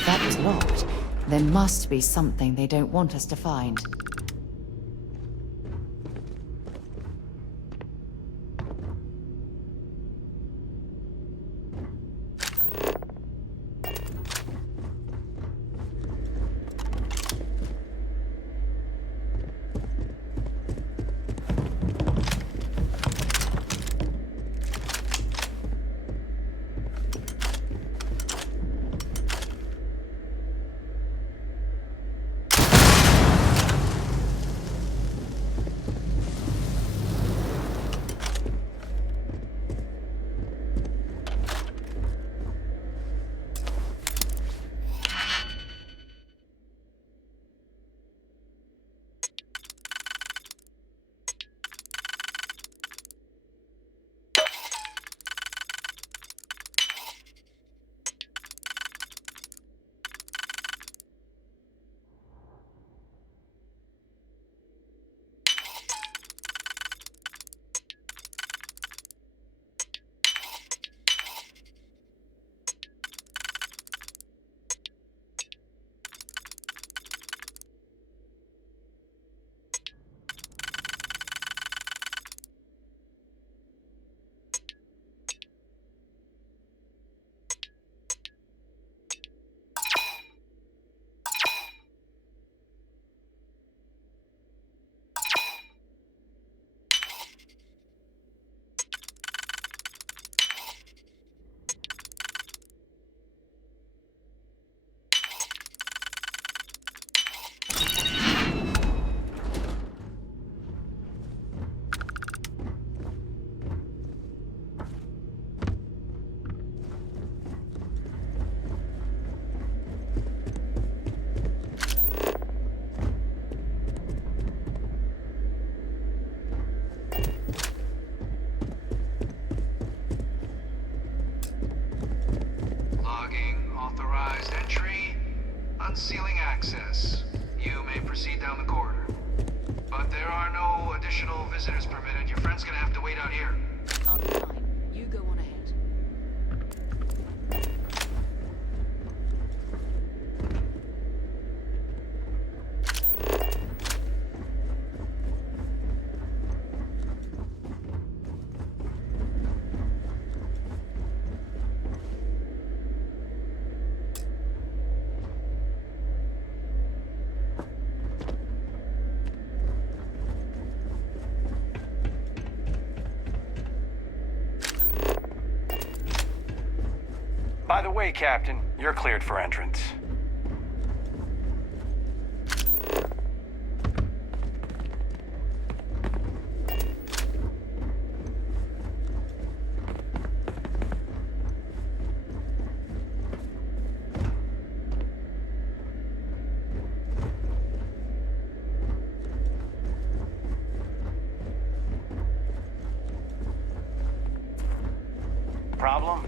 If that was locked, there must be something they don't want us to find. Unsealing access. You may proceed down the corridor. But there are no additional visitors permitted. Your friend's gonna have to wait out here. I'll be fine. You go on ahead. By the way, Captain, you're cleared for entrance. Problem?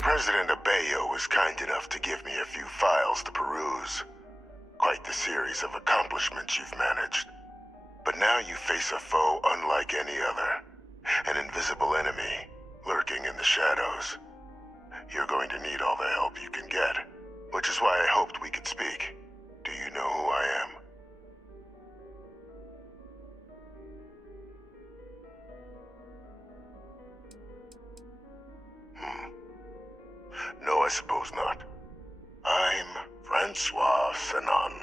President Abeyo was kind enough to give me a few files to peruse. Quite the series of accomplishments you've managed. But now you face a foe unlike any other. An invisible enemy, lurking in the shadows. You're going to need all the help you can get, which is why I hoped we could speak. Do you know who I am? No, I suppose not. I'm Francois Sanon,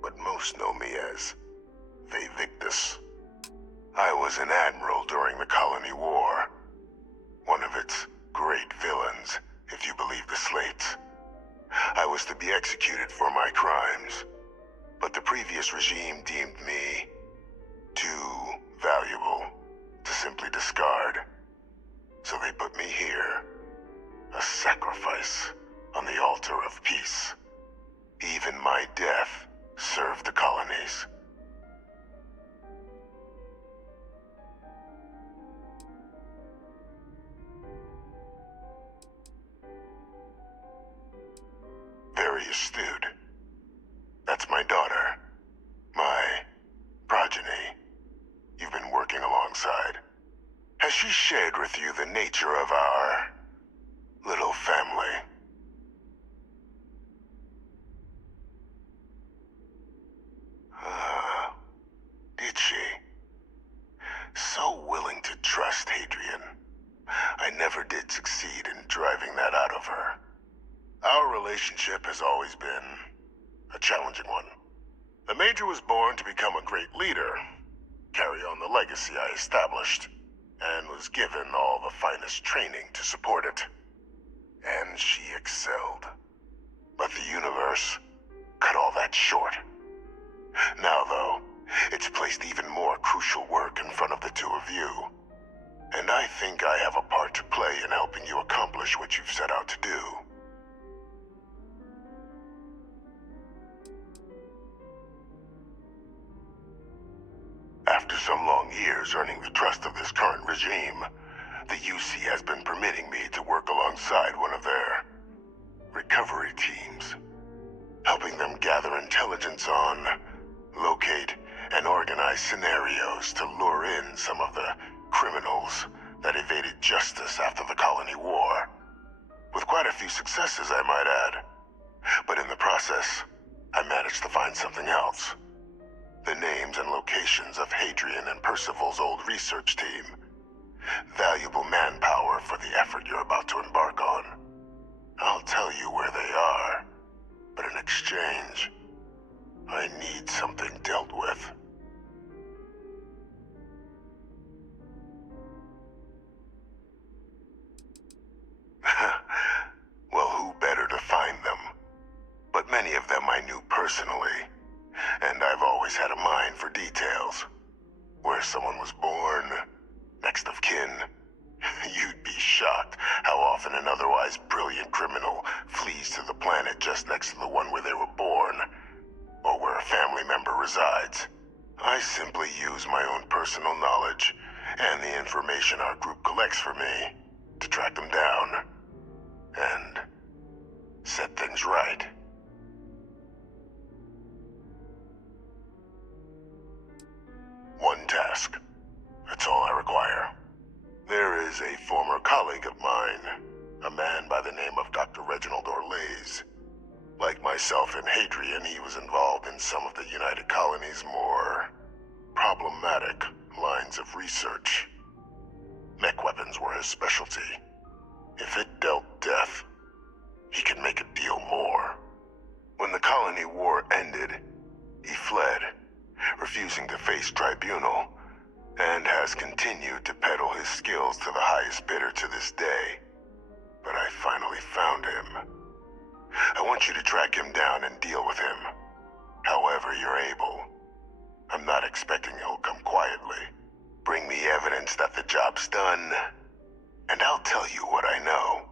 but most know me as Victus. I was an admiral during the Colony War. One of its great villains, if you believe the slates. I was to be executed for my crimes, but the previous regime deemed me too valuable to simply discard. So they put me here, a sacrifice on the altar of peace. Even my death served the colonies. Very astute. That's my daughter. My progeny. You've been working alongside. Has she shared with you the nature of our little family? Did she? So willing to trust Hadrian. I never did succeed in driving that out of her. Our relationship has always been a challenging one. The Major was born to become a great leader, carry on the legacy I established, and was given all the finest training to support it. And she excelled. But the universe cut all that short. Now, though, it's placed even more crucial work in front of the two of you. And I think I have a part to play in helping you accomplish what you've set out to do. After some long years earning the trust of this current regime, the UC has been permitting me to work alongside one of their recovery teams, helping them gather intelligence on, locate, and organize devise scenarios to lure in some of the criminals that evaded justice after the colony war. With quite a few successes, I might add. But in the process, I managed to find something else. The names and locations of Hadrian and Percival's old research team. Valuable manpower for the effort you're about to embark on. I'll tell you where they are, but in exchange, I need something dealt with. Well, who better to find them? But many of them I knew personally, and I've always had a mind for details. Where someone was born, next of kin. You'd be shocked how often an otherwise brilliant criminal flees to the planet just next to the one where they were born, or where a family member resides. I simply use my own personal knowledge and the information our group collects for me to track them down and set things right. One task. That's all I require. There is a former colleague of mine, a man by the name of Dr. Reginald Orlaise. Like myself and Hadrian, he was involved in some of the United Colony's more problematic lines of research. Mech weapons were his specialty. If it dealt death, he could make a deal more. When the colony war ended, he fled, refusing to face tribunal, and has continued to peddle his skills to the highest bidder to this day. But I finally found him. I want you to track him down and deal with him, however you're able. I'm not expecting he'll come quietly. Bring me evidence that the job's done, and I'll tell you what I know.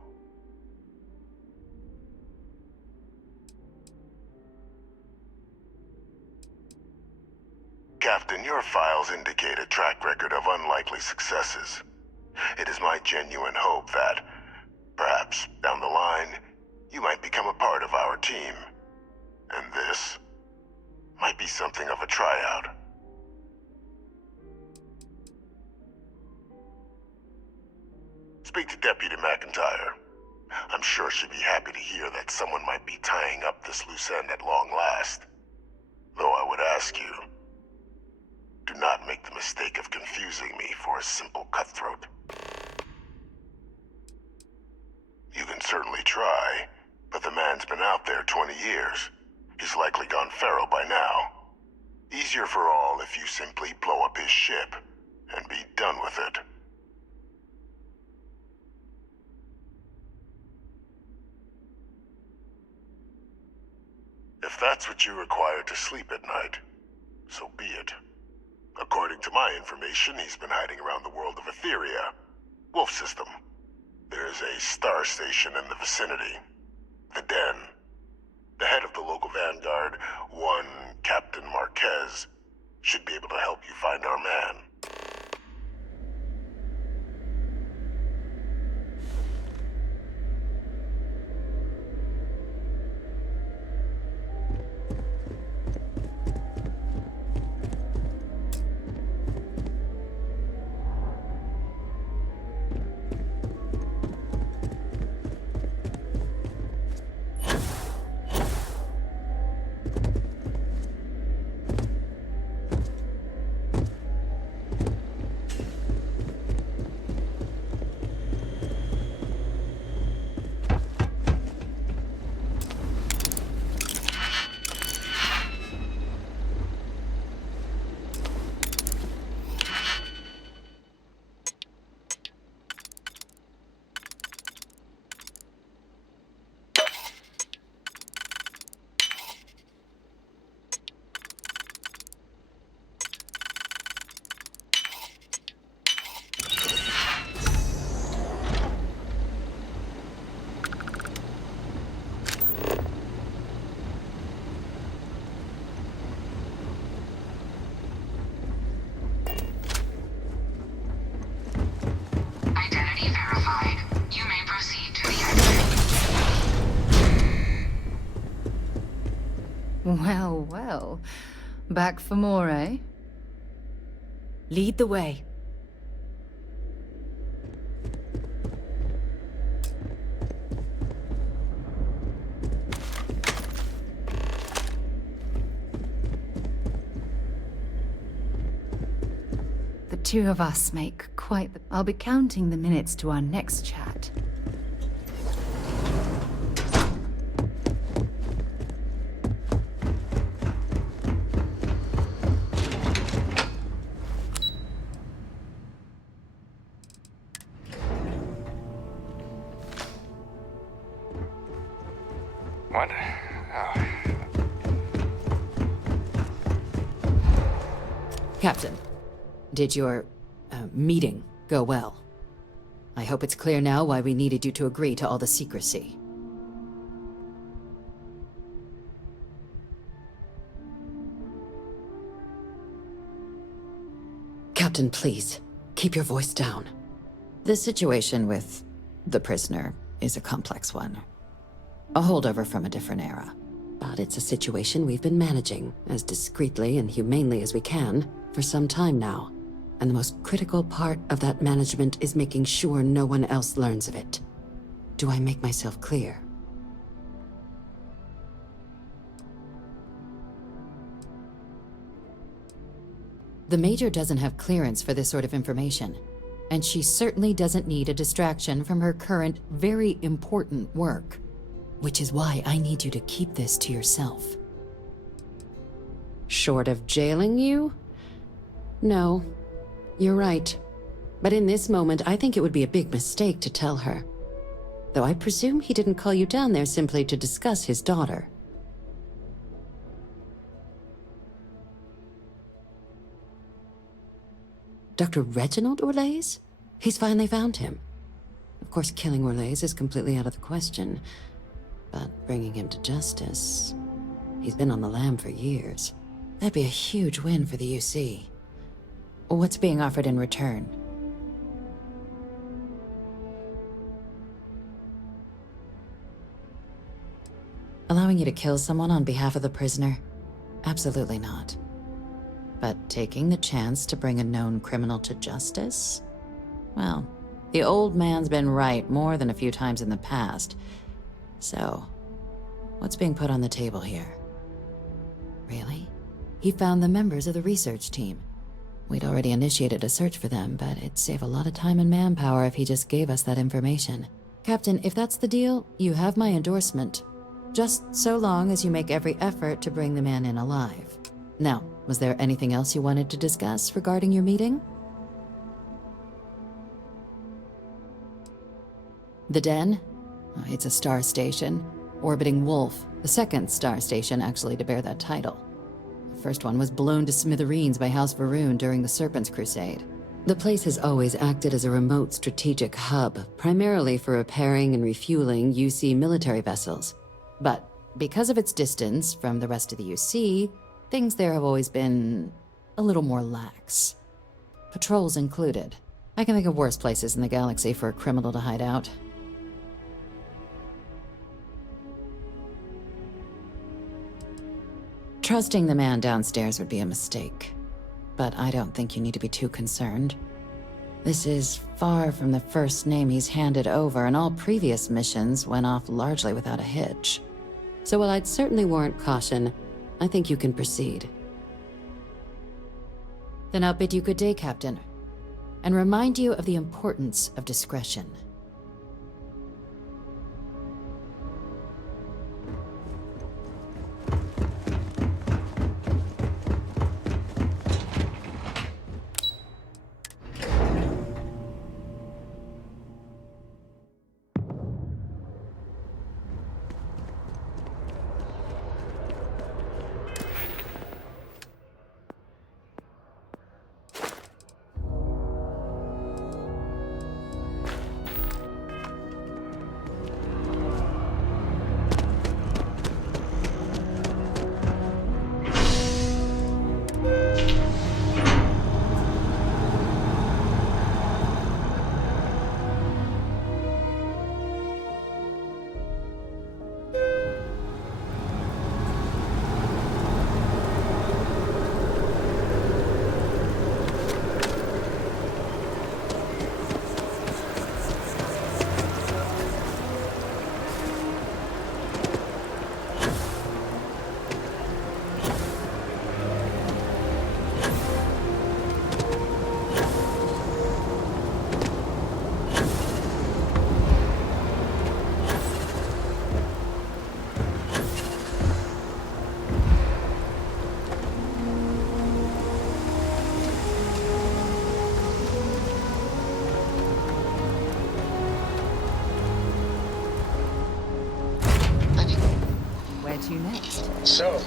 Captain, your files indicate a track record of unlikely successes. It is my genuine hope that, perhaps down the line, you might become a part of our team. And this might be something of a tryout. Speak to Deputy McIntyre. I'm sure she'd be happy to hear that someone might be tying up this loose end at long last. Though I would ask you, do not make the mistake of confusing me for a simple cutthroat. You can certainly try, but the man's been out there 20 years. He's likely gone feral by now. Easier for all if you simply blow up his ship and be done with it. If that's what you require to sleep at night, so be it. According to my information, he's been hiding around the world of Etheria, Wolf System. There's a star station in the vicinity, the Den. The head of the local vanguard, one Captain Marquez, should be able to help you find our man. Well, well. Back for more, eh? Lead the way. The two of us make quite the... I'll be counting the minutes to our next chat. What? Oh. Captain, did your meeting go well? I hope it's clear now why we needed you to agree to all the secrecy. Captain, please, keep your voice down. The situation with the prisoner is a complex one. A holdover from a different era. But it's a situation we've been managing as discreetly and humanely as we can for some time now. And the most critical part of that management is making sure no one else learns of it. Do I make myself clear? The Major doesn't have clearance for this sort of information, and she certainly doesn't need a distraction from her current, very important work. Which is why I need you to keep this to yourself. Short of jailing you? No. You're right. But in this moment, I think it would be a big mistake to tell her. Though I presume he didn't call you down there simply to discuss his daughter. Dr. Reginald Orlaise? He's finally found him. Of course, killing Orlaise is completely out of the question. But bringing him to justice... He's been on the lam for years. That'd be a huge win for the UC. What's being offered in return? Allowing you to kill someone on behalf of the prisoner? Absolutely not. But taking the chance to bring a known criminal to justice? Well, the old man's been right more than a few times in the past. So, what's being put on the table here? Really? He found the members of the research team. We'd already initiated a search for them, but it'd save a lot of time and manpower if he just gave us that information. Captain, if that's the deal, you have my endorsement. Just so long as you make every effort to bring the man in alive. Now, was there anything else you wanted to discuss regarding your meeting? The Den? It's a star station, orbiting Wolf, the second star station actually to bear that title. The first one was blown to smithereens by House Varun during the Serpent's Crusade. The place has always acted as a remote strategic hub, primarily for repairing and refueling UC military vessels. But because of its distance from the rest of the UC, things there have always been a little more lax. Patrols included. I can think of worse places in the galaxy for a criminal to hide out. Trusting the man downstairs would be a mistake, but I don't think you need to be too concerned. This is far from the first name he's handed over, and all previous missions went off largely without a hitch. So while I'd certainly warrant caution, I think you can proceed. Then I'll bid you good day, Captain, and remind you of the importance of discretion. to next. So,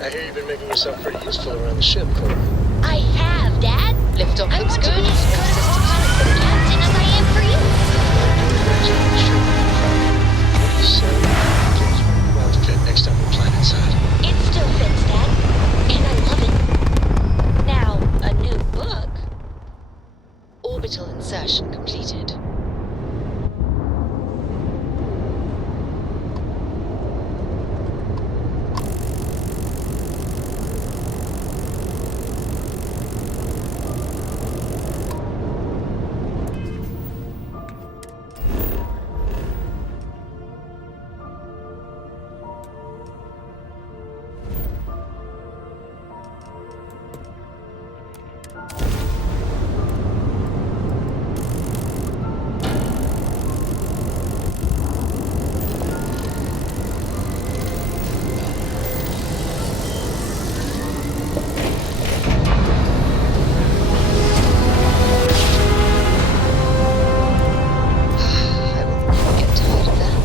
I hear you've been making yourself pretty useful around the ship, Chloe. I have, Dad. Liftoff I looks want to good. be as good of a pilot for the captain as I am for you. What do you say? Things will well fit next time we're planetside. It still fits, Dad. And I love it. Now, a new book. Orbital insertion completed. I will never get tired of that.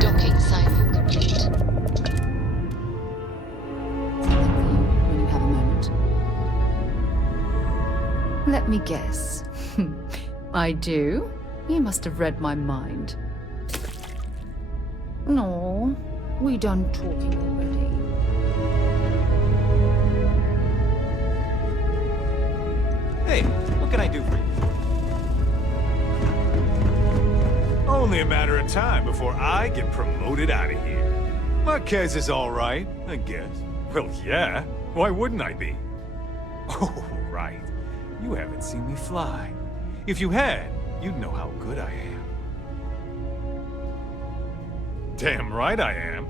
Docking cycle complete. When you have a moment. Let me guess. I do? You must have read my mind. No, we done talking already. Hey, what can I do for you? Only a matter of time before I get promoted out of here. Marquez is all right, I guess. Well, yeah. Why wouldn't I be? Oh, right. You haven't seen me fly. If you had, you'd know how good I am. Damn right I am.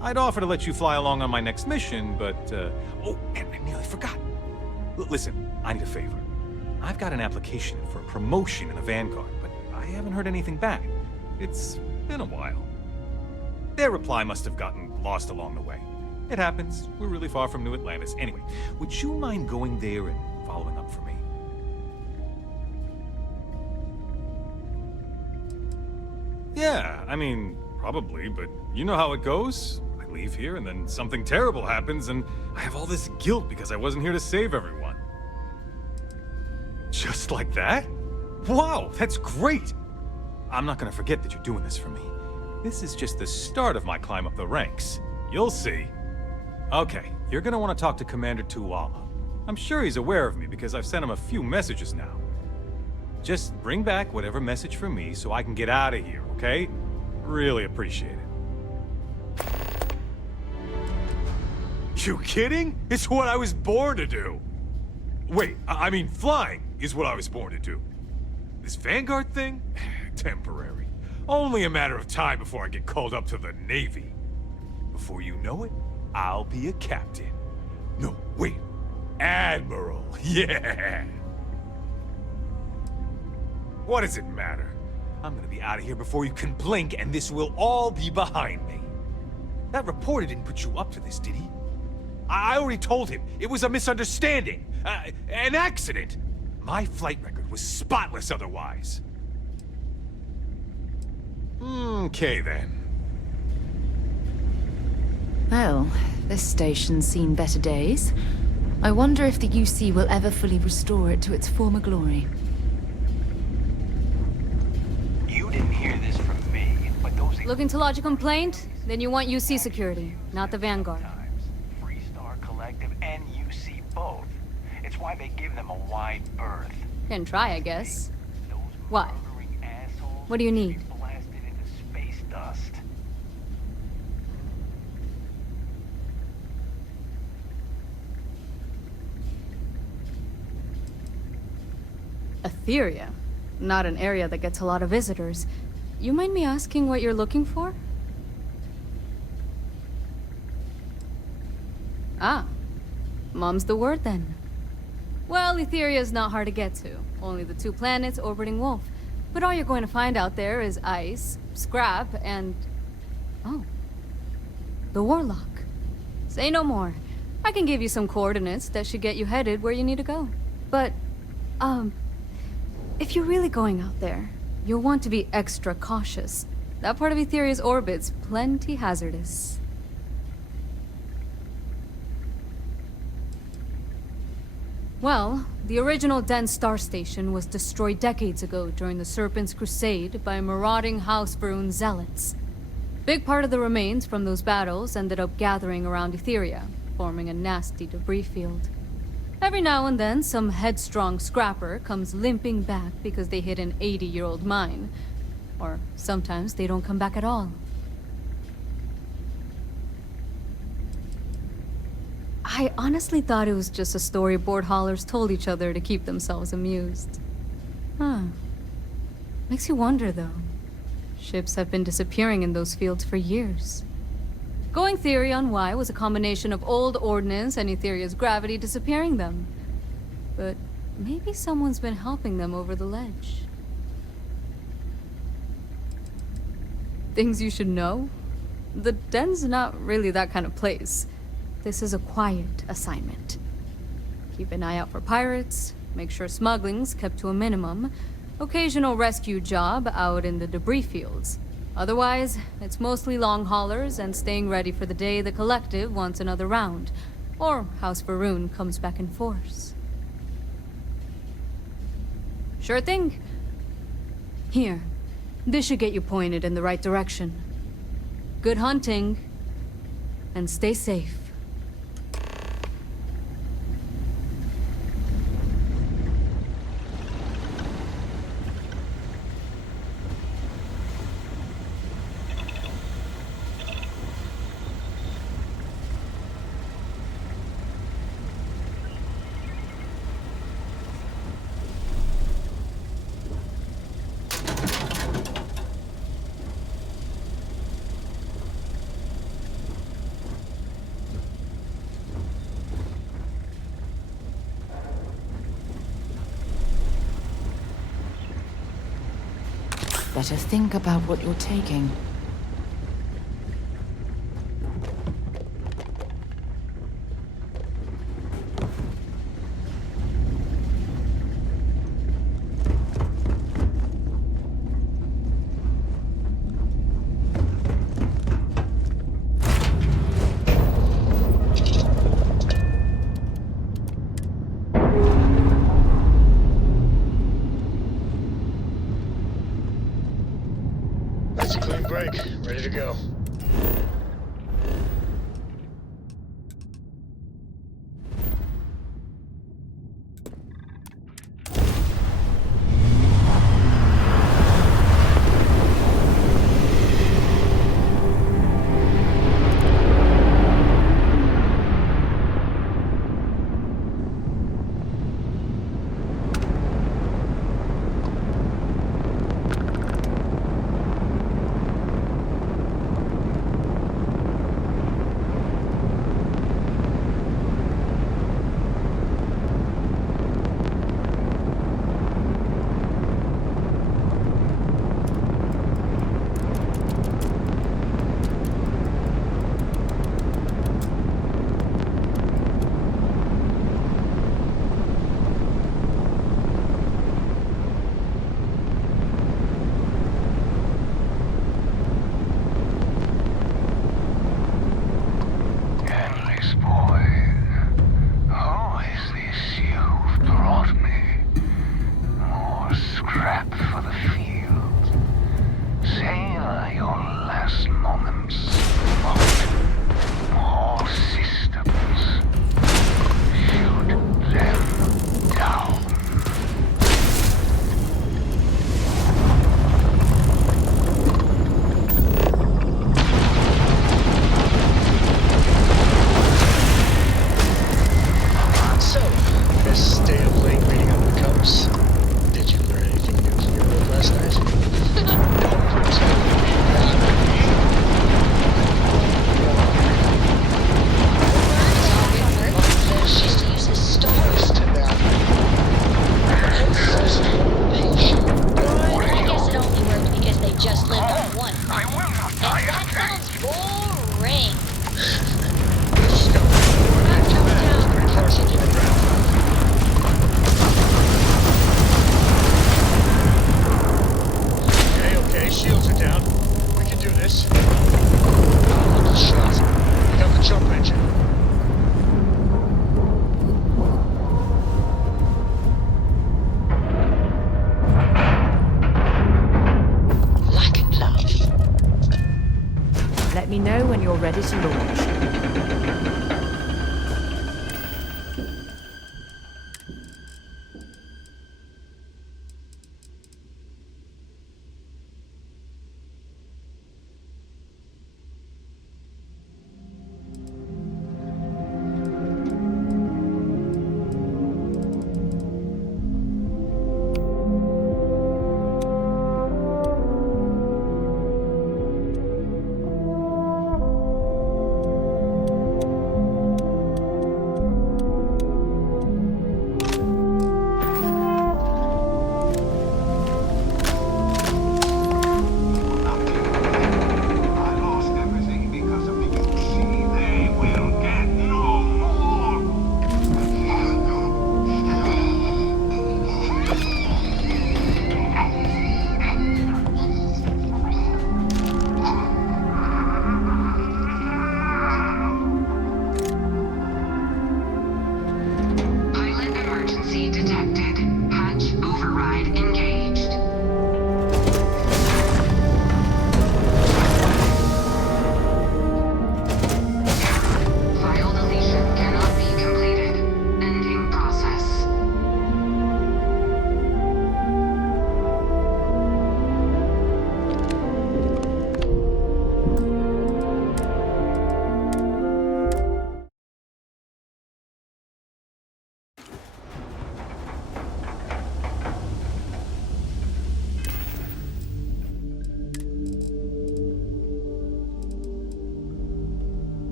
I'd offer to let you fly along on my next mission, but, oh, and I nearly forgot. Listen, I need a favor. I've got an application in for a promotion in the Vanguard, but I haven't heard anything back. It's been a while. Their reply must have gotten lost along the way. It happens. We're really far from New Atlantis. Anyway, would you mind going there and following up for me? Yeah, I mean, probably, but you know how it goes. I leave here and then something terrible happens and I have all this guilt because I wasn't here to save everyone. Just like that? Wow, that's great! I'm not gonna forget that you're doing this for me. This is just the start of my climb up the ranks. You'll see. Okay, you're gonna want to talk to Commander Tuala. I'm sure he's aware of me because I've sent him a few messages now. Just bring back whatever message for me so I can get out of here, okay? Really appreciate it. You kidding? It's what I was born to do. Wait, I mean flying is what I was born to do. This Vanguard thing? Temporary. Only a matter of time before I get called up to the Navy. Before you know it, I'll be a captain. No, wait. Admiral. Yeah. What does it matter? I'm gonna be out of here before you can blink, and this will all be behind me. That reporter didn't put you up to this, did he? I already told him. It was a misunderstanding. An accident. My flight record was spotless otherwise. Okay, then. Well, this station's seen better days. I wonder if the UC will ever fully restore it to its former glory. You didn't hear this from me, but those Looking to lodge a complaint? Then you want UC security, not the Vanguard. times, Freestar Collective and UC both. It's why they give them a wide berth. Can try, I guess. Those What? murdering assholes What do you need? should be blasted into space dust. Etheria. Not an area that gets a lot of visitors. You mind me asking what you're looking for? Ah. Mom's the word, then. Well, Etheria is not hard to get to. Only the 2 planets orbiting Wolf. But all you're going to find out there is ice, scrap, and... oh. The Warlock. Say no more. I can give you some coordinates that should get you headed where you need to go. But, if you're really going out there, you'll want to be extra cautious. That part of Etheria's orbit's plenty hazardous. Well, the original dense star station was destroyed decades ago during the Serpent's Crusade by marauding House Varun zealots. Big part of the remains from those battles ended up gathering around Etheria, forming a nasty debris field. Every now and then, some headstrong scrapper comes limping back because they hit an 80-year-old mine. Or sometimes they don't come back at all. I honestly thought it was just a story board haulers told each other to keep themselves amused. Huh. Makes you wonder, though. Ships have been disappearing in those fields for years. Going theory on why was a combination of old ordnance and Etheria's gravity disappearing them. But maybe someone's been helping them over the ledge. Things you should know? The den's not really that kind of place. This is a quiet assignment. Keep an eye out for pirates, make sure smuggling's kept to a minimum, occasional rescue job out in the debris fields. Otherwise, it's mostly long haulers and staying ready for the day the Collective wants another round, or House Varun comes back in force. Sure thing. Here, this should get you pointed in the right direction. Good hunting, and stay safe. Better think about what you're taking. That's a clean break. Ready to go. one. And that sounds boring. Let's just go. Not countdown. Continue. Okay, shields are down. We can do this. Little shot. We have the jump engine. Like a glove. Let me know when you're ready to launch.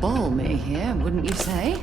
balmy here, wouldn't you say?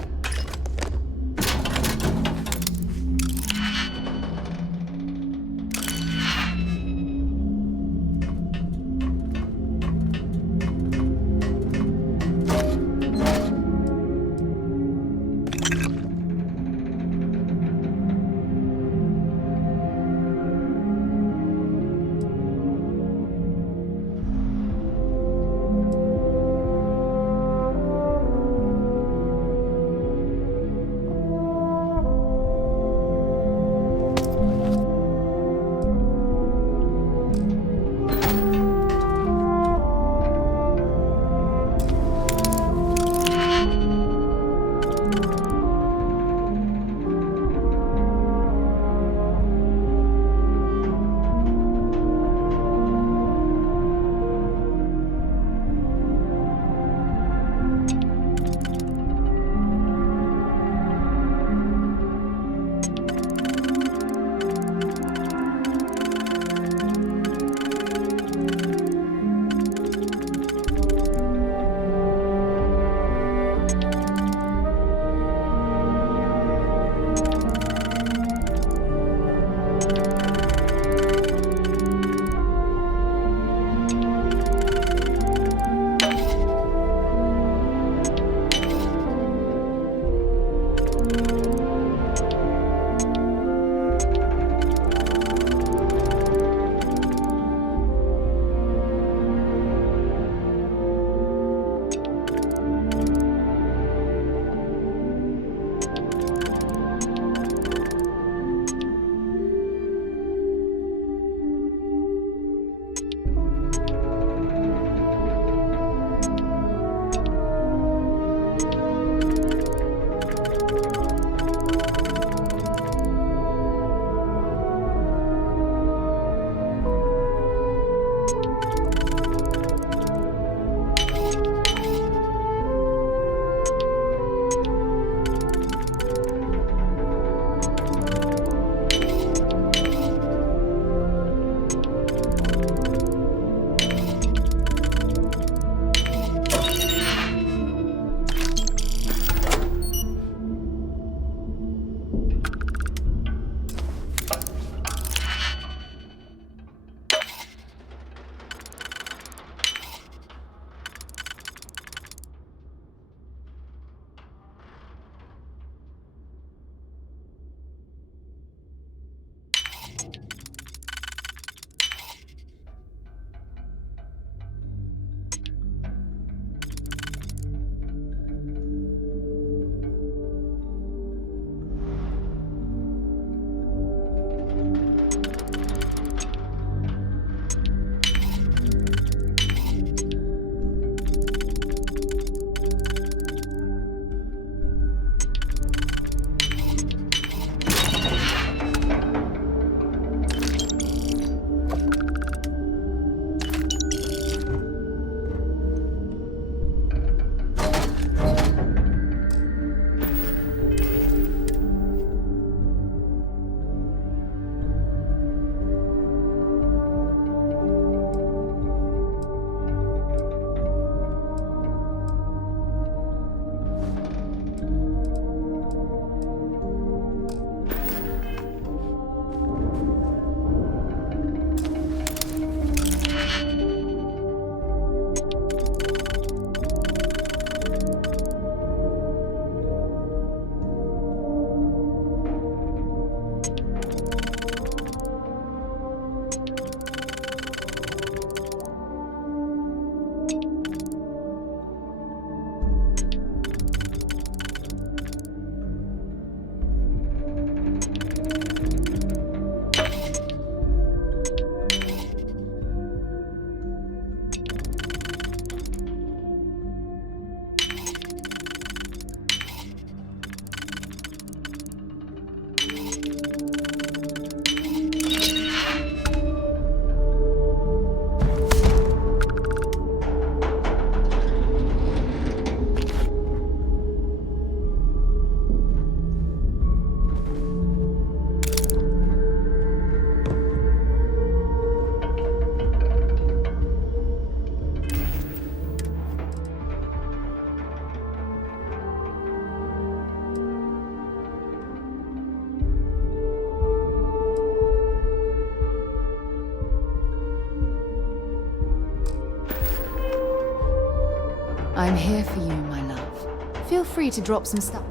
I'm here for you, my love. Feel free to drop some stuff.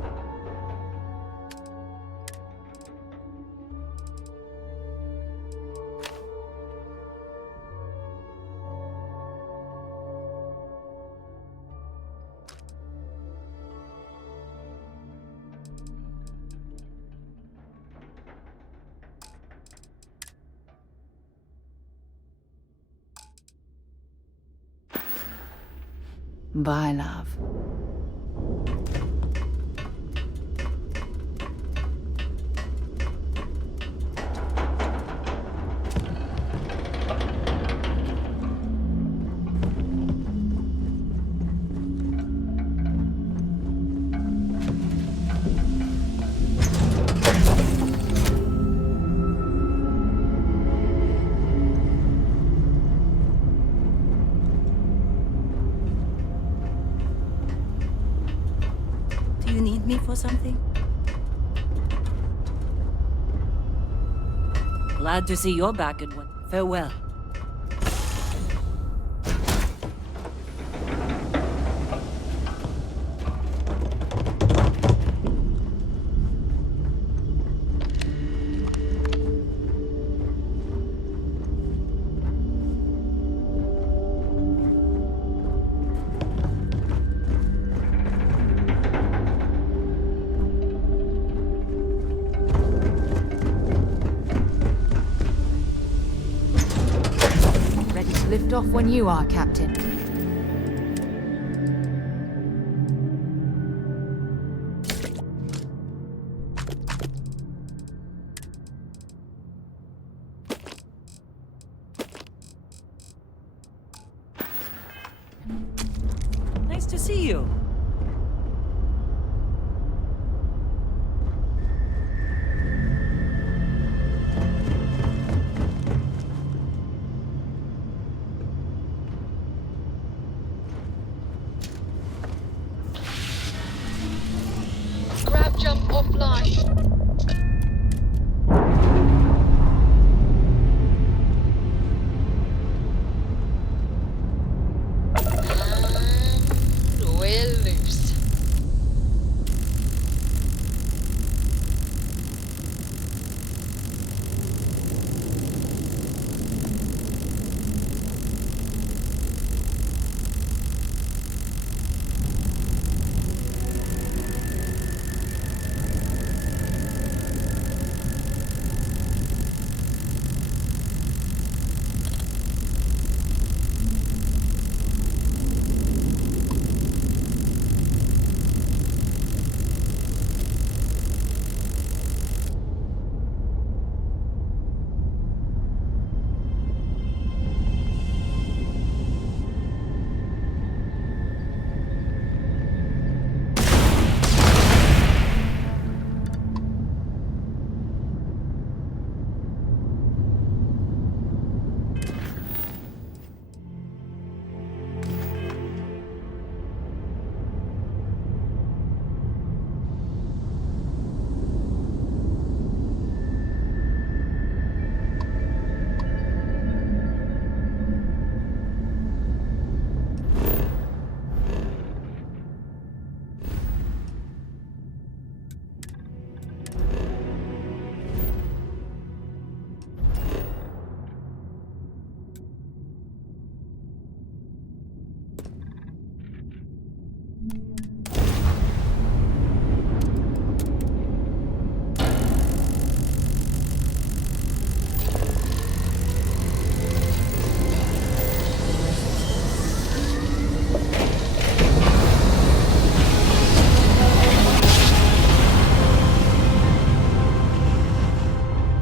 Bye, love. Do you need me for something? Glad to see you're back, good one. Farewell. Ready to lift off when you are, Captain. Nice to see you. Grab jump offline. And we're loose.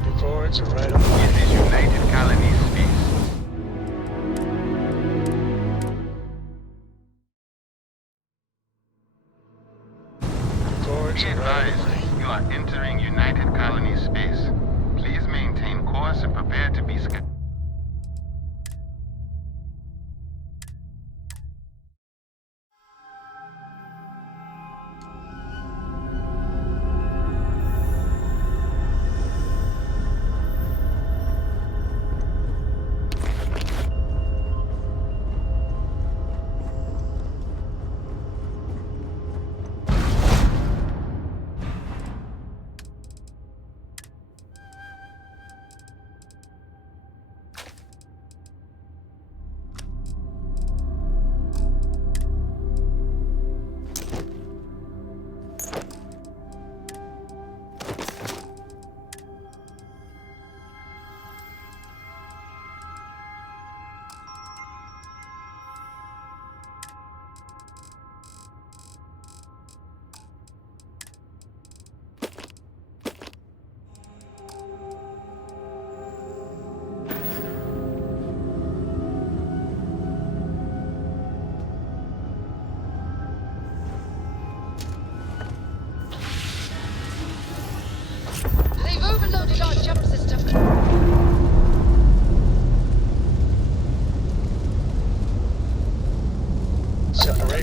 Records are right on. This is United Colonies Space. Records Be are right advised, on. you are entering United Colonies Space. Please maintain course and prepare to be scanned.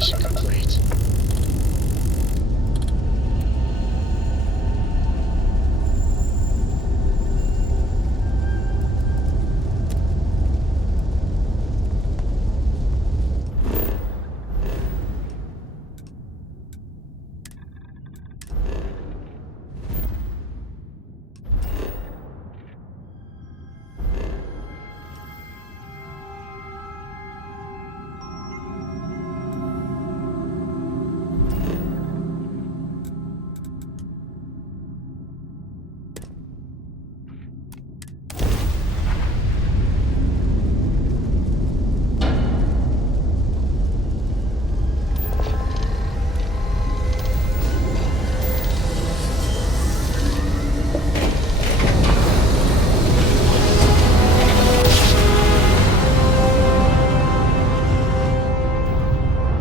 Mission complete.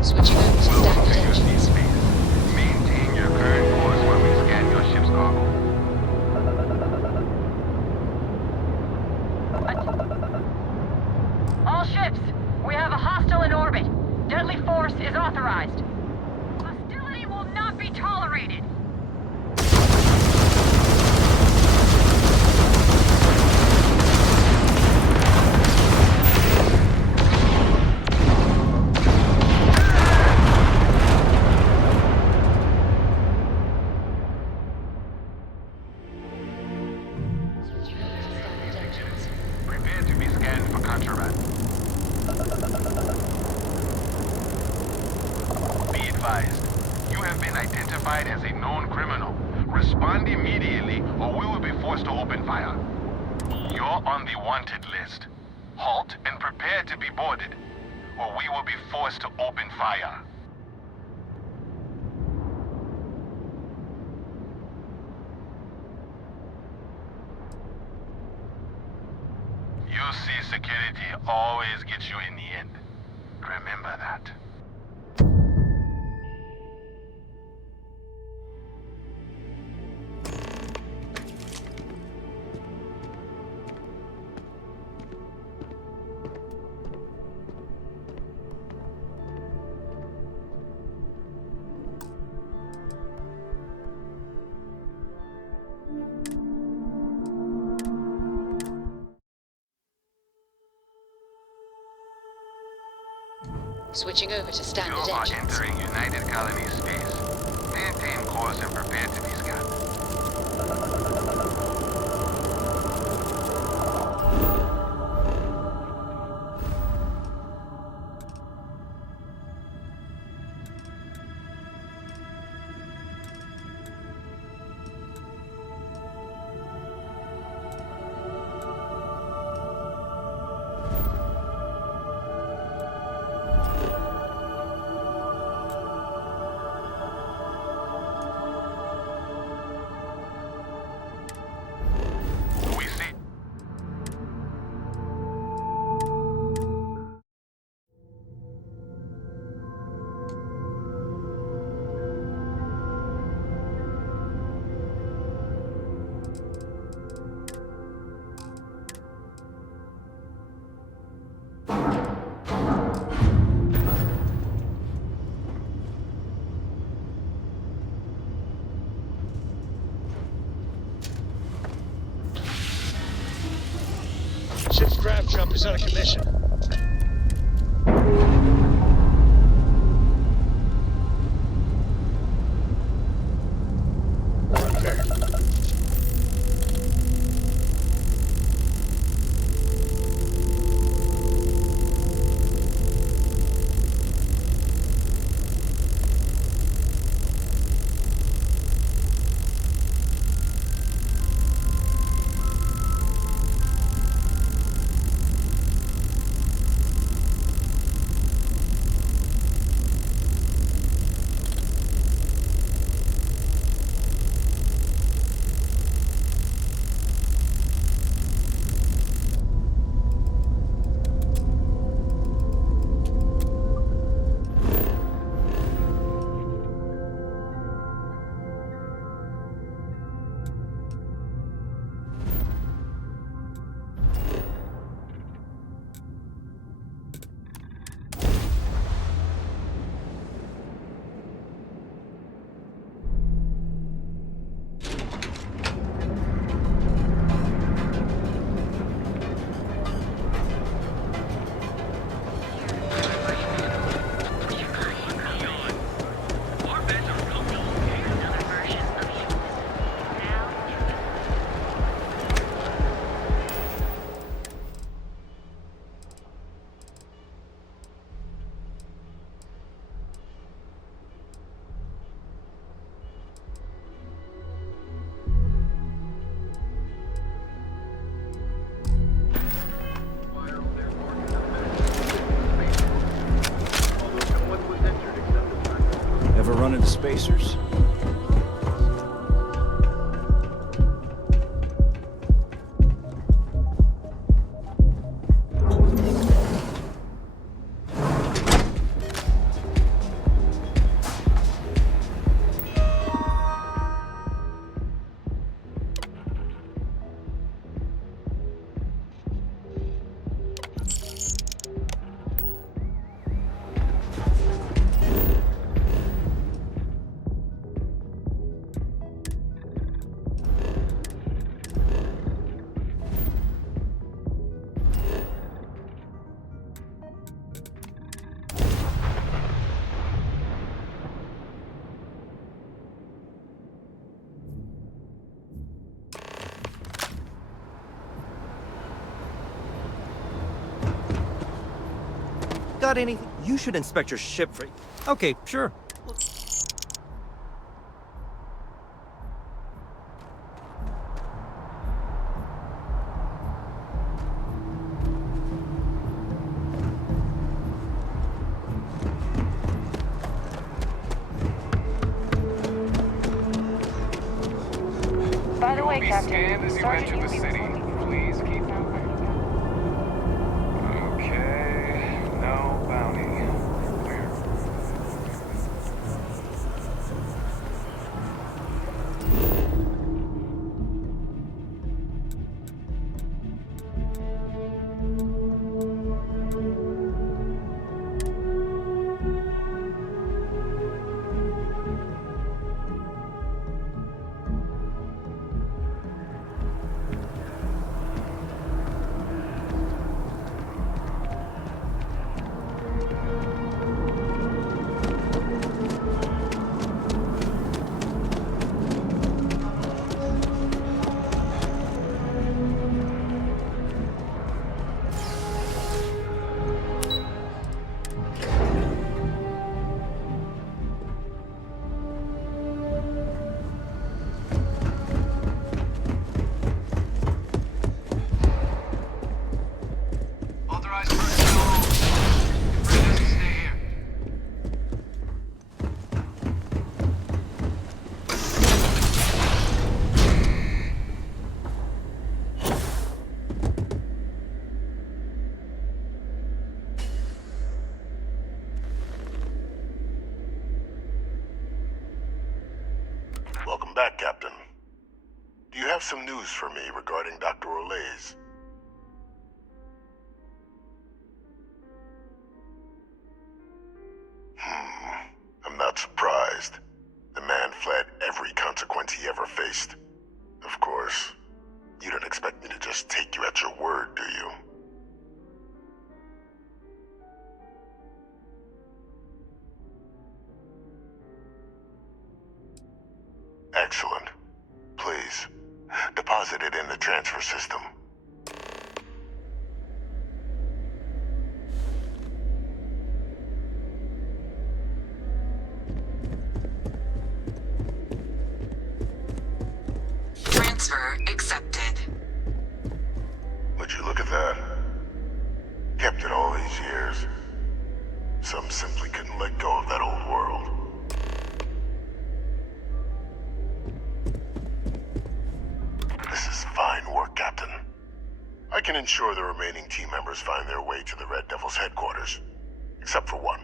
Switching over to standard engines. Maintain your current course while we scan your ship's cargo. All ships, we have a hostile in orbit. Deadly force is authorized. Hostility will not be tolerated. Prepare to be scanned for contraband. Be advised, you have been identified as a known criminal. Respond immediately or we will be forced to open fire. You're on the wanted list. Halt and prepare to be boarded, or we will be forced to open fire. You see, security always gets you in the end. Remember that. Switching over to standard You are engines. entering United Colony space. Maintain course and prepare to be scanned. We see. Ship's grav jump is out of commission. Repaired. run into spacers? Got anything? You should inspect your ship for... Okay, sure. By the way, You will be Captain, scanned as you Sergeant enter the Newby was city. looking Please keep moving. Okay, no bounty. Clear. Authorized personnel. Bring us to stay here. Welcome back, Captain. Do you have some news for me regarding Dr. Olays? I'm not surprised. The man fled every consequence he ever faced. Of course, you don't expect me to just take you at your word, do you? Excellent. Please, deposit it in the transfer system. Transfer accepted. Would you look at that? Kept it all these years. Some simply couldn't let go of that old world. This is fine work, Captain. I can ensure the remaining team members find their way to the Red Devil's headquarters. Except for one.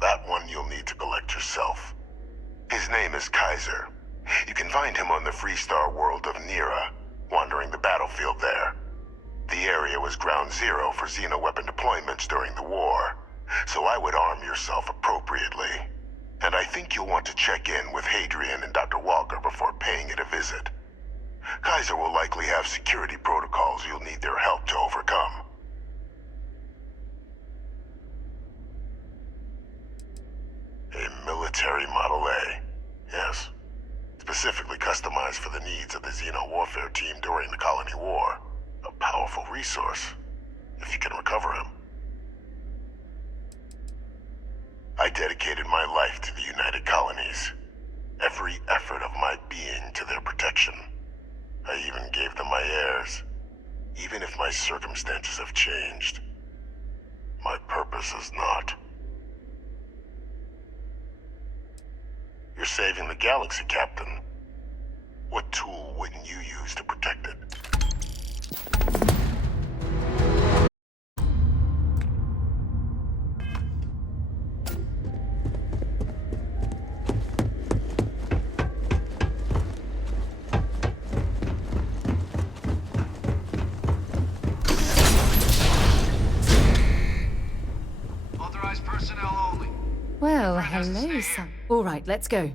That one you'll need to collect yourself. His name is Kaiser. You can find him on the Freestar world of Nira, wandering the battlefield there. The area was ground zero for xeno-weapon deployments during the war, so I would arm yourself appropriately. And I think you'll want to check in with Hadrian and Dr. Walker before paying it a visit. Kaiser will likely have security protocols you'll need their help to overcome. A military Model A, yes. Specifically customized for the needs of the Xeno warfare team during the Colony War. A powerful resource, if you can recover him. I dedicated my life to the United Colonies. Every effort of my being to their protection. I even gave them my heirs. Even if my circumstances have changed, my purpose has not. saving the galaxy, Captain. What tool wouldn't you use to protect it? Authorized personnel only. Well, Friend has to stay hello, here. son. All right, let's go.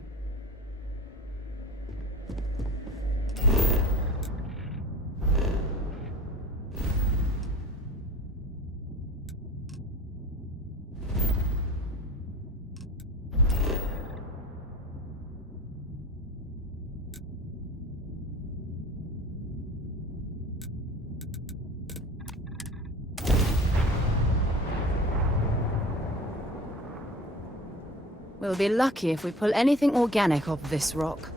We'll be lucky if we pull anything organic off this rock.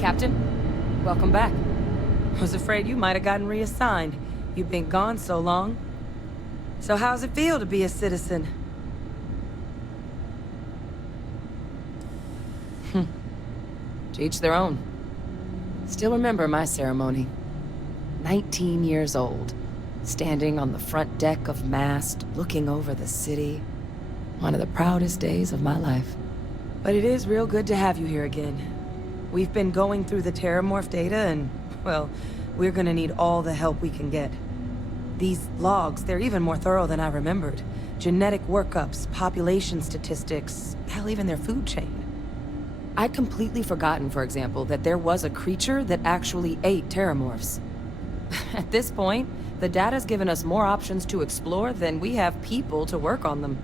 Captain, welcome back. Was afraid you might have gotten reassigned. You've been gone so long. So how's it feel to be a citizen? To each their own. Still remember my ceremony. 19 years old, standing on the front deck of Mast, looking over the city. One of the proudest days of my life. But it is real good to have you here again. We've been going through the Terramorph data and, well, we're gonna need all the help we can get. These logs, they're even more thorough than I remembered. Genetic workups, population statistics, hell, even their food chain. I'd completely forgotten, for example, that there was a creature that actually ate Terramorphs. At this point, the data's given us more options to explore than we have people to work on them.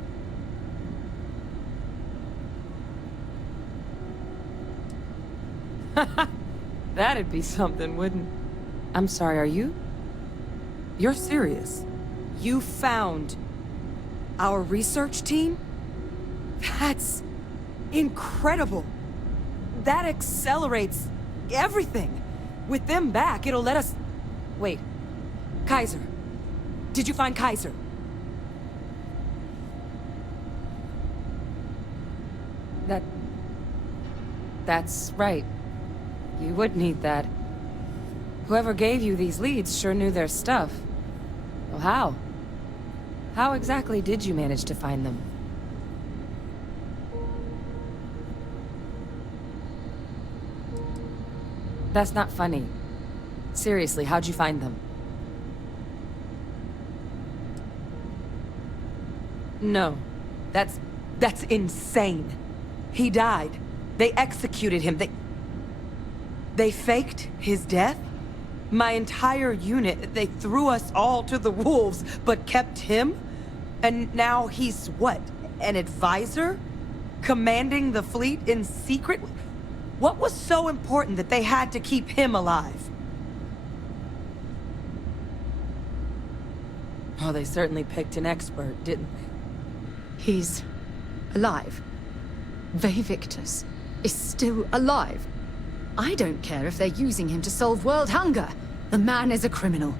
That'd be something, wouldn't... I'm sorry, are you? You're serious? You found our research team? That's incredible. That accelerates everything. With them back, it'll let us... Wait. Kaiser. Did you find Kaiser? That's right. You would need that. Whoever gave you these leads sure knew their stuff. Well, how? How exactly did you manage to find them? That's not funny. Seriously, how'd you find them? No. That's insane. He died. They executed him. They faked his death? My entire unit, they threw us all to the wolves, but kept him? And now he's what? An advisor? Commanding the fleet in secret? What was so important that they had to keep him alive? Oh, they certainly picked an expert, didn't they? He's alive. Victus is still alive. I don't care if they're using him to solve world hunger. The man is a criminal.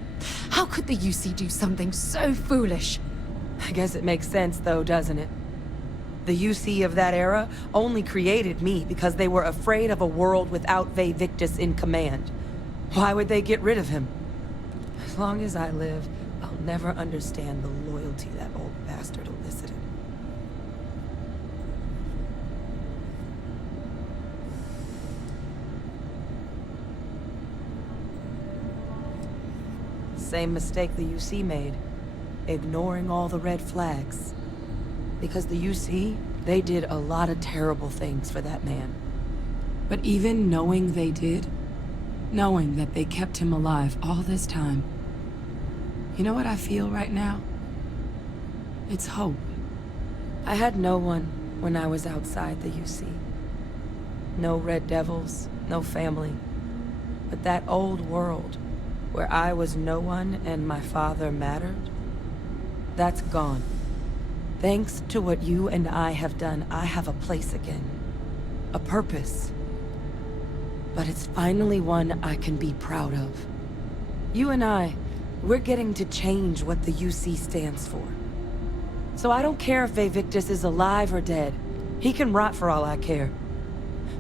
How could the UC do something so foolish? I guess it makes sense though, doesn't it? The UC of that era only created me because they were afraid of a world without Vae Victis in command. Why would they get rid of him? As long as I live, I'll never understand the loyalty that old bastard elicited. Same mistake the UC made, ignoring all the red flags. Because the UC, they did a lot of terrible things for that man. But even knowing they did, knowing that they kept him alive all this time, you know what I feel right now? It's hope. I had no one when I was outside the UC. No Red Devils, no family. But that old world, where I was no one and my father mattered, that's gone. Thanks to what you and I have done, I have a place again. A purpose. But it's finally one I can be proud of. You and I, we're getting to change what the UC stands for. So I don't care if Vae Victis is alive or dead. He can rot for all I care.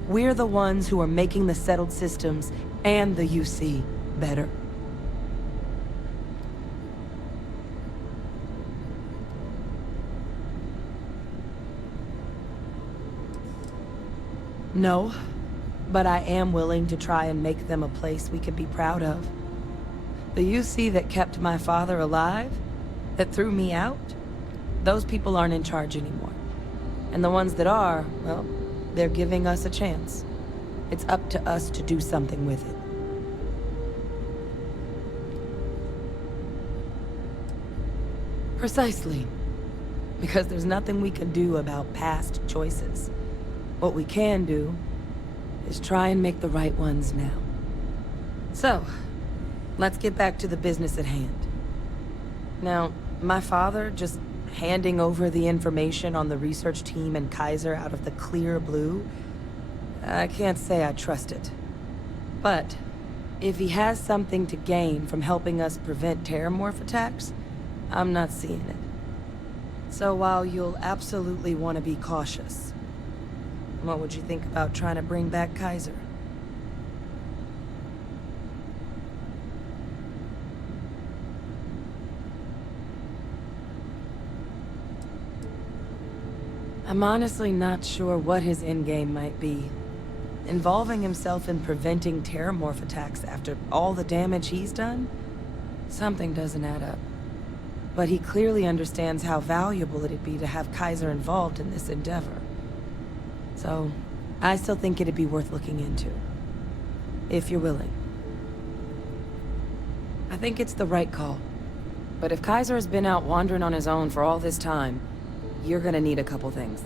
We're the ones who are making the settled systems and the UC better. No, but I am willing to try and make them a place we can be proud of. The UC that kept my father alive, that threw me out, those people aren't in charge anymore. And the ones that are, well, they're giving us a chance. It's up to us to do something with it. Precisely. Because there's nothing we can do about past choices. What we can do is try and make the right ones now. So, let's get back to the business at hand. Now, my father just handing over the information on the research team and Kaiser out of the clear blue, I can't say I trust it. But, if he has something to gain from helping us prevent terramorph attacks, I'm not seeing it. So while you'll absolutely want to be cautious, what would you think about trying to bring back Kaiser? I'm honestly not sure what his endgame might be. Involving himself in preventing terramorph attacks after all the damage he's done? Something doesn't add up. But he clearly understands how valuable it'd be to have Kaiser involved in this endeavor. So, I still think it'd be worth looking into. If you're willing. I think it's the right call. But if Kaiser has been out wandering on his own for all this time, you're gonna need a couple things.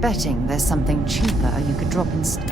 Betting there's something cheaper you could drop instead.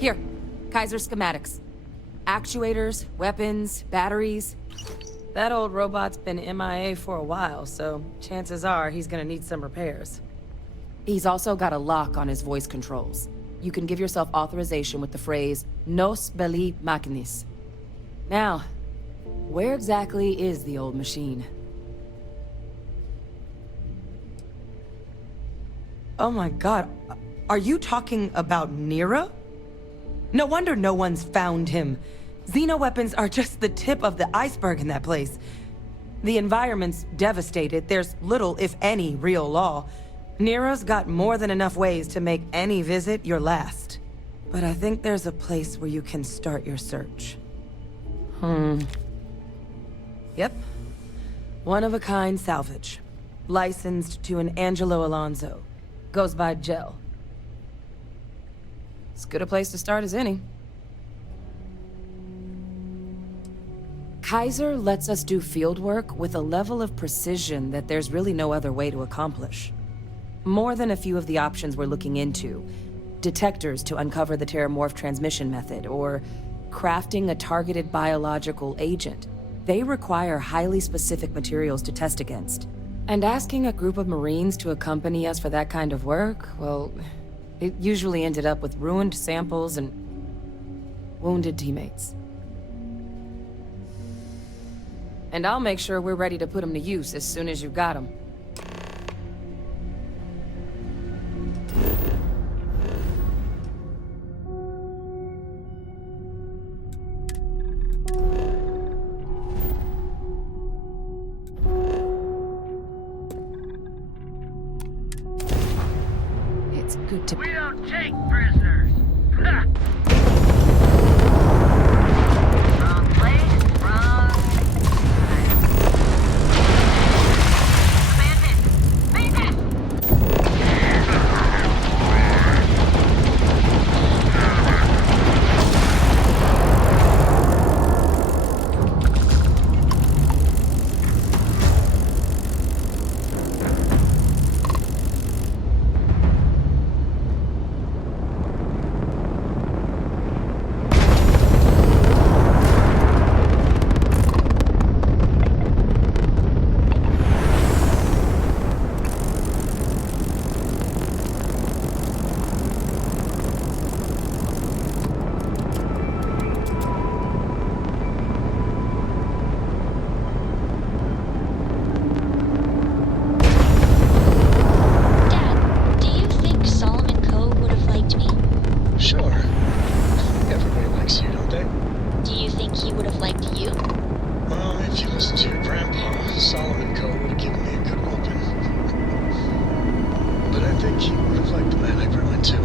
Here, Kaiser schematics. Actuators, weapons, batteries. That old robot's been MIA for a while, so chances are he's gonna need some repairs. He's also got a lock on his voice controls. You can give yourself authorization with the phrase, Nos belli machinis. Now, where exactly is the old machine? Oh my god, are you talking about Nero? No wonder no one's found him. Xenoweapons are just the tip of the iceberg in that place. The environment's devastated. There's little, if any, real law. Nero's got more than enough ways to make any visit your last. But I think there's a place where you can start your search. Yep. One-of-a-kind salvage. Licensed to an Angelo Alonso. Goes by Gel. As good a place to start as any. Kaiser lets us do field work with a level of precision that there's really no other way to accomplish. More than a few of the options we're looking into. Detectors to uncover the Terramorph transmission method, or crafting a targeted biological agent. They require highly specific materials to test against. And asking a group of Marines to accompany us for that kind of work, well, it usually ended up with ruined samples and wounded teammates. And I'll make sure we're ready to put them to use as soon as you've got them. It's good to... We don't take prisoners. Ha! Wrong place, wrong time. likes you, don't they? Do you think he would have liked you? Well, if you listen to your grandpa, Solomon Co. would have given me a good whooping. But I think he would have liked the man I grew into.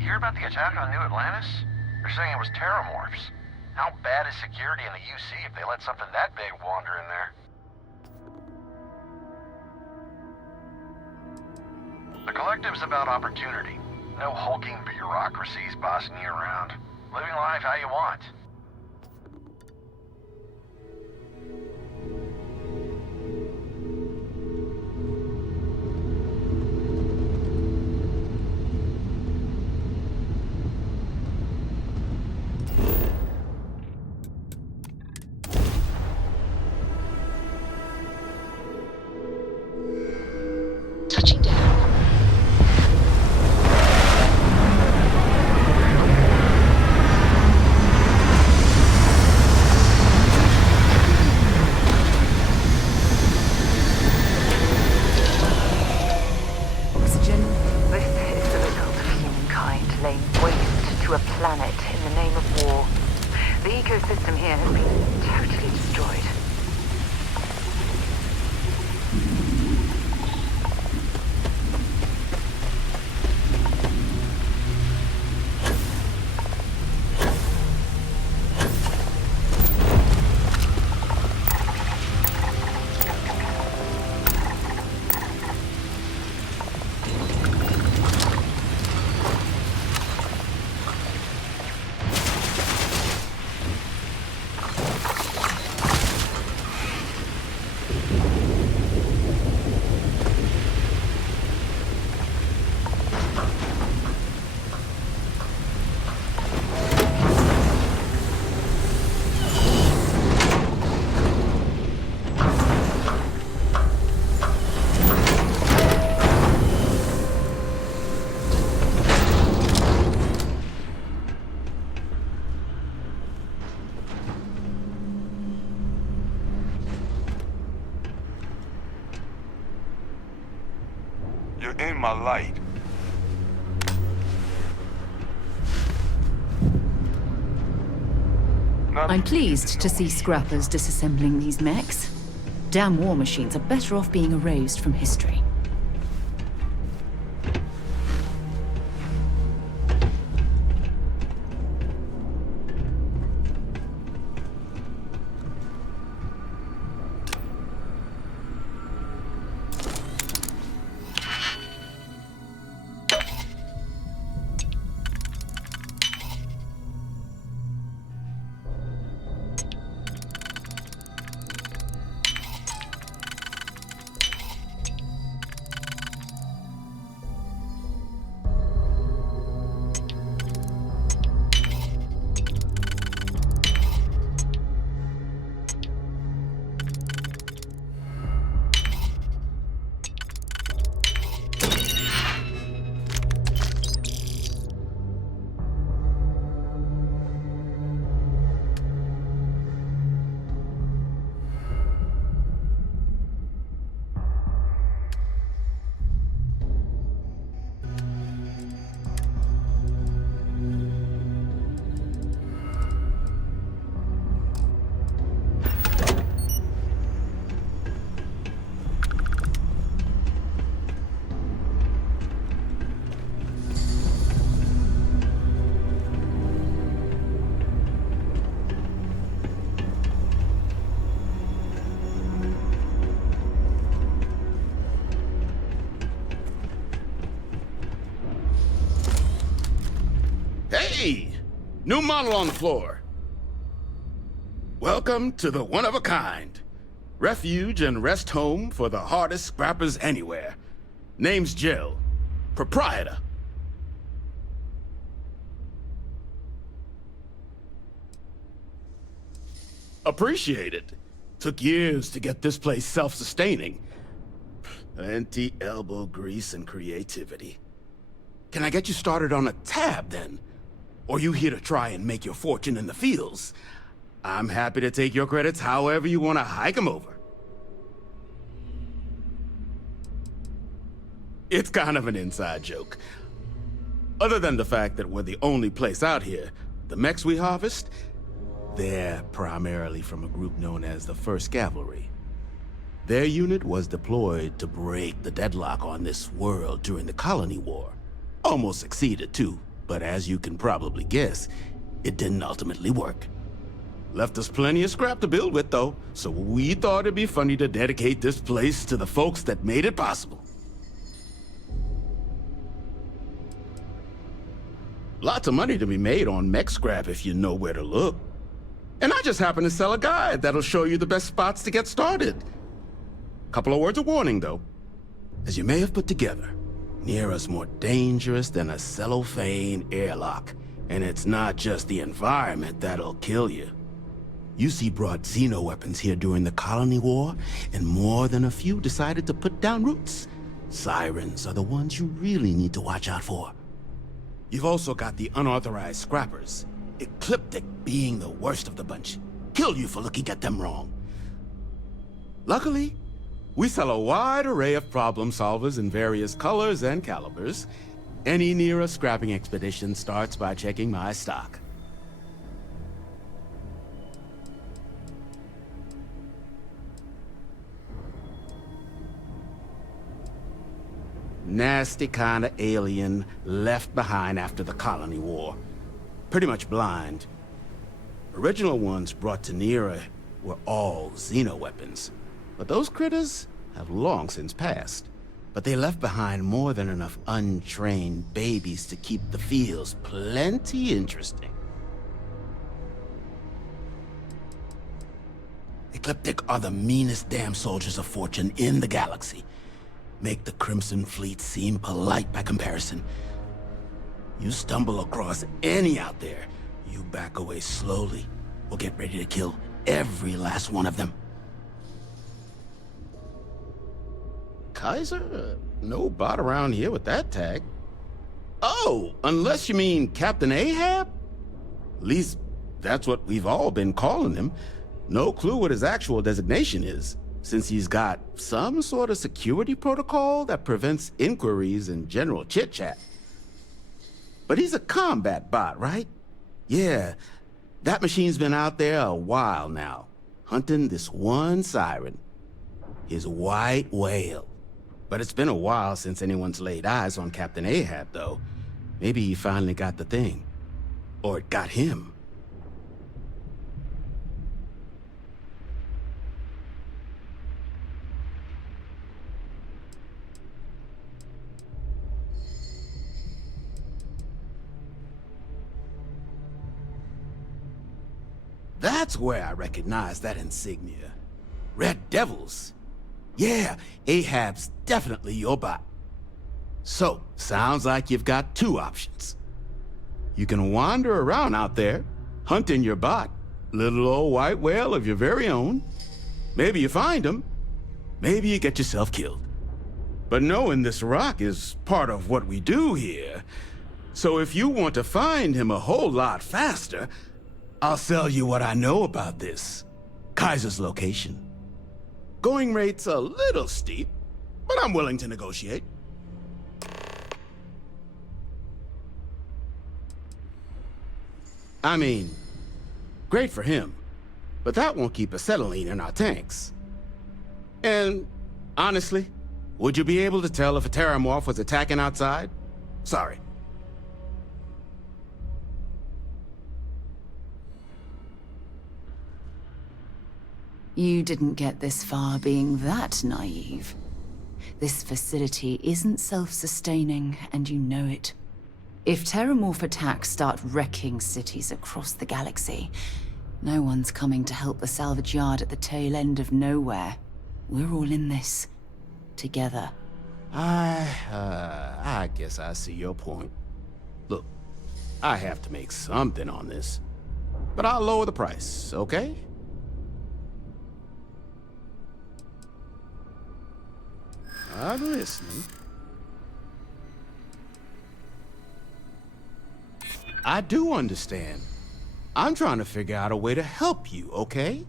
Hear about the attack on New Atlantis? They're saying it was terramorphs. How bad is security in the UC if they let something that big wander in there? The Collective's about opportunity. No hulking bureaucracies bossing you around. Living life how you want. Touching down. Oxygen, this is the result of humankind laying waste to a planet in the name of war. The ecosystem here has been totally destroyed. You're in my light. I'm pleased to see scrappers disassembling these mechs. Damn war machines are better off being erased from history. Hey! New model on the floor. Welcome to the one-of-a-kind. Refuge and rest home for the hardest scrappers anywhere. Name's Jill. Proprietor. Appreciate it. Took years to get this place self-sustaining. Plenty elbow grease and creativity. Can I get you started on a tab, then? Or you here to try and make your fortune in the fields? I'm happy to take your credits however you want to hike them over. It's kind of an inside joke. Other than the fact that we're the only place out here, the mechs we harvest, they're primarily from a group known as the 1st Cavalry. Their unit was deployed to break the deadlock on this world during the Colony War. Almost succeeded too, but as you can probably guess, it didn't ultimately work. Left us plenty of scrap to build with though, so we thought it'd be funny to dedicate this place to the folks that made it possible. Lots of money to be made on mech scrap if you know where to look. And I just happen to sell a guide that'll show you the best spots to get started. Couple of words of warning though. As you may have put together, Nira's more dangerous than a cellophane airlock. And it's not just the environment that'll kill you. UC brought xeno-weapons here during the Colony War, and more than a few decided to put down roots. Sirens are the ones you really need to watch out for. You've also got the unauthorized scrappers, Ecliptic being the worst of the bunch. Kill you for looking at them wrong. Luckily, we sell a wide array of problem solvers in various colors and calibers. Any Nira scrapping expedition starts by checking my stock. Nasty kind of alien left behind after the Colony War. Pretty much blind. Original ones brought to Nira were all xeno-weapons. But those critters have long since passed. But they left behind more than enough untrained babies to keep the fields plenty interesting. Ecliptic are the meanest damn soldiers of fortune in the galaxy. Make the Crimson Fleet seem polite by comparison. You stumble across any out there, you back away slowly, or get ready to kill every last one of them. Kaiser? No bot around here with that tag. Oh, unless you mean Captain Ahab? At least, that's what we've all been calling him. No clue what his actual designation is, since he's got some sort of security protocol that prevents inquiries and general chit-chat. But he's a combat bot, right? Yeah, that machine's been out there a while now, hunting this one siren, his white whale. But it's been a while since anyone's laid eyes on Captain Ahab, though. Maybe he finally got the thing. Or it got him. That's where I recognize that insignia. Red Devils. Yeah, Ahab's definitely your bot. So, sounds like you've got two options. You can wander around out there, hunting your bot, little old white whale of your very own. Maybe you find him, maybe you get yourself killed. But knowing this rock is part of what we do here. So if you want to find him a whole lot faster, I'll sell you what I know about this. Kaiser's location. Going rate's a little steep, but I'm willing to negotiate. I mean, great for him, but that won't keep acetylene in our tanks. And honestly, would you be able to tell if a terramorph was attacking outside? Sorry. You didn't get this far being that naive. This facility isn't self-sustaining, and you know it. If terramorph attacks start wrecking cities across the galaxy, no one's coming to help the salvage yard at the tail end of nowhere. We're all in this. Together. I guess I see your point. Look, I have to make something on this. But I'll lower the price, okay? I'm listening. I do understand. I'm trying to figure out a way to help you, okay?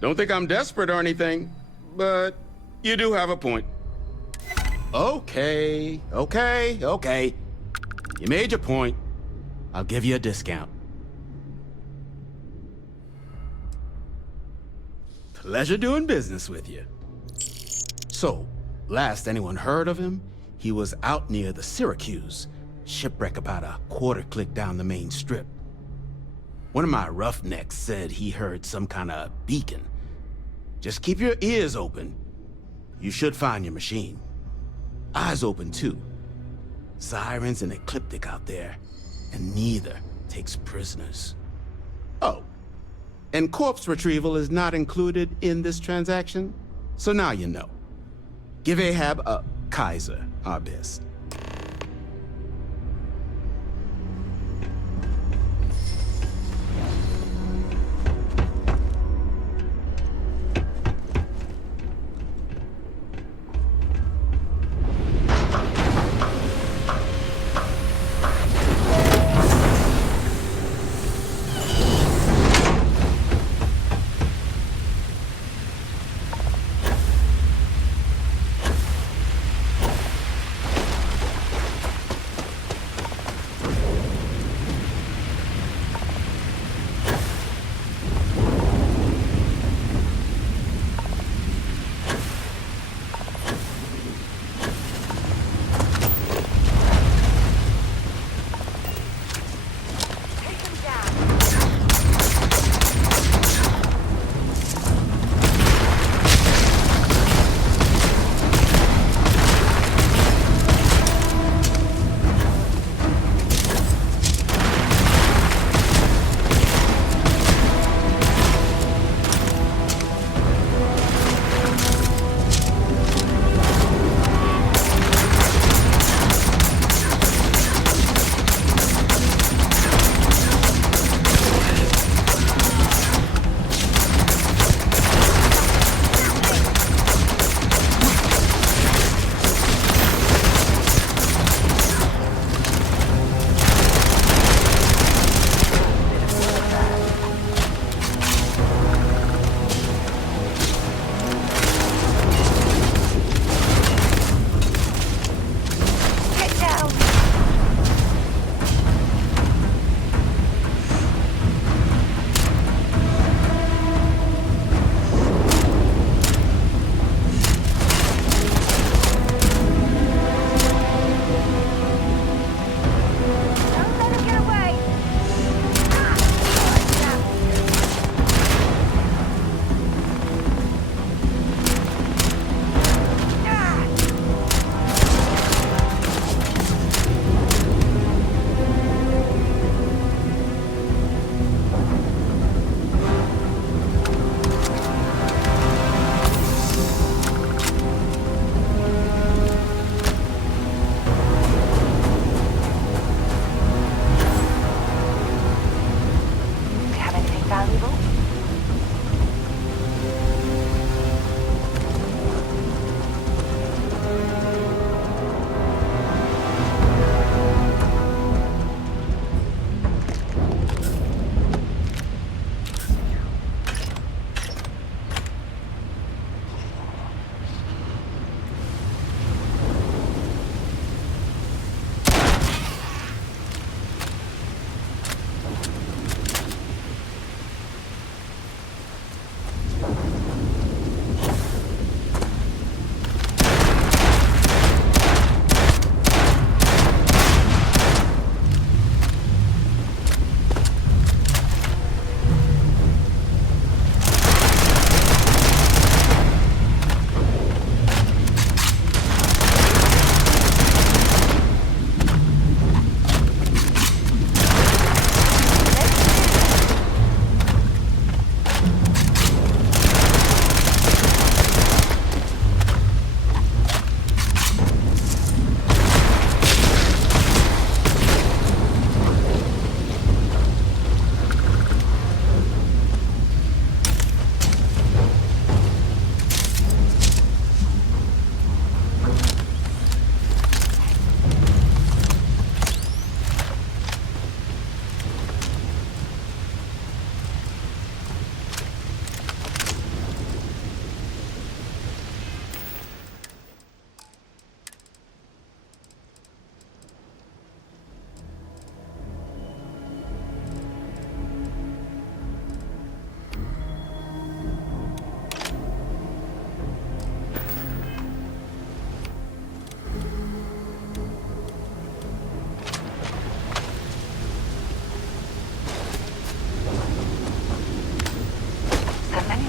Don't think I'm desperate or anything, but you do have a point. Okay. You made your point. I'll give you a discount. Pleasure doing business with you. So, last anyone heard of him, he was out near the Syracuse, shipwreck about a quarter click down the main strip. One of my roughnecks said he heard some kind of beacon. Just keep your ears open. You should find your machine. Eyes open too. Sirens and ecliptic out there, and neither takes prisoners. Oh, and corpse retrieval is not included in this transaction, so now you know. Give Ahab a Kaiser our best.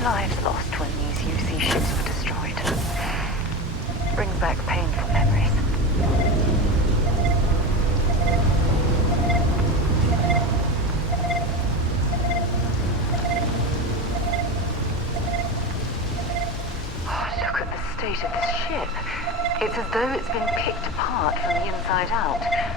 lives lost when these UC ships were destroyed. Brings back painful memories. Oh, look at the state of this ship. It's as though it's been picked apart from the inside out.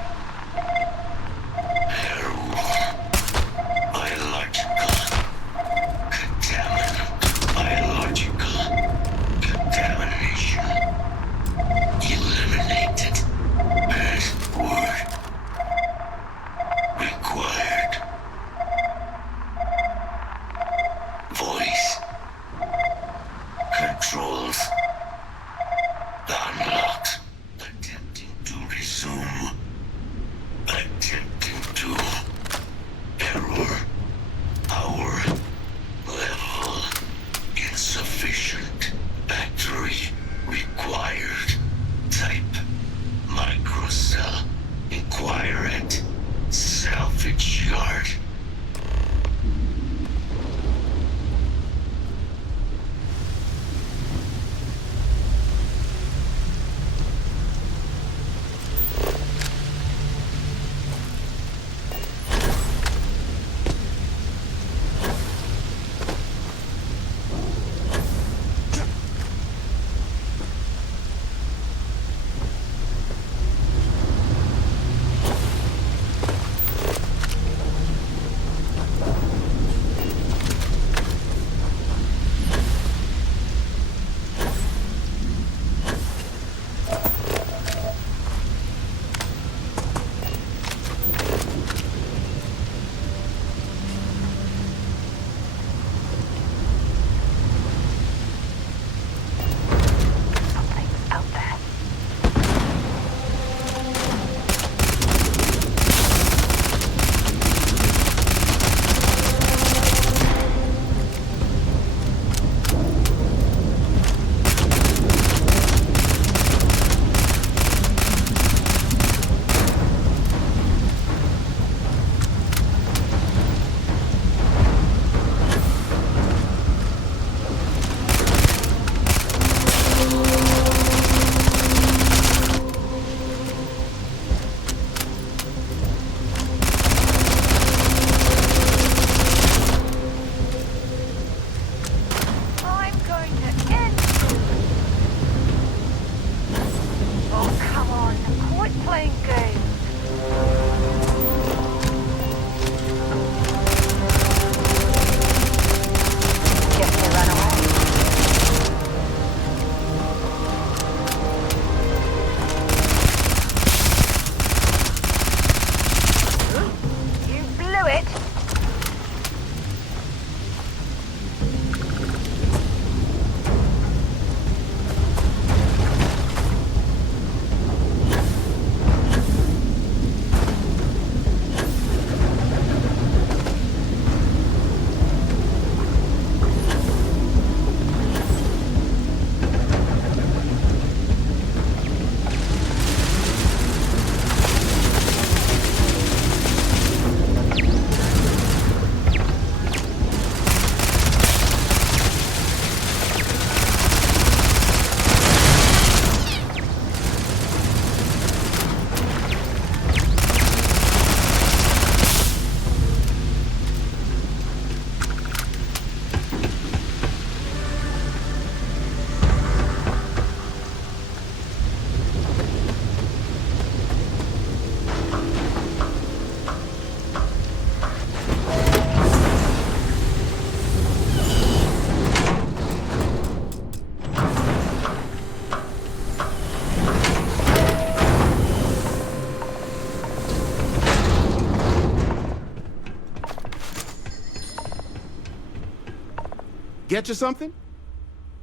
Get you something?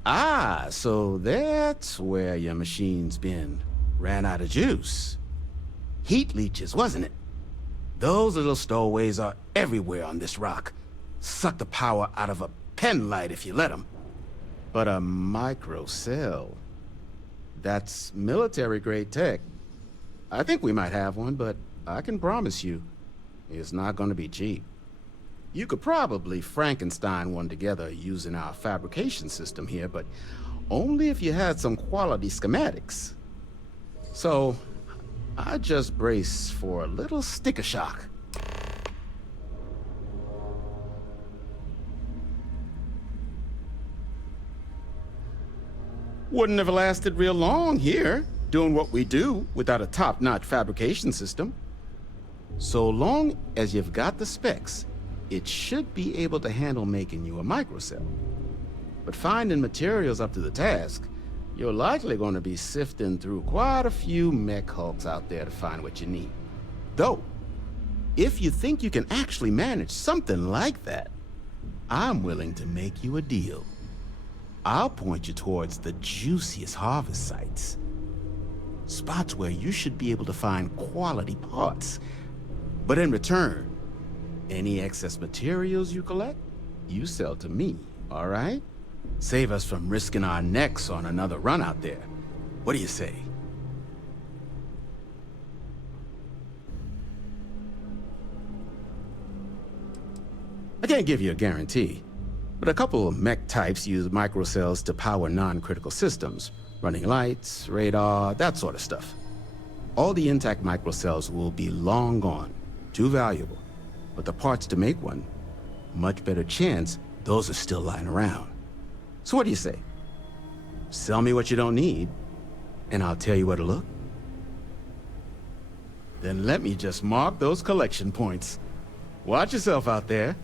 Ah, so that's where your machine's been. Ran out of juice. Heat leeches, wasn't it? Those little stowaways are everywhere on this rock. Suck the power out of a pen light if you let them. But a micro cell. That's military-grade tech. I think we might have one, but I can promise you, it's not gonna be cheap. You could probably Frankenstein one together using our fabrication system here, but only if you had some quality schematics. So, I just brace for a little sticker shock. Wouldn't have lasted real long here, doing what we do without a top-notch fabrication system. So long as you've got the specs, it should be able to handle making you a microcell. But finding materials up to the task, you're likely going to be sifting through quite a few mech hulks out there to find what you need. Though, if you think you can actually manage something like that, I'm willing to make you a deal. I'll point you towards the juiciest harvest sites. Spots where you should be able to find quality parts. But in return, any excess materials you collect, you sell to me, all right? Save us from risking our necks on another run out there. What do you say? I can't give you a guarantee, but a couple of mech types use microcells to power non-critical systems, running lights, radar, that sort of stuff. All the intact microcells will be long gone, too valuable. But the parts to make one, much better chance those are still lying around. So what do you say? Sell me what you don't need, and I'll tell you where to look? Then let me just mark those collection points. Watch yourself out there.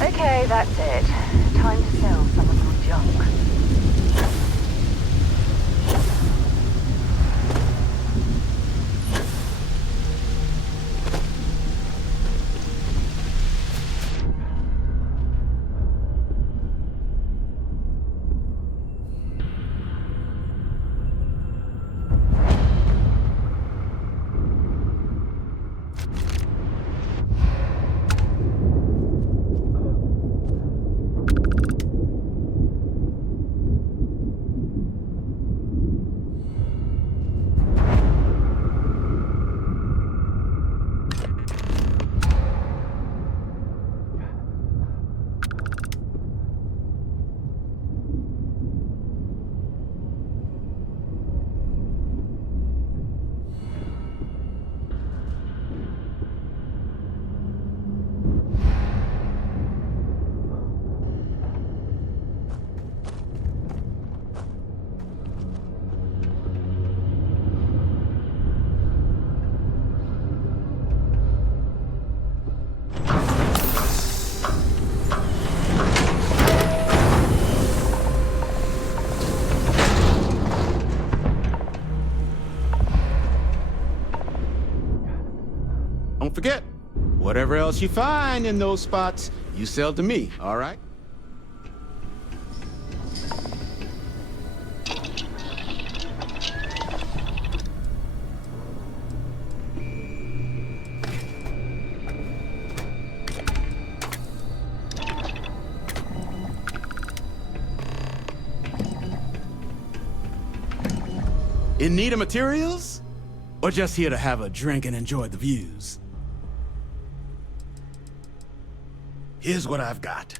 Okay, that's it. Time to sell some of your junk. Don't forget, whatever else you find in those spots, you sell to me, all right? In need of materials? Or just here to have a drink and enjoy the views? Here's what I've got.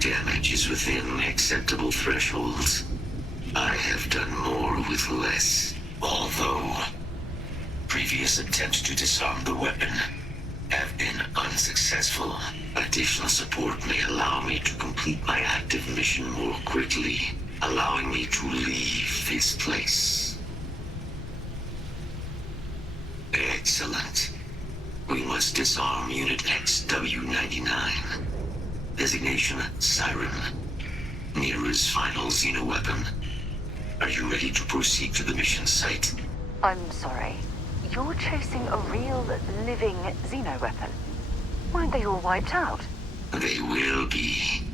Damage is within acceptable thresholds. I have done more with less. Although, previous attempts to disarm the weapon have been unsuccessful. Additional support may allow me to complete my active mission more quickly, allowing me to leave this place. Excellent. We must disarm Unit XW-99. Designation Siren. Nearest final xeno-weapon. Are you ready to proceed to the mission site? I'm sorry. You're chasing a real, living xeno-weapon. Weren't they all wiped out? They will be.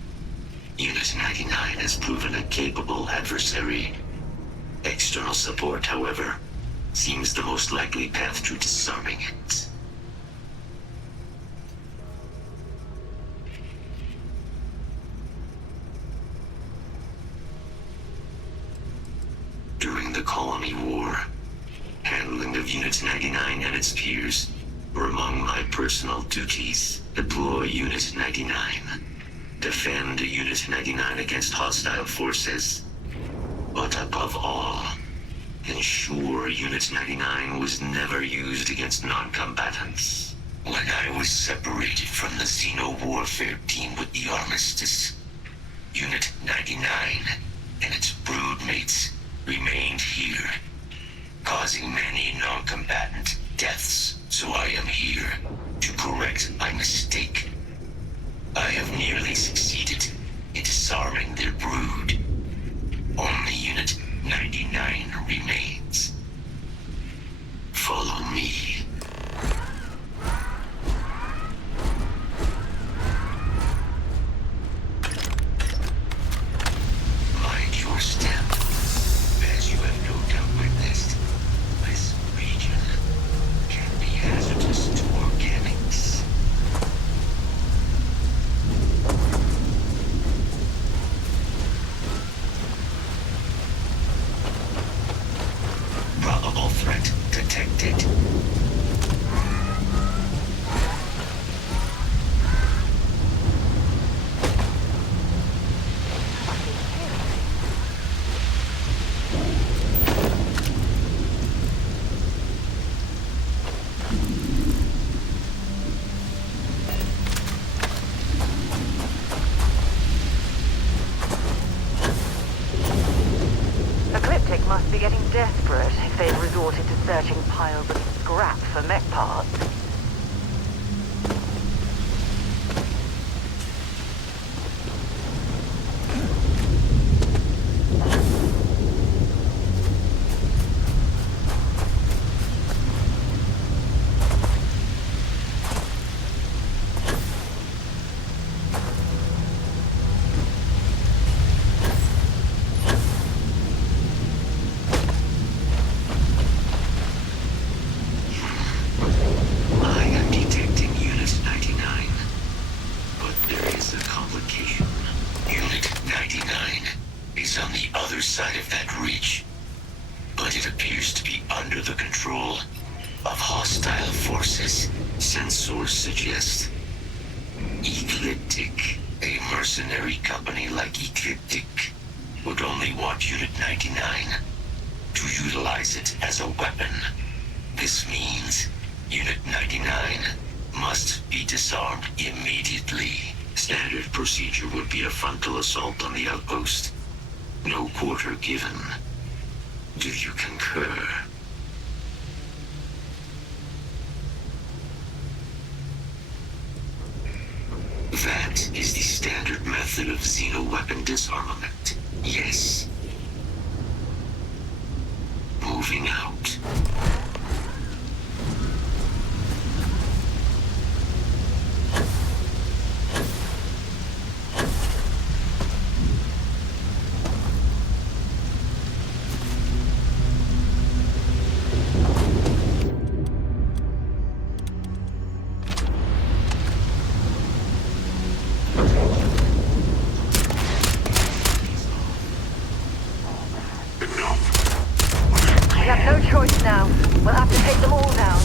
Unit 99 has proven a capable adversary. External support, however, seems the most likely path to disarming it. During the Colony War, handling of Unit 99 and its peers were among my personal duties. Deploy Unit 99. Defend Unit 99 against hostile forces. But above all, ensure Unit 99 was never used against non-combatants. When I was separated from the Xeno Warfare team with the Armistice, Unit 99 and its broodmates remained here, causing many non-combatant deaths. So I am here to correct my mistake. I have nearly succeeded in disarming their brood. Only Unit 99 remains. Follow me. Mind your must be getting desperate if they've resorted to searching piles of scrap for mech parts. Side of that reach, but it appears to be under the control of hostile forces. Sensors suggest Ecliptic, a mercenary company like Ecliptic, would only want Unit 99 to utilize it as a weapon. This means Unit 99 must be disarmed immediately. Standard procedure would be a frontal assault on the outpost. No quarter given. Do you concur? That is the standard method of xeno-weapon disarmament. Yes. Moving out. We have no choice now. We'll have to take them all down.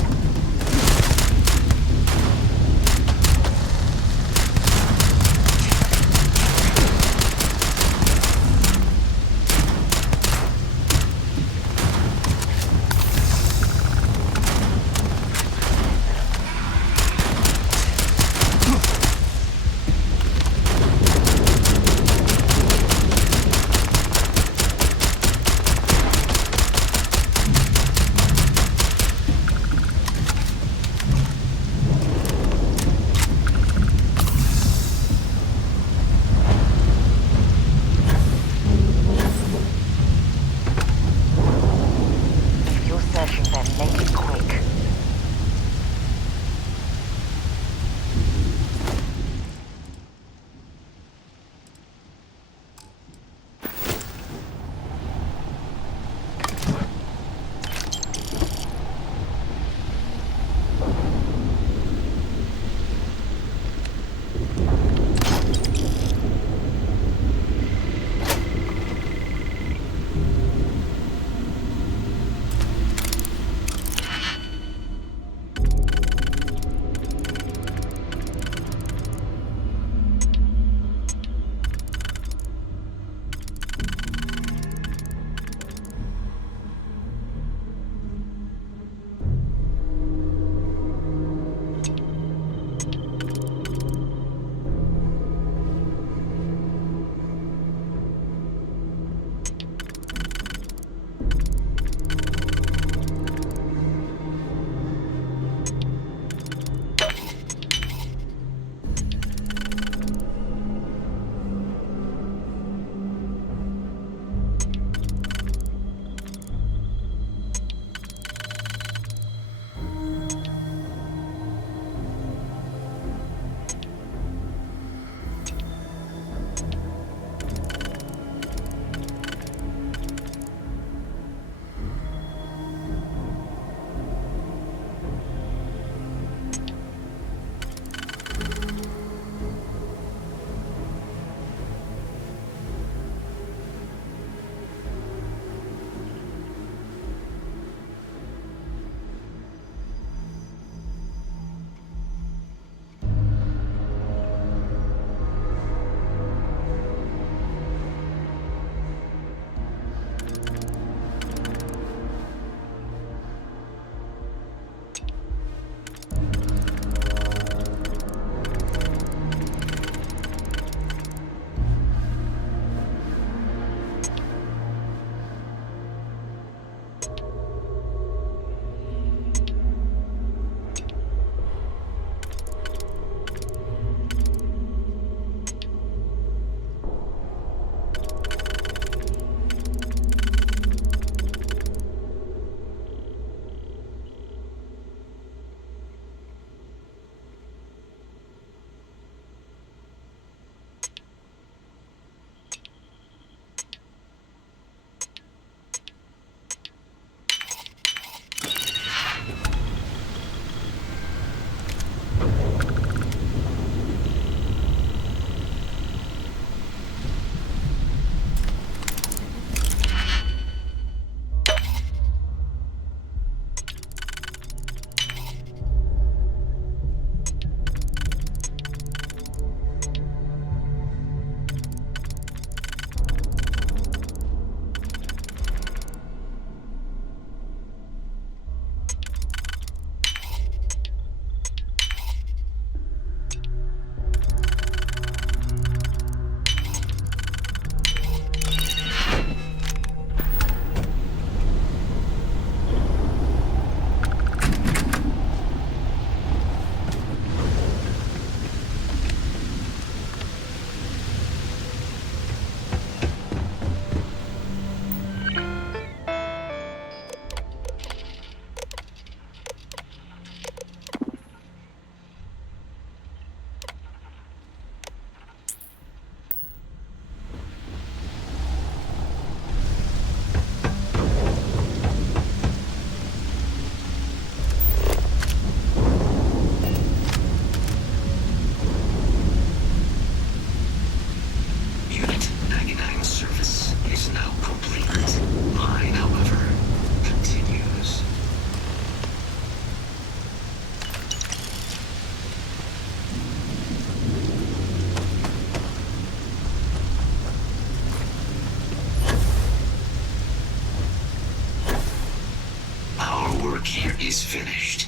is finished.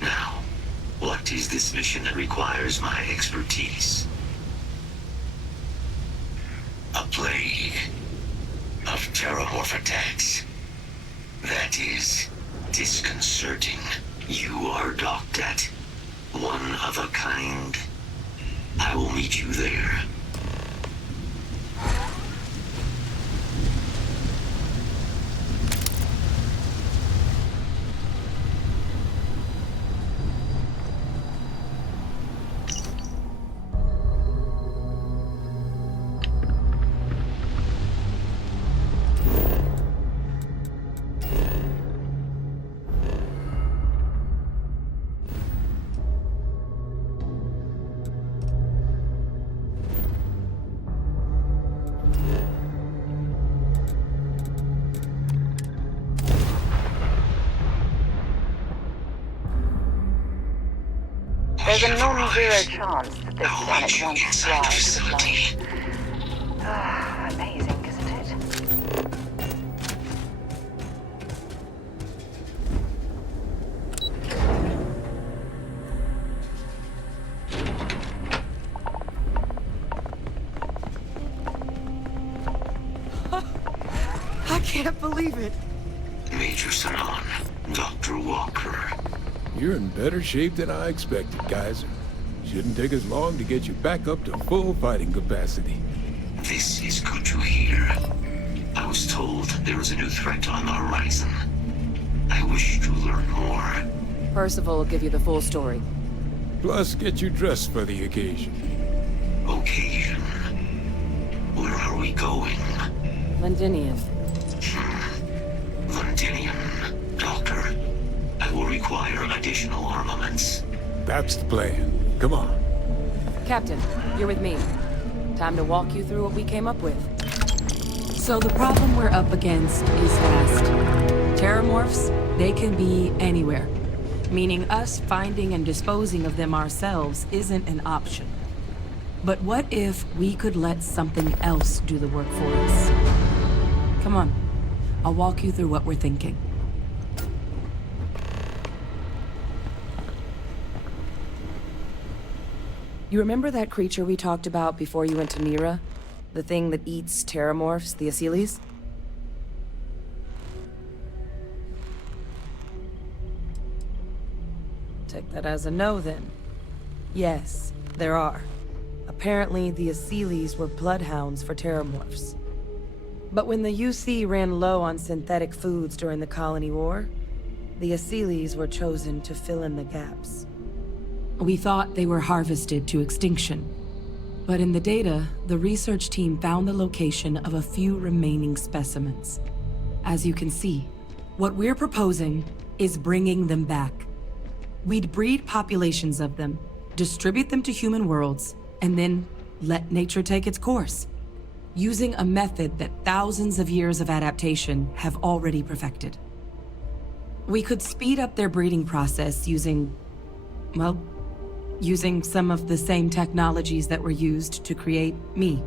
Now, what is this mission that requires my expertise? A plague of terramorph attacks. That is disconcerting. You are docked at one of a kind. I will meet you there. There's a non-zero chance that this planet once thrived as life. Amazing, isn't it? I can't believe it. Major Sanon, Dr. Walker. You're in better shape than I expected, Kaiser. Shouldn't take us long to get you back up to full fighting capacity. This is good to hear. I was told there was a new threat on the horizon. I wish to learn more. Percival will give you the full story. Plus, get you dressed for the occasion. Occasion? Where are we going? Londinium. Londinium. Doctor, I will require additional armaments. That's the plan. Come on. Captain, you're with me. Time to walk you through what we came up with. So the problem we're up against is vast. Terramorphs, they can be anywhere. Meaning us finding and disposing of them ourselves isn't an option. But what if we could let something else do the work for us? Come on, I'll walk you through what we're thinking. You remember that creature we talked about before you went to Nira? The thing that eats terramorphs, the Asyles? Take that as a no, then. Yes, there are. Apparently, the Asyles were bloodhounds for terramorphs. But when the UC ran low on synthetic foods during the Colony War, the Asyles were chosen to fill in the gaps. We thought they were harvested to extinction. But in the data, the research team found the location of a few remaining specimens. As you can see, what we're proposing is bringing them back. We'd breed populations of them, distribute them to human worlds, and then let nature take its course, using a method that thousands of years of adaptation have already perfected. We could speed up their breeding process using, well, using some of the same technologies that were used to create me.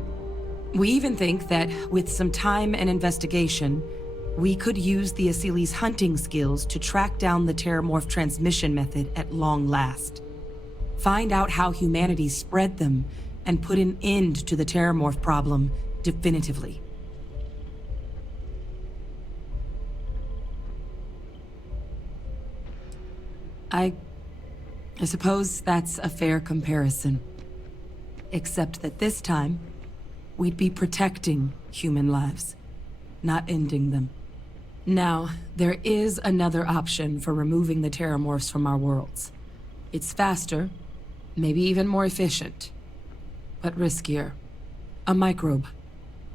We even think that with some time and investigation, we could use the Asyles' hunting skills to track down the terramorph transmission method at long last. Find out how humanity spread them and put an end to the terramorph problem definitively. I suppose that's a fair comparison. Except that this time, we'd be protecting human lives, not ending them. Now, there is another option for removing the terramorphs from our worlds. It's faster, maybe even more efficient, but riskier. A microbe.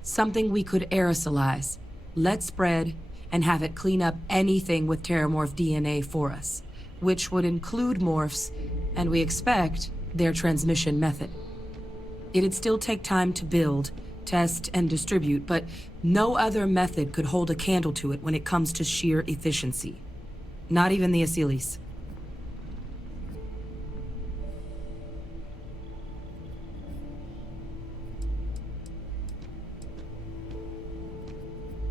Something we could aerosolize, let spread, and have it clean up anything with terramorph DNA for us, which would include morphs, and we expect their transmission method. It'd still take time to build, test, and distribute, but no other method could hold a candle to it when it comes to sheer efficiency. Not even the Asyles.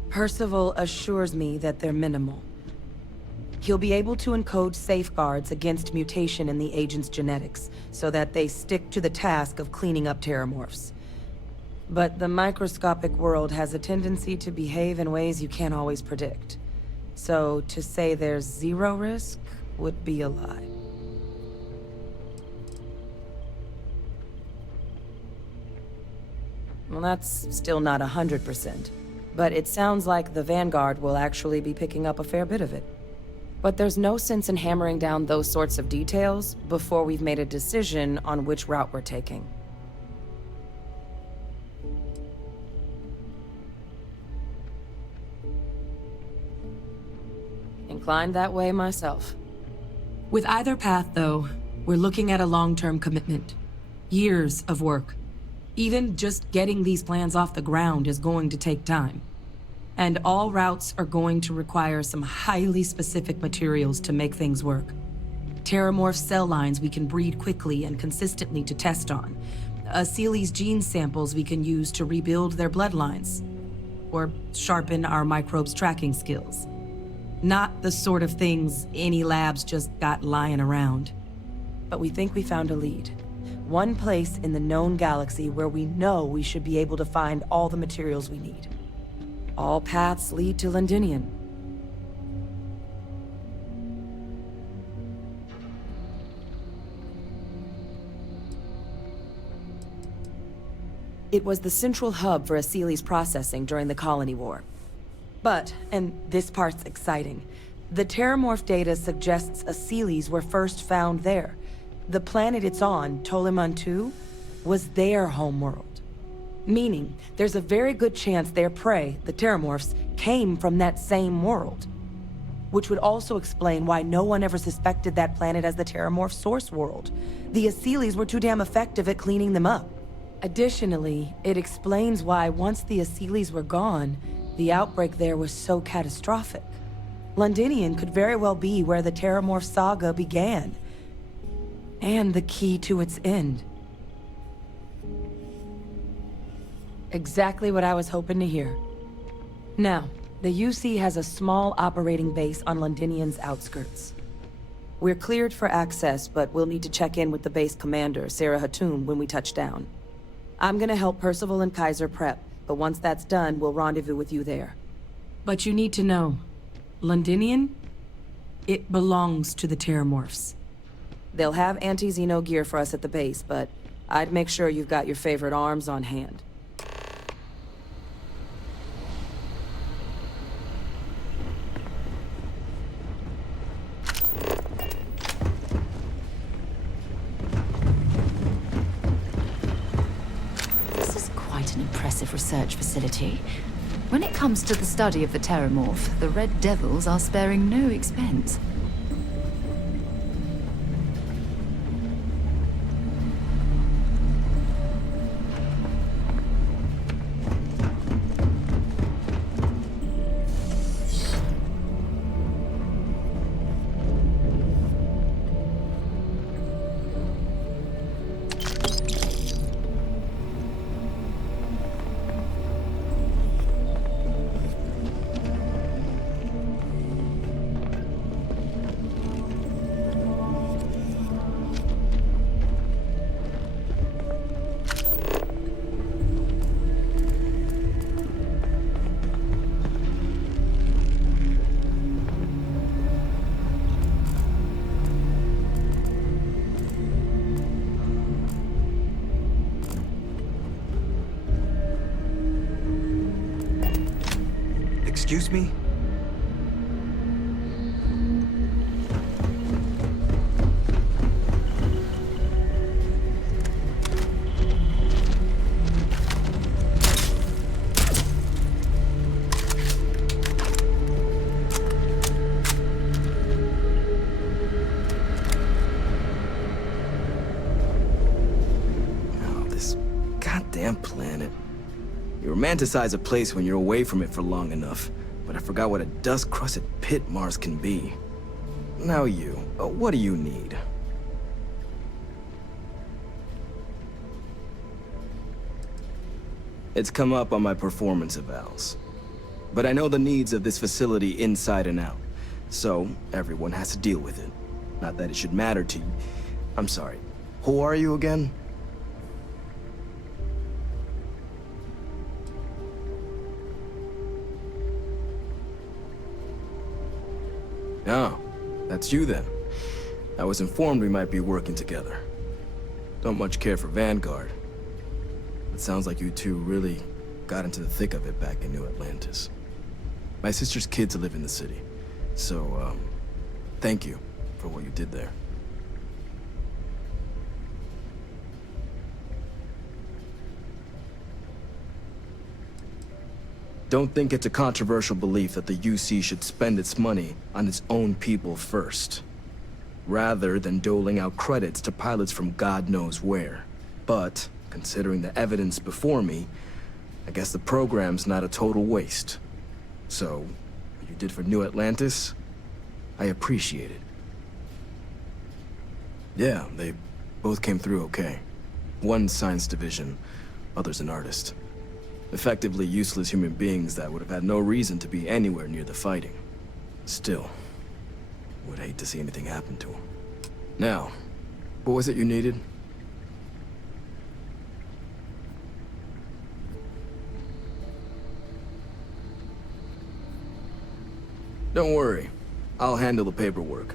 Percival assures me that they're minimal. He'll be able to encode safeguards against mutation in the agent's genetics, so that they stick to the task of cleaning up terramorphs. But the microscopic world has a tendency to behave in ways you can't always predict. So to say there's zero risk would be a lie. Well, that's still not 100%. But it sounds like the Vanguard will actually be picking up a fair bit of it. But there's no sense in hammering down those sorts of details before we've made a decision on which route we're taking. Inclined that way myself. With either path, though, we're looking at a long-term commitment. Years of work. Even just getting these plans off the ground is going to take time. And all routes are going to require some highly specific materials to make things work. Terramorph cell lines we can breed quickly and consistently to test on. Seely's gene samples we can use to rebuild their bloodlines. Or sharpen our microbes tracking skills. Not the sort of things any labs just got lying around. But we think we found a lead. One place in the known galaxy where we know we should be able to find all the materials we need. All paths lead to Londinian. It was the central hub for Seely's processing during the Colony War. But, and this part's exciting, the terramorph data suggests Seely's were first found there. The planet it's on, Toliman 2, was their homeworld. Meaning, there's a very good chance their prey, the terramorphs, came from that same world. Which would also explain why no one ever suspected that planet as the terramorph source world. The Seely's were too damn effective at cleaning them up. Additionally, it explains why once the Seely's were gone, the outbreak there was so catastrophic. Londinian could very well be where the terramorph saga began. And the key to its end. Exactly what I was hoping to hear. Now, the UC has a small operating base on Londinian's outskirts. We're cleared for access, but we'll need to check in with the base commander, Sarah Hatum, when we touch down. I'm gonna help Percival and Kaiser prep, but once that's done, we'll rendezvous with you there. But you need to know, Londinian, it belongs to the terramorphs. They'll have anti-Xeno gear for us at the base, but I'd make sure you've got your favorite arms on hand. This is quite an impressive research facility. When it comes to the study of the terramorph, the Red Devils are sparing no expense. Excuse me? Oh, this goddamn planet. You romanticize a place when you're away from it for long enough. But I forgot what a dust-crusted pit Mars can be. Now you, what do you need? It's come up on my performance evals. But I know the needs of this facility inside and out. So, everyone has to deal with it. Not that it should matter to you. I'm sorry. Who are you again? Oh, that's you then. I was informed we might be working together. Don't much care for Vanguard. It sounds like you two really got into the thick of it back in New Atlantis. My sister's kids live in the city, so, thank you for what you did there. Don't think it's a controversial belief that the UC should spend its money on its own people first, rather than doling out credits to pilots from God knows where. But, considering the evidence before me, I guess the program's not a total waste. So, what you did for New Atlantis, I appreciate it. Yeah, they both came through okay. One science division, other's an artist. Effectively useless human beings that would have had no reason to be anywhere near the fighting. Still, would hate to see anything happen to them. Now, what was it you needed? Don't worry, I'll handle the paperwork.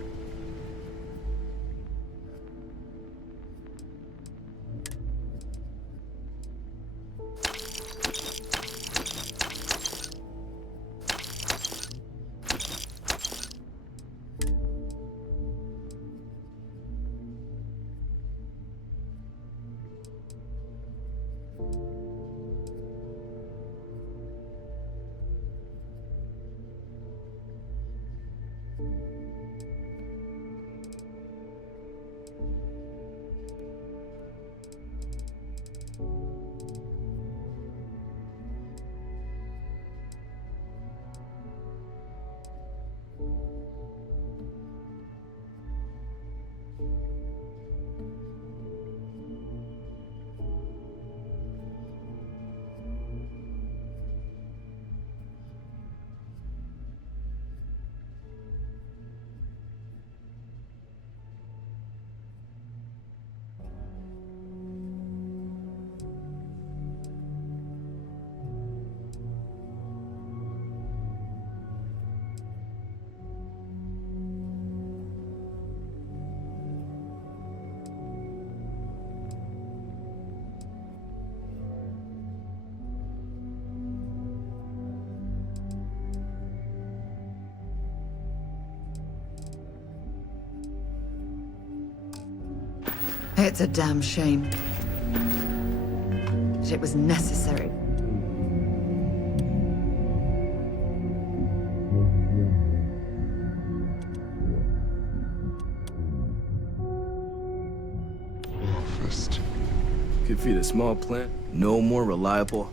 It's a damn shame. But it was necessary. Harvest. Could feed a small plant. No more reliable.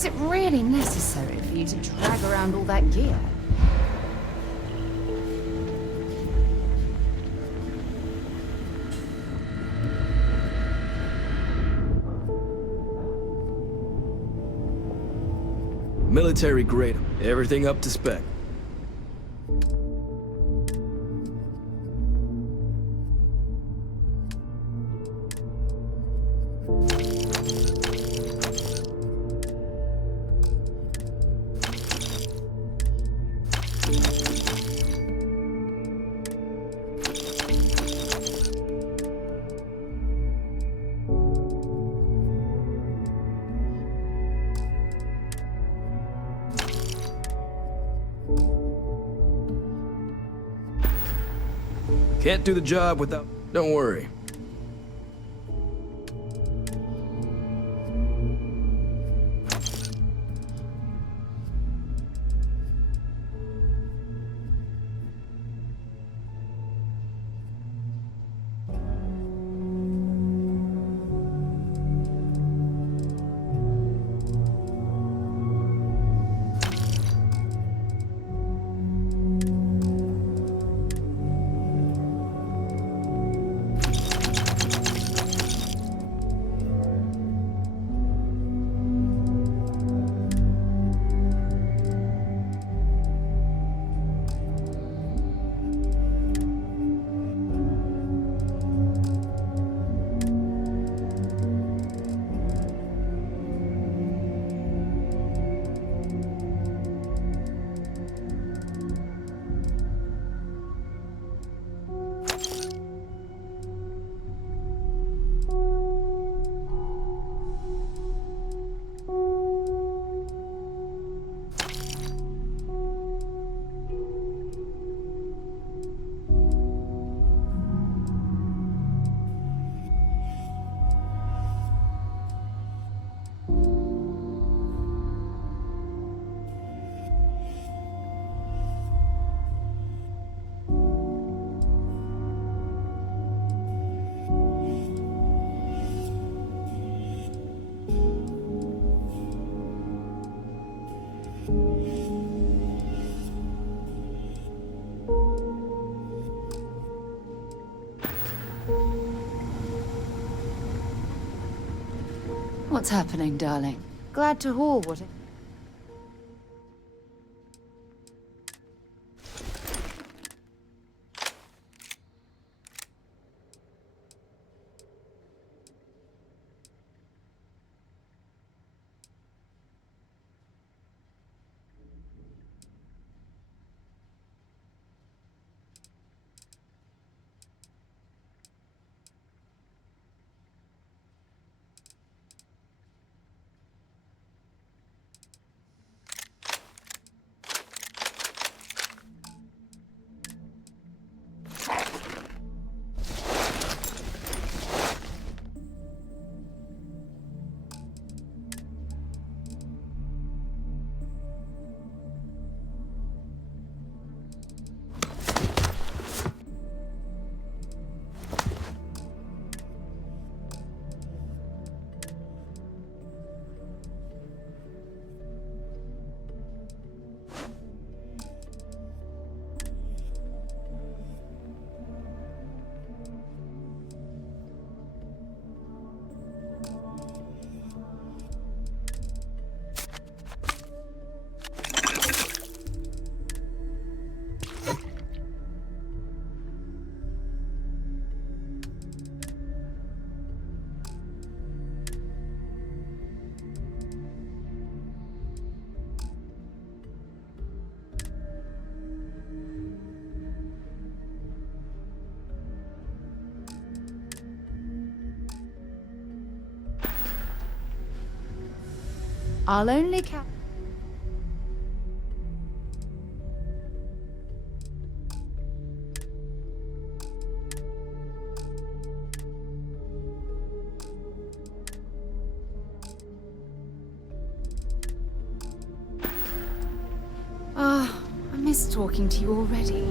Is it really necessary for you to drag around all that gear? Military grade. Everything up to spec. Can't do the job without... Don't worry. What's happening, darling? Glad to haul what it... I'll only count... Ah, I miss talking to you already.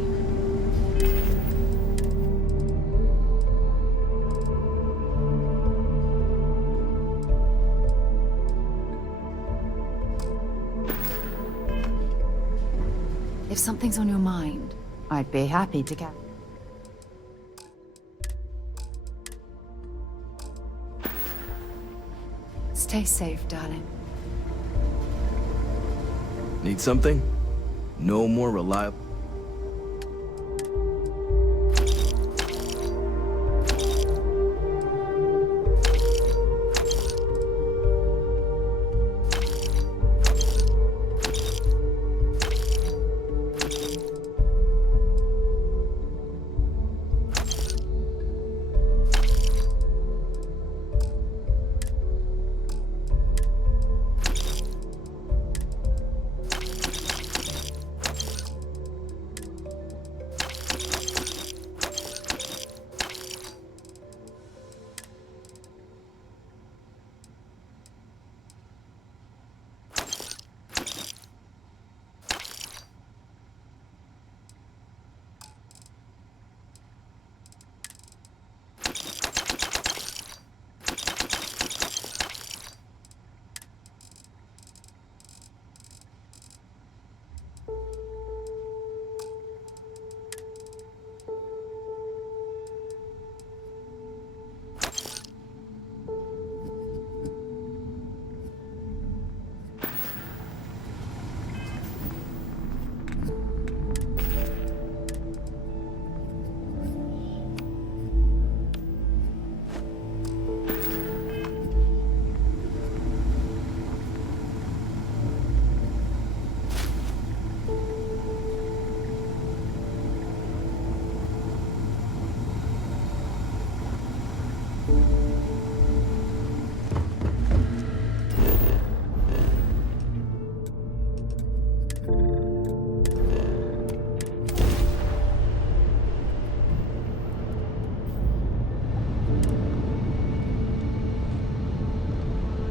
If something's on your mind, I'd be happy to get. Stay safe, darling. Need something? No more reliable.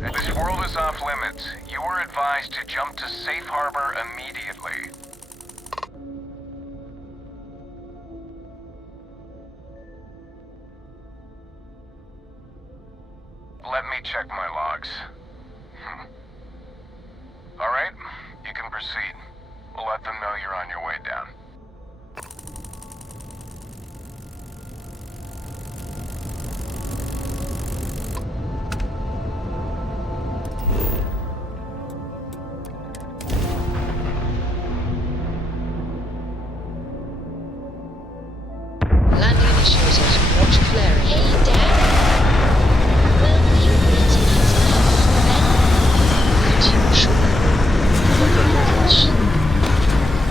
This world is off limits. You were advised to jump to safe harbor immediately. Let me check my logs. All right, you can proceed. We'll let them know you're on your way down. Landing initiated. Watch flaring. Hey, Dad. Will you meet us then? Sure. Like our rivals.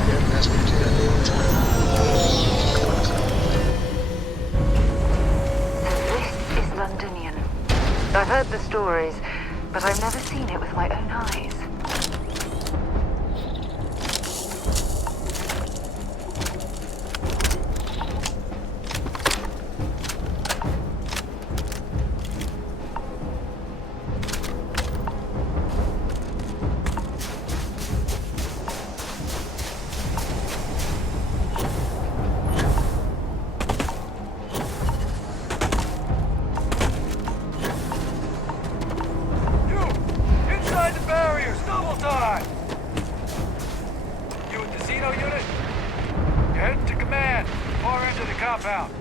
We haven't asked me to do that in a long time. This is Londonian. I've heard the stories, but I've never seen it with my own eyes. Inside the barriers, double time! You with the Xeno unit? You're heading to command, far end of the compound.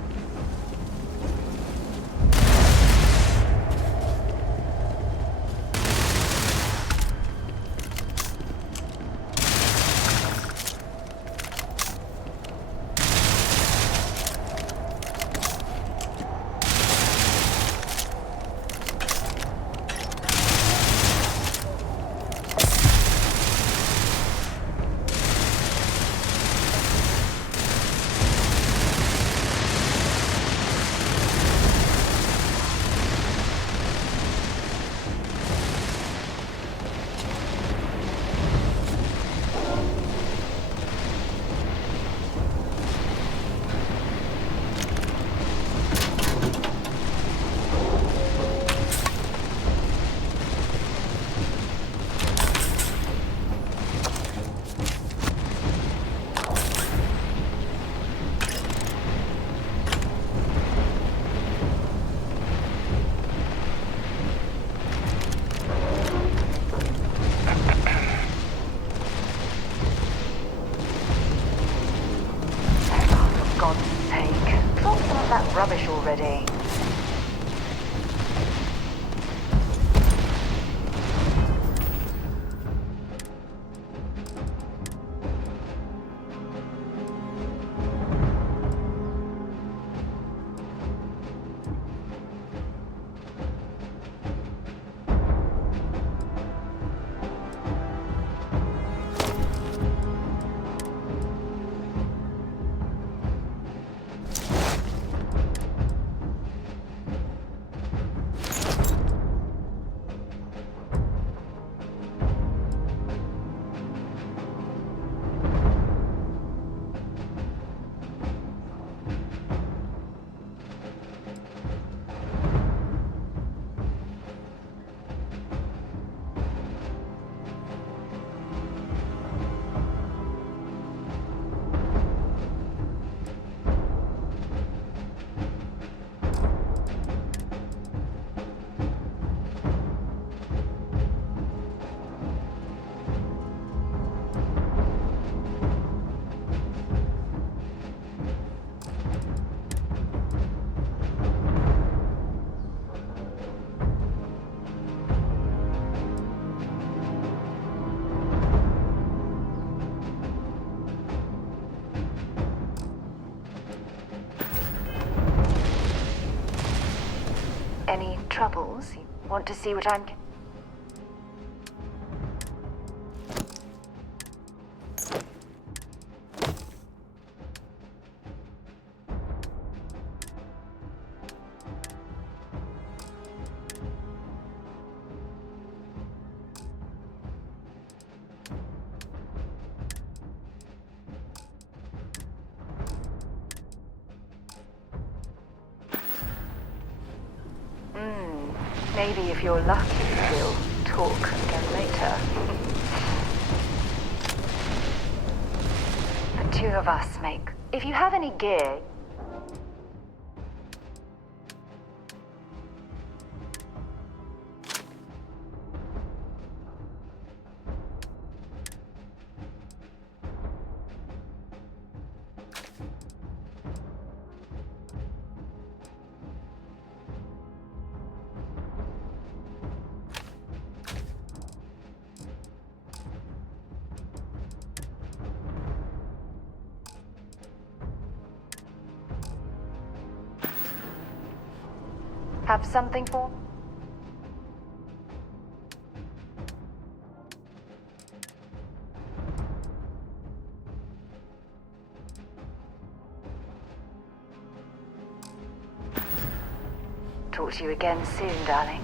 Want to see what I'm... Maybe if you're lucky, we'll talk again later. The two of us make... If you have any gear... Have something for? Talk to you again soon, darling.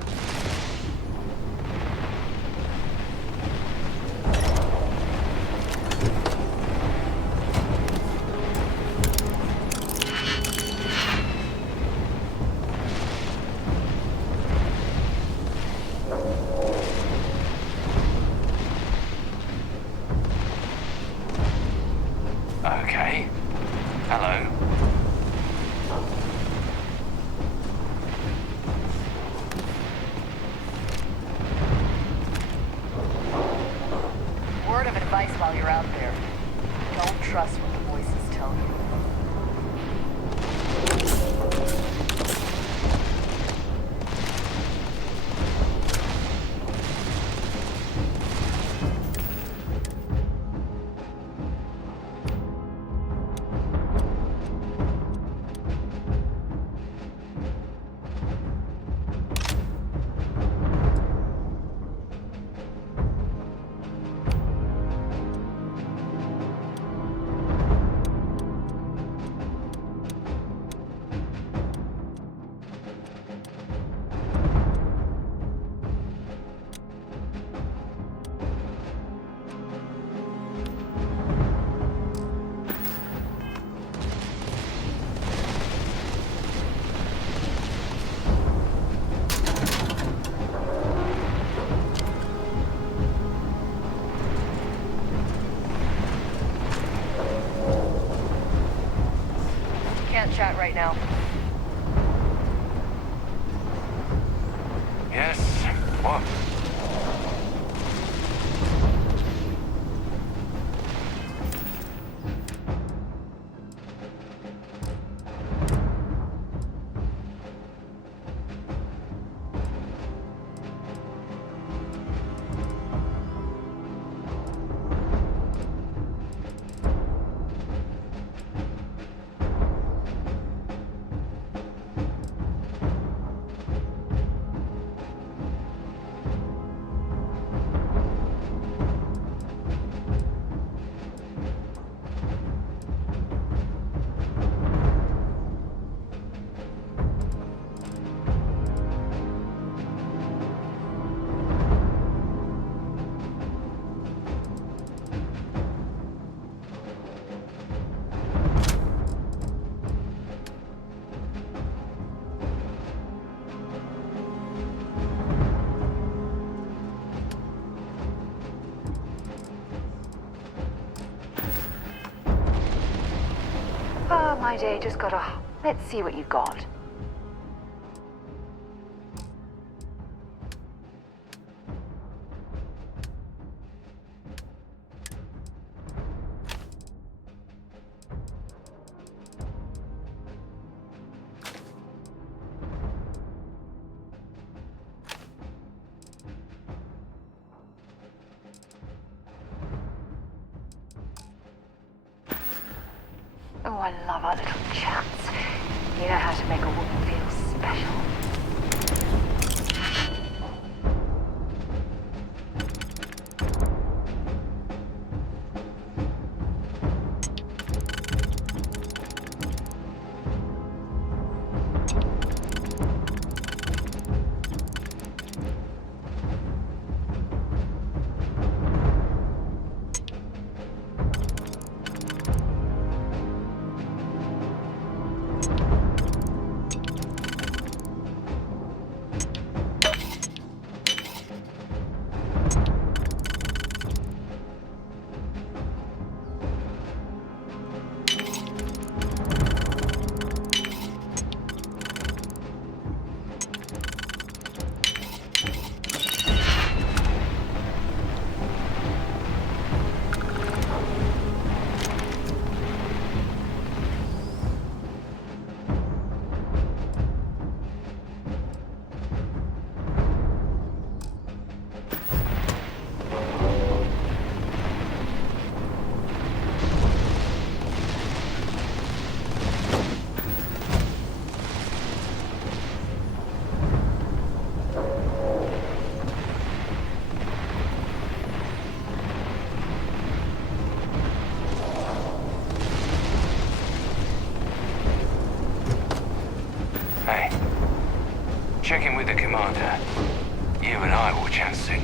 Okay. Hello. Word of advice while you're out there. Don't trust what the voices tell you. Can't chat right now. Yes? What? Oh, my day just got off. Let's see what you got. Oh, I love our little chats. You know how to make a woman feel special.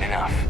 Enough.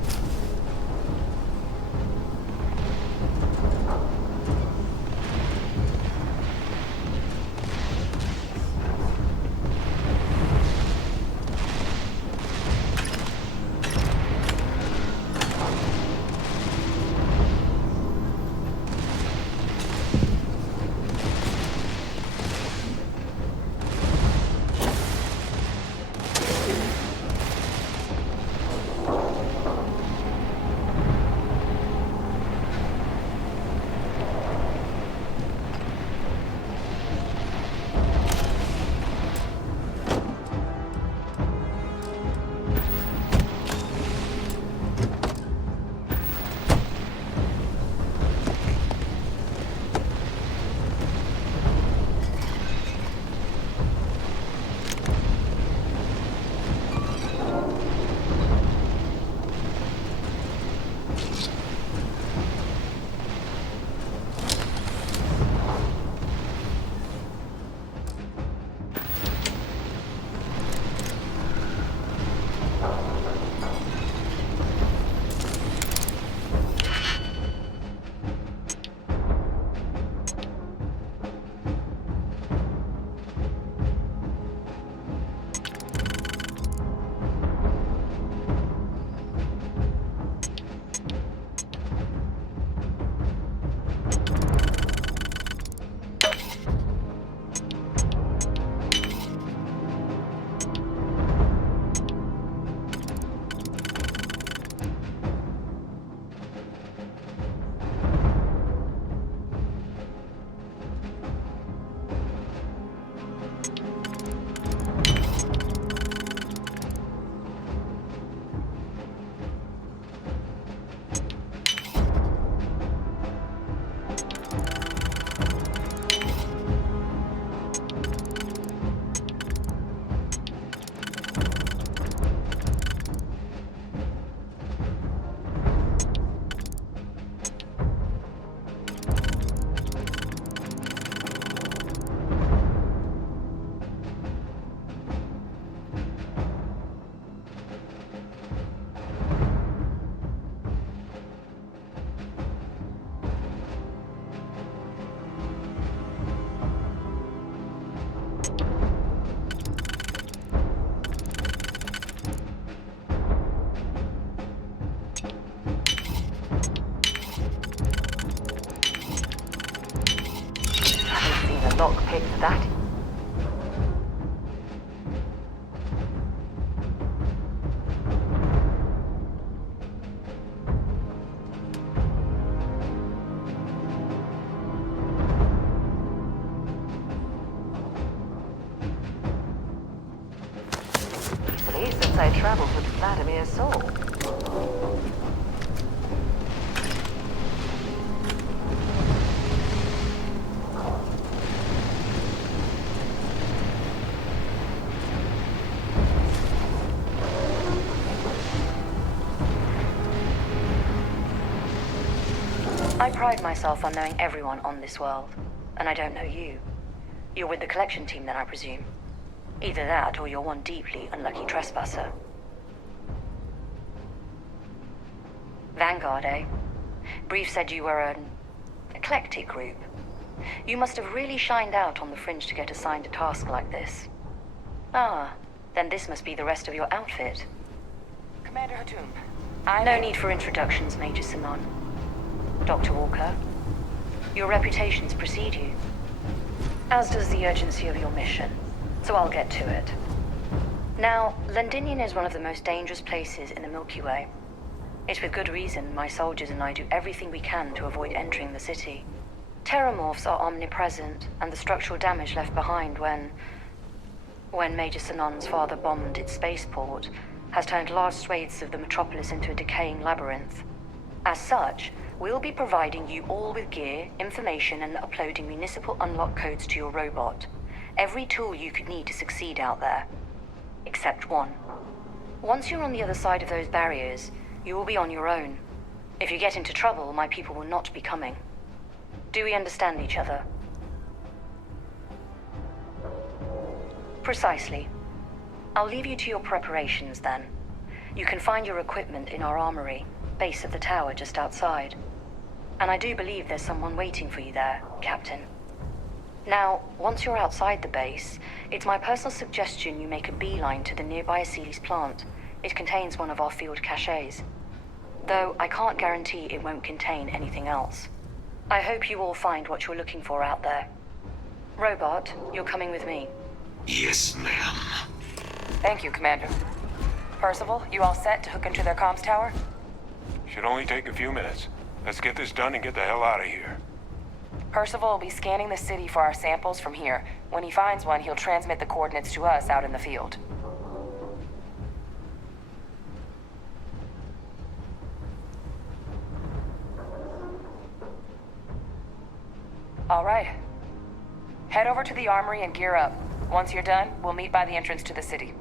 Lockpick for that. Easily, since I traveled with Vladimir's soul. I pride myself on knowing everyone on this world, and I don't know you. You're with the collection team then, I presume. Either that, or you're one deeply unlucky trespasser. Vanguard, eh? Brief said you were an eclectic group. You must have really shined out on the fringe to get assigned a task like this. Ah, then this must be the rest of your outfit. Commander Hatum. No need for introductions, Major Simon. Dr. Walker, your reputations precede you, as does the urgency of your mission, so I'll get to it. Now, Londinium is one of the most dangerous places in the Milky Way. It's with good reason my soldiers and I do everything we can to avoid entering the city. Terramorphs are omnipresent, and the structural damage left behind when Major Sinon's father bombed its spaceport has turned large swathes of the metropolis into a decaying labyrinth. As such, we'll be providing you all with gear, information, and uploading municipal unlock codes to your robot. Every tool you could need to succeed out there. Except one. Once you're on the other side of those barriers, you will be on your own. If you get into trouble, my people will not be coming. Do we understand each other? Precisely. I'll leave you to your preparations then. You can find your equipment in our armory, base of the tower just outside. And I do believe there's someone waiting for you there, Captain. Now, once you're outside the base, it's my personal suggestion you make a beeline to the nearby Aceles plant. It contains one of our field caches. Though I can't guarantee it won't contain anything else. I hope you all find what you're looking for out there. Robot, you're coming with me. Yes, ma'am. Thank you, Commander. Percival, you all set to hook into their comms tower? Should only take a few minutes. Let's get this done and get the hell out of here. Percival will be scanning the city for our samples from here. When he finds one, he'll transmit the coordinates to us out in the field. All right. Head over to the armory and gear up. Once you're done, we'll meet by the entrance to the city.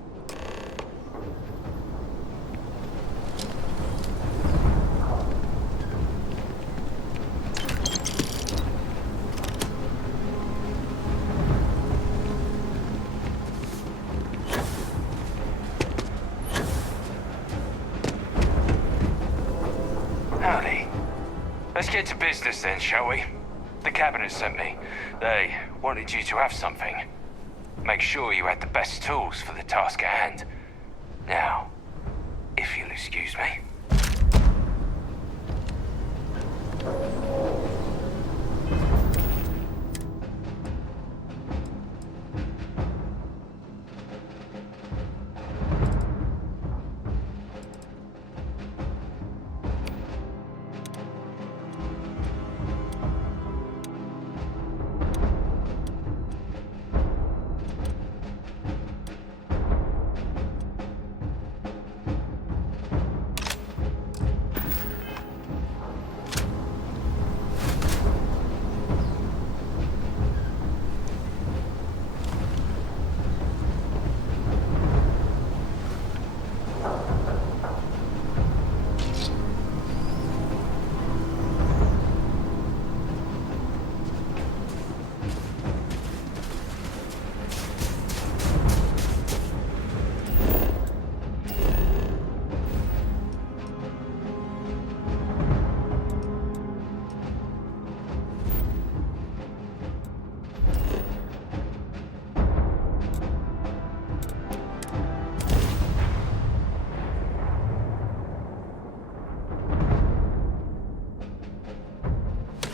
Howdy. Let's get to business then, shall we? The cabinet sent me. They wanted you to have something. Make sure you had the best tools for the task at hand. Now, if you'll excuse me.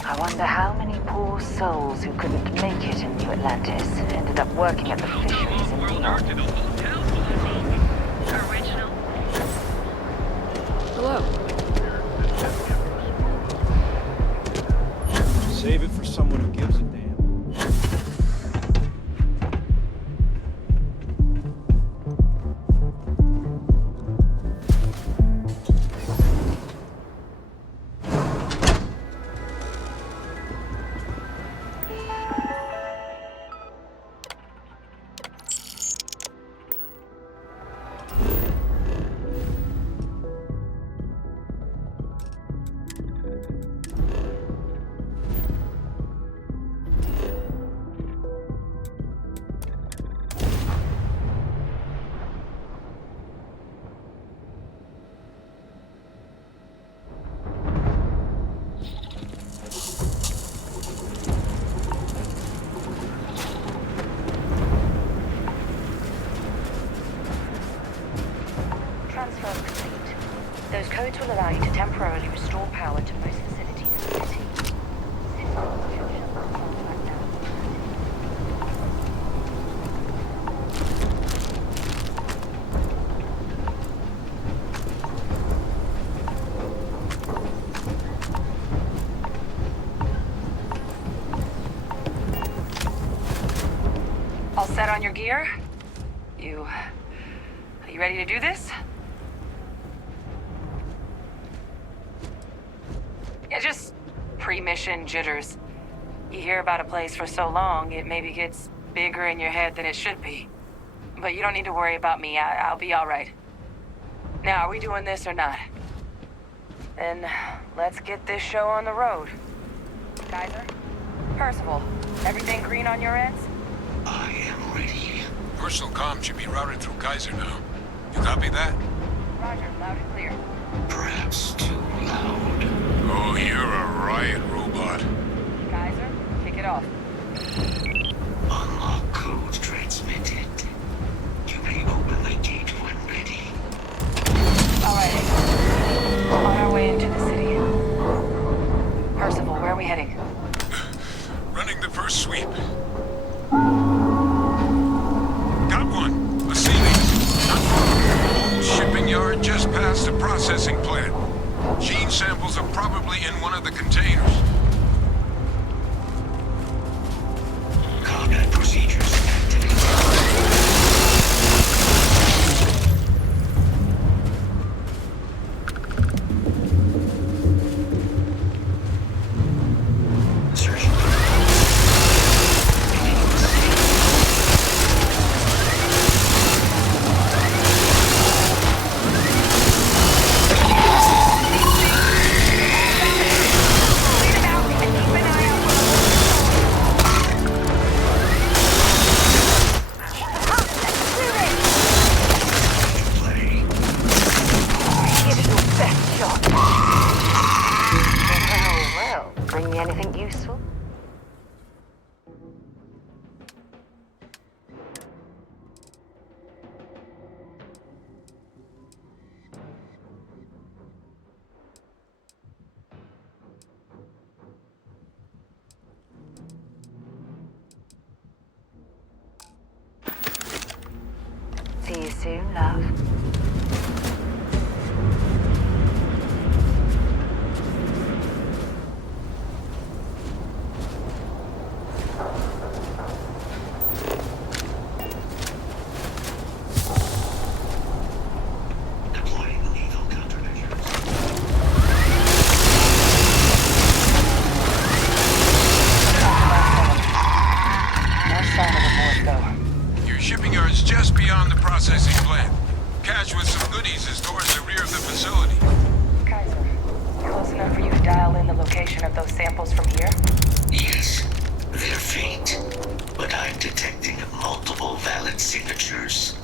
I wonder how many poor souls who couldn't make it in New Atlantis ended up working at the fisheries in Neon. Hello. Save it for someone who gives a damn. Those codes will allow you to temporarily restore power to most facilities in the city. All set on your gear? Are you ready to do this? Yeah, just pre-mission jitters. You hear about a place for so long, it maybe gets bigger in your head than it should be. But you don't need to worry about me. I'll be all right. Now, are we doing this or not? Then let's get this show on the road. Kaiser? Percival, everything green on your ends? I am ready. Personal comm should be routed through Kaiser now. You copy that? Roger, loud and clear. Perhaps too loud. Oh, you're a riot robot. Kaiser, kick it off. Unlock code transmitted. You may open the gate when ready. Alrighty. On our way into the city. Percival, where are we heading? Running the first sweep. Got one. A sea leaf. Not far. Old shipping yard just past the processing plant. Gene samples are probably in one of the containers. Combat procedures activated. Search. Well, bring me anything useful? See you soon, love. Your shipping yard's just beyond the processing plant. Cache with some goodies is towards the rear of the facility. Kaiser, close enough for you to dial in the location of those samples from here? Yes, they're faint, but I'm detecting multiple valid signatures.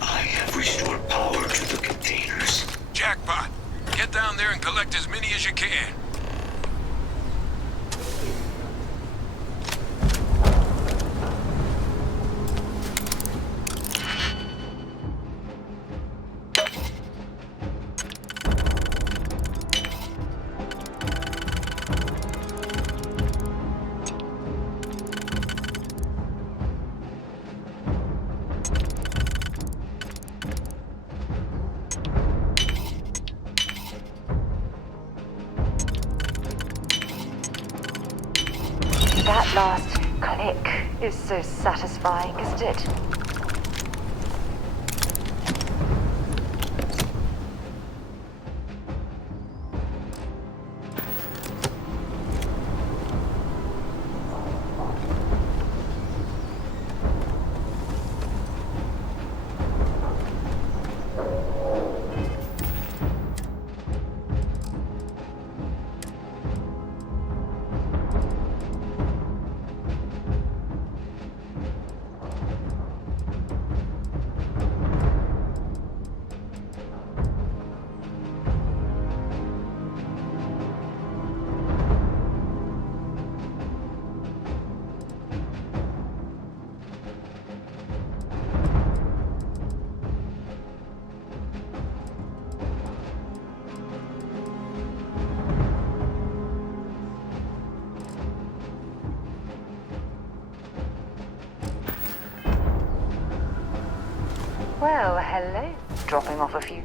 I have restored power to the containers. Jackpot. Get down there and collect as many as you can. That last click is so satisfying, isn't it? Well, hello. Dropping off a few.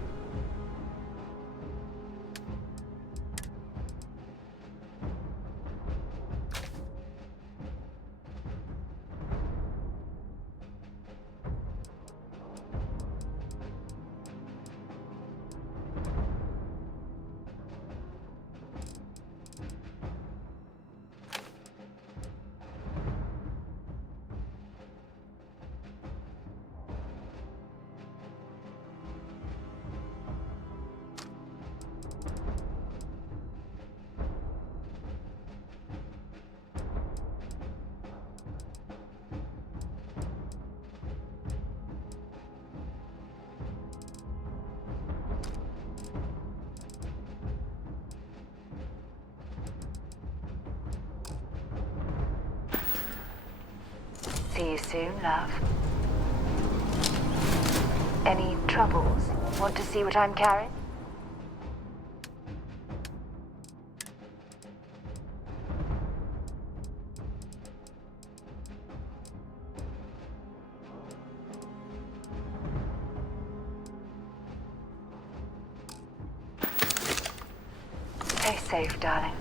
See you soon, love. Any troubles? Want to see what I'm carrying? Stay safe, darling.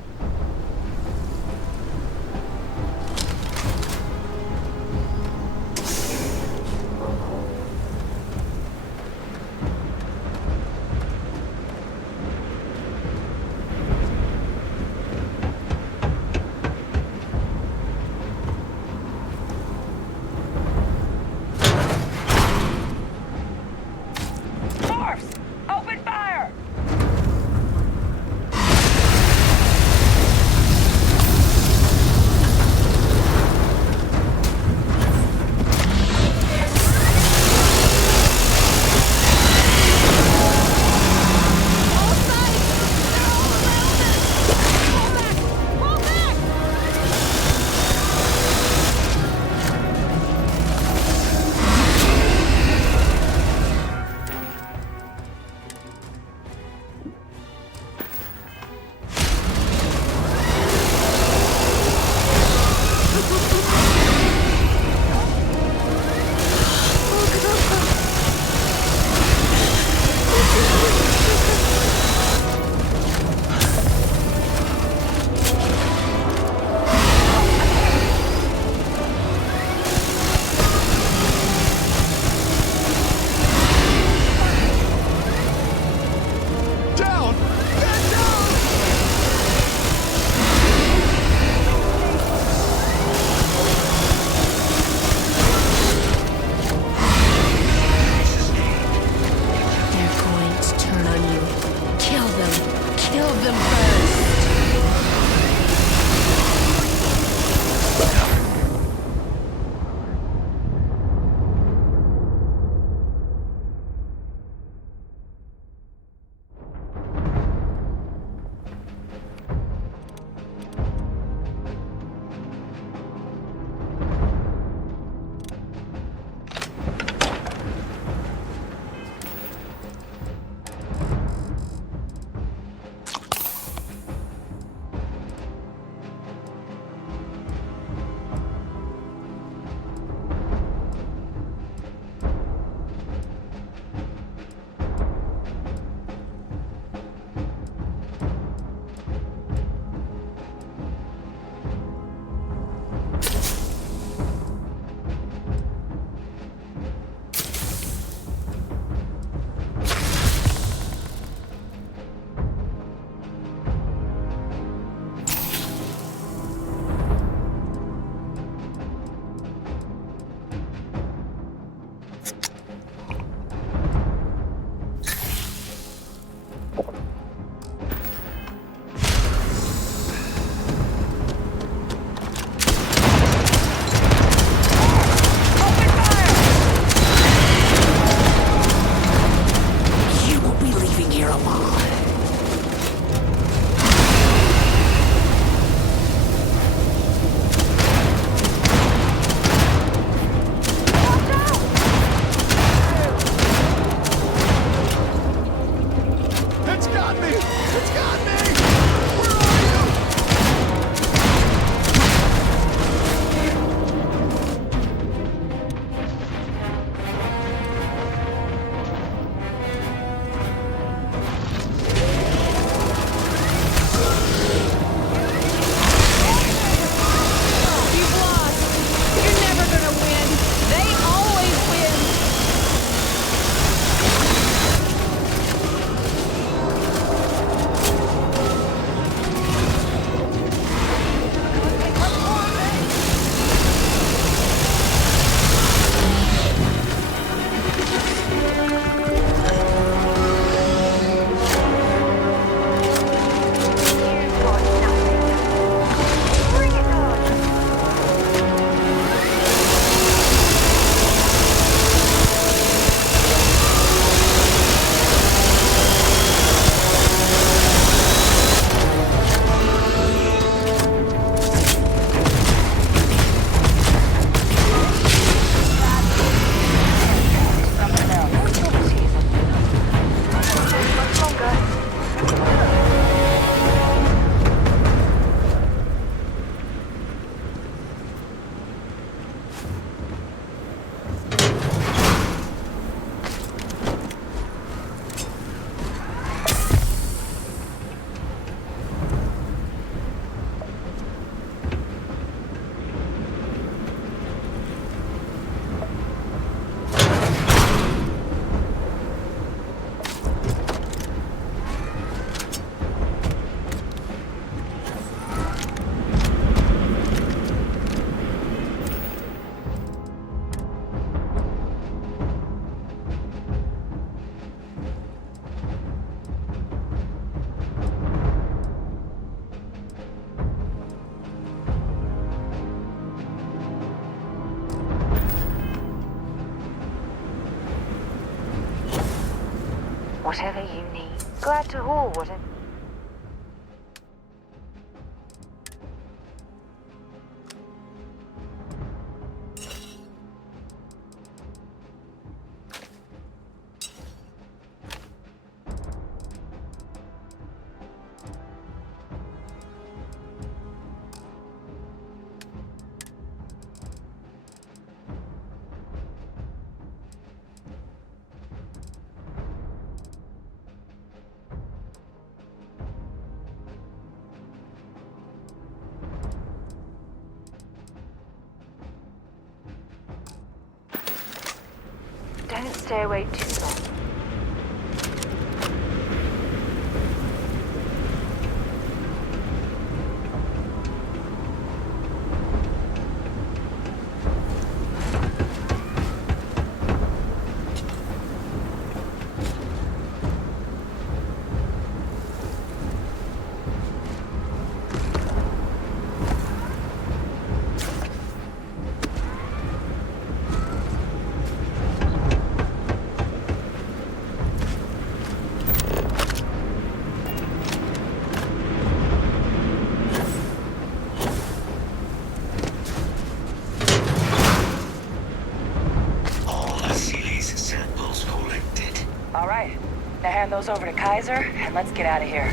Whatever you need. Glad to haul, whatever. Don't stay awake too long. Hand those over to Kaiser, and let's get out of here.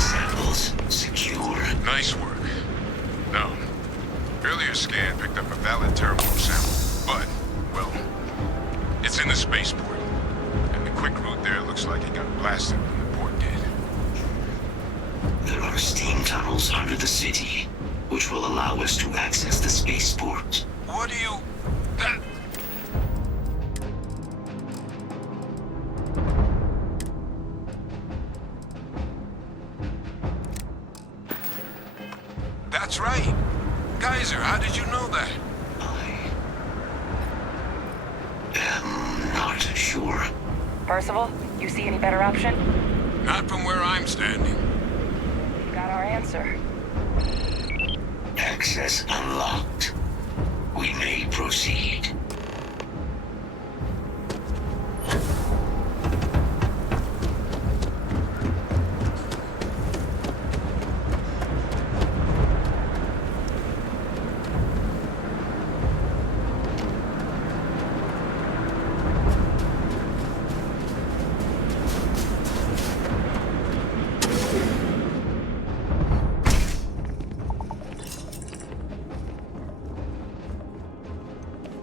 Samples secure. Nice work. No. Earlier scan picked up a valid thermal sample, but, well, it's in the spaceport. And the quick route there looks like it got blasted when the port did. There are steam tunnels under the city, which will allow us to access the spaceport. What do you... That's right. Kaiser, how did you know that? I'm not sure. Percival, you see any better option? Not from where I'm standing. You got our answer. Access unlocked. We may proceed.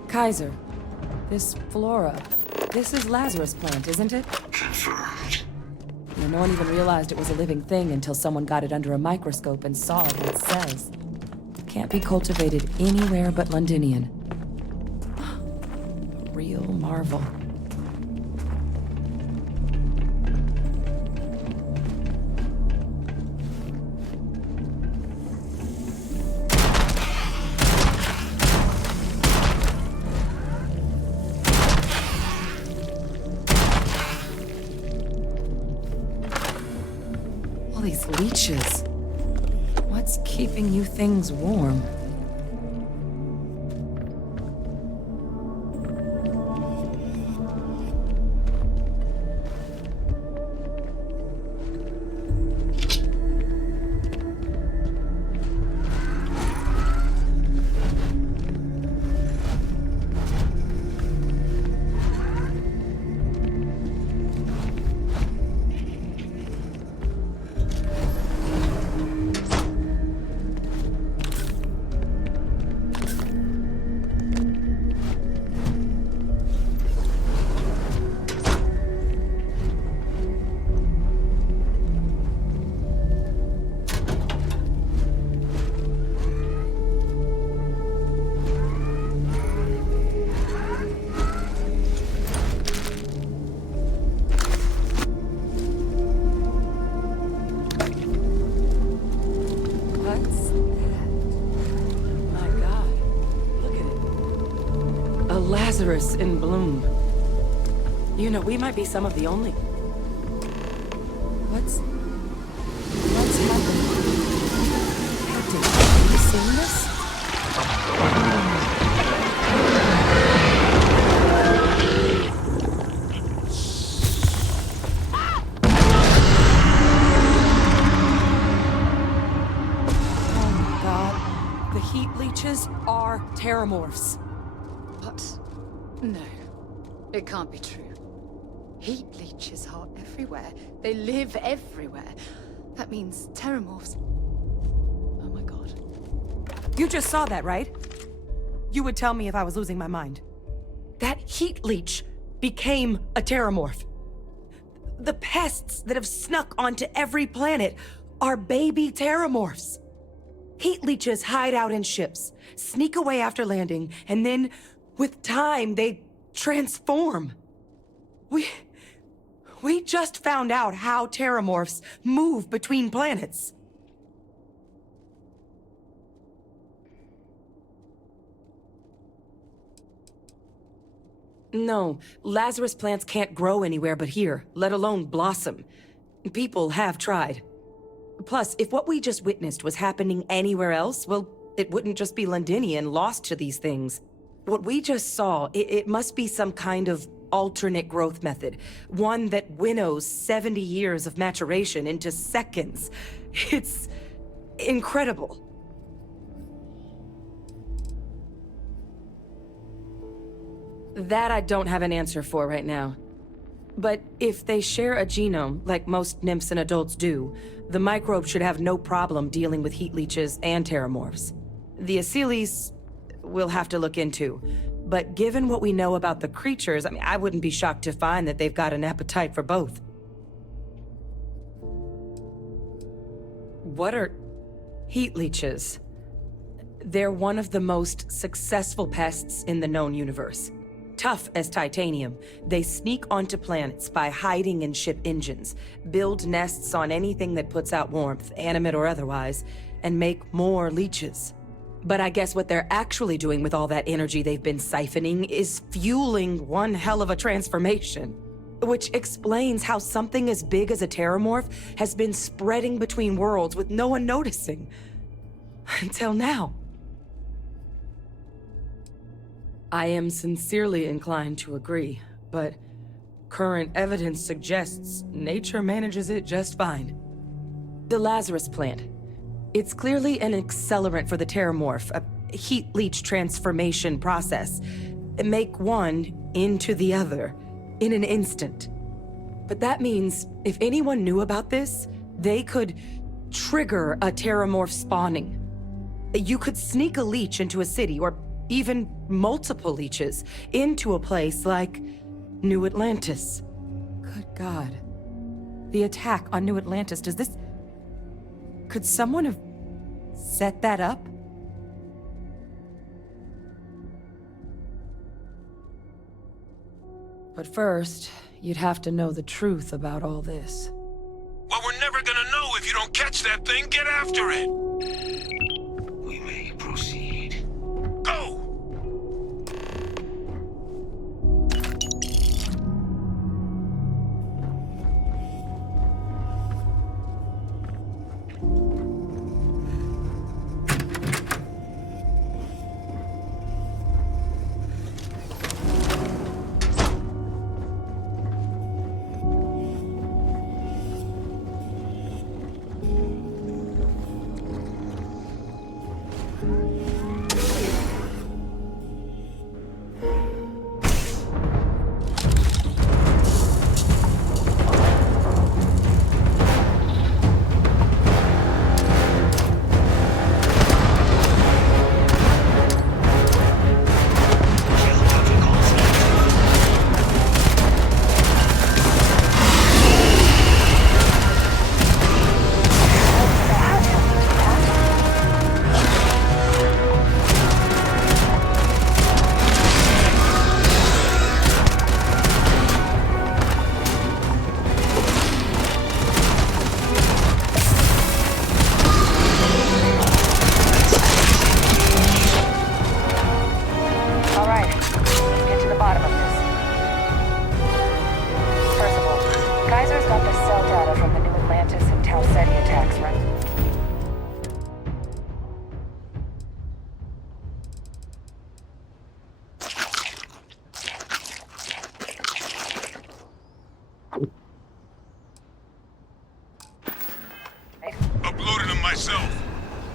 Kaiser, this flora, this is Lazarus plant, isn't it? Confirmed. No one even realized it was a living thing until someone got it under a microscope and saw what it says. Can't be cultivated anywhere but Londinian. A real marvel. These leeches. What's keeping you things warm? Lazarus in bloom. You know, we might be some of the only... What's happening? Captain, are you seeing this? leeches are terramorphs. What? No. It can't be true. Heat leeches are everywhere. They live everywhere. That means terramorphs. Oh my god. You just saw that, right? You would tell me if I was losing my mind. That heat leech became a terramorph. The pests that have snuck onto every planet are baby terramorphs. Heat leeches hide out in ships, sneak away after landing, and then, with time, they transform. We just found out how terramorphs move between planets. No, Lazarus plants can't grow anywhere but here, let alone blossom. People have tried. Plus, if what we just witnessed was happening anywhere else, well, it wouldn't just be Londinian lost to these things. What we just saw, it must be some kind of alternate growth method. One that winnows 70 years of maturation into seconds. It's incredible. That I don't have an answer for right now. But if they share a genome, like most nymphs and adults do, the microbe should have no problem dealing with heat leeches and terramorphs. The Aciles, we'll have to look into. But given what we know about the creatures, I wouldn't be shocked to find that they've got an appetite for both. What are heat leeches? They're one of the most successful pests in the known universe. Tough as titanium, they sneak onto planets by hiding in ship engines, build nests on anything that puts out warmth, animate or otherwise, and make more leeches. But I guess what they're actually doing with all that energy they've been siphoning is fueling one hell of a transformation. Which explains how something as big as a terramorph has been spreading between worlds with no one noticing. Until now. I am sincerely inclined to agree, but current evidence suggests nature manages it just fine. The Lazarus plant. It's clearly an accelerant for the terramorph, a heat leech transformation process. Make one into the other in an instant. But that means if anyone knew about this, they could trigger a terramorph spawning. You could sneak a leech into a city, or even multiple leeches, into a place like New Atlantis. Good God. The attack on New Atlantis, could someone have set that up? But first, you'd have to know the truth about all this. Well, we're never gonna know if you don't catch that thing. Get after it! We may proceed. Go!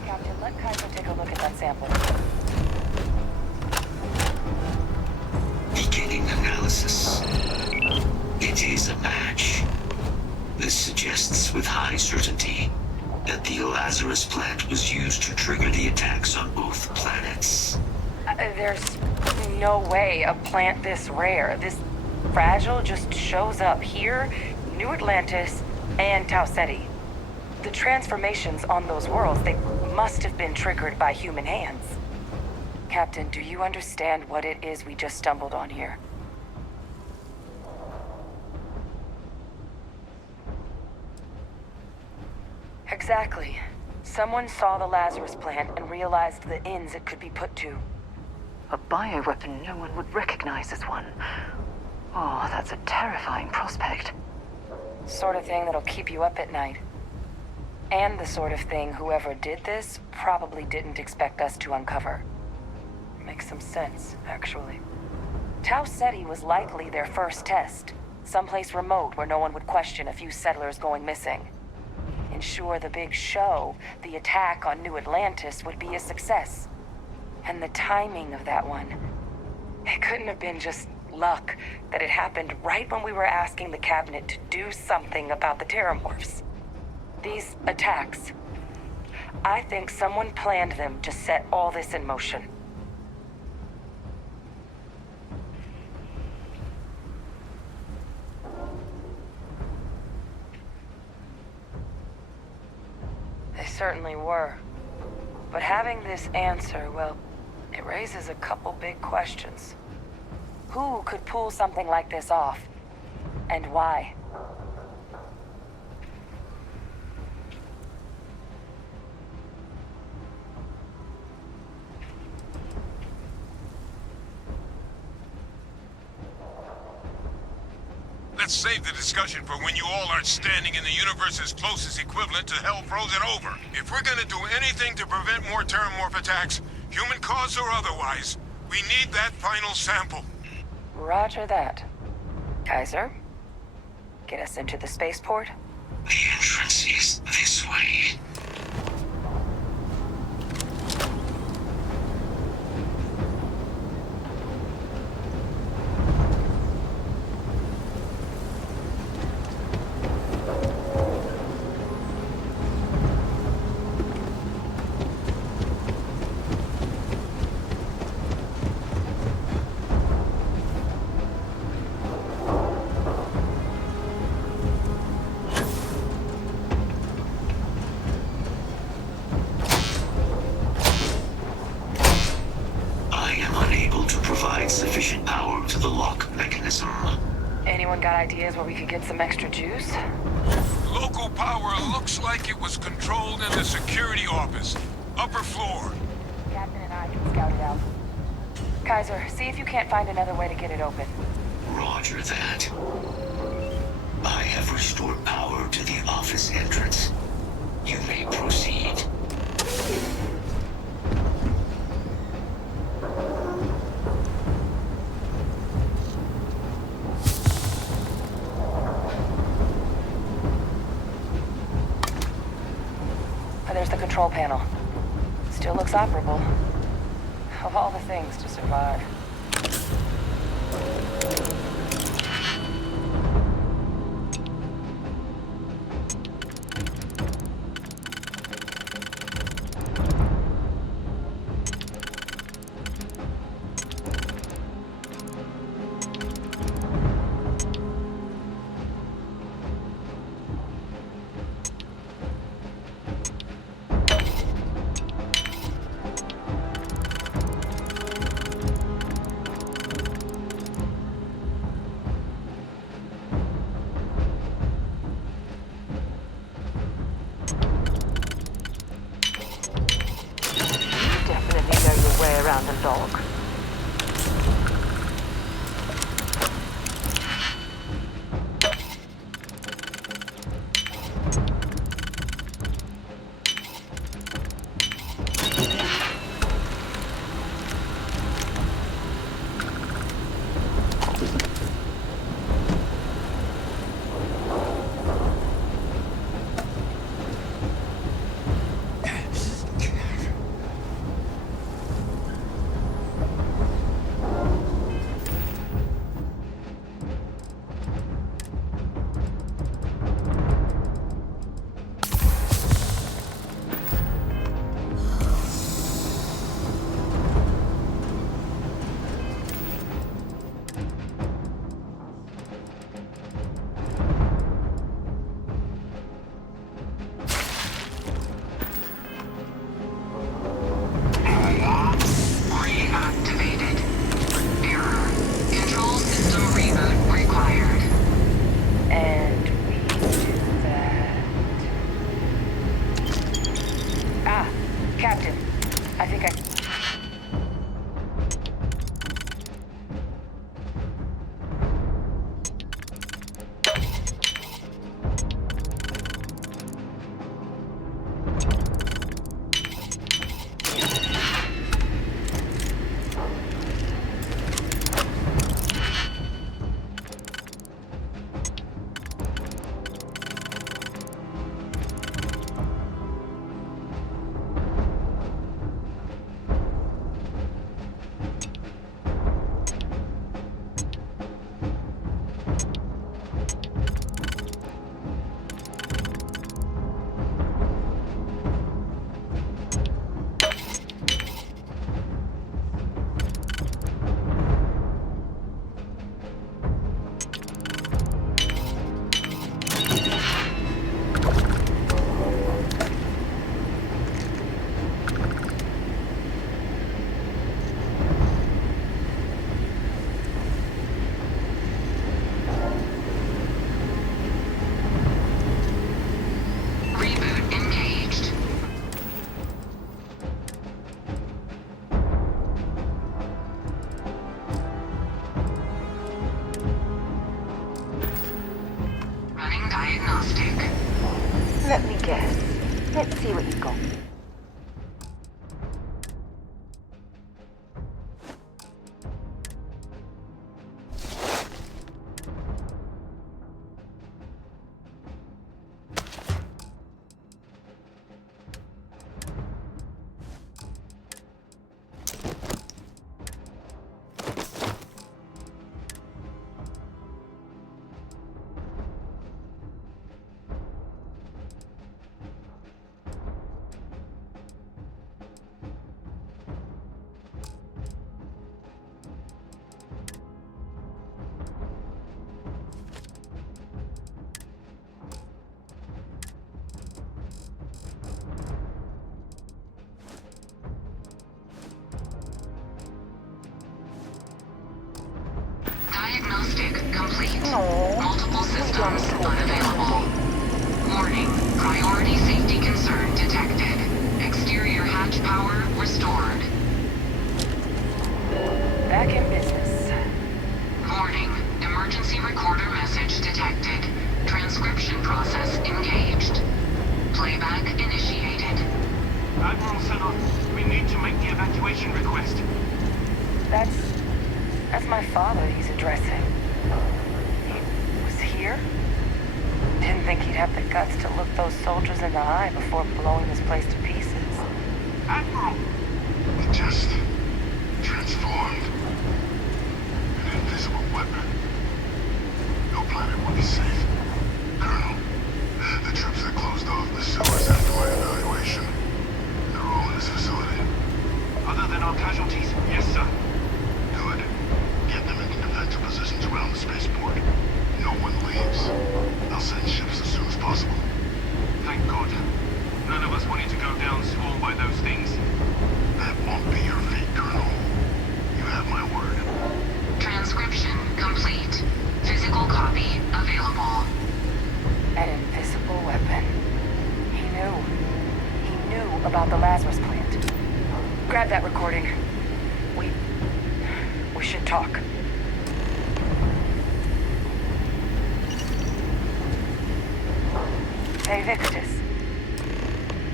Captain, let Kaiser take a look at that sample. Awaiting analysis. It is a match. This suggests with high certainty that the Lazarus plant was used to trigger the attacks on both planets. There's no way a plant this rare, this fragile, just shows up here, New Atlantis, and Tau Ceti. The transformations on those worlds, they must have been triggered by human hands. Captain, do you understand what it is we just stumbled on here? Exactly. Someone saw the Lazarus plant and realized the ends it could be put to. A bioweapon no one would recognize as one. Oh, that's a terrifying prospect. Sort of thing that'll keep you up at night. And the sort of thing whoever did this probably didn't expect us to uncover. Makes some sense, actually. Tau Ceti was likely their first test. Someplace remote where no one would question a few settlers going missing. Ensure the big show, the attack on New Atlantis, would be a success. And the timing of that one. It couldn't have been just luck that it happened right when we were asking the cabinet to do something about the terramorphs. These attacks. I think someone planned them to set all this in motion. They certainly were. But having this answer, well, it raises a couple big questions. Who could pull something like this off? And why? Let's save the discussion for when you all aren't standing in the universe's closest equivalent to hell frozen over. If we're gonna do anything to prevent more terramorph attacks, human cause or otherwise, we need that final sample. Roger that. Kaiser, get us into the spaceport? The entrance is this way. Sufficient power to the lock mechanism. Anyone got ideas where we could get some extra juice? Local power looks like it was controlled in the security office. Upper floor. Captain and I can scout it out. Kaiser, see if you can't find another way to get it open. Roger that. I have restored power to the office entrance. You may proceed. There's the control panel. Still looks operable. Of all the things to survive. Around a log. Let me guess. Let's see what you've got. Diagnostic complete. Multiple systems unavailable. Warning, priority safety concern detected. Exterior hatch power restored. Back in business. Warning, emergency recorder message detected. Transcription process engaged. Playback initiated. Admiral Senov, we need to make the evacuation request. That's my father he's addressing. He was here? Didn't think he'd have the guts to look those soldiers in the eye before blowing this place to pieces. Admiral! It just transformed. An invisible weapon. No planet will be safe. Colonel, the troops that closed off the sewers after my evaluation, they're all in this facility. Other than our casualties, yes, sir. Good. Get them into defensive positions around the spaceport. No one leaves. I'll send ships as soon as possible. Thank God. None of us wanted to go down swarmed by those things. That won't be your fate, Colonel. You have my word. Transcription complete. Physical copy available. An invisible weapon. He knew about the Lazarus plant. Grab that recording. We should talk. Hey, Victus.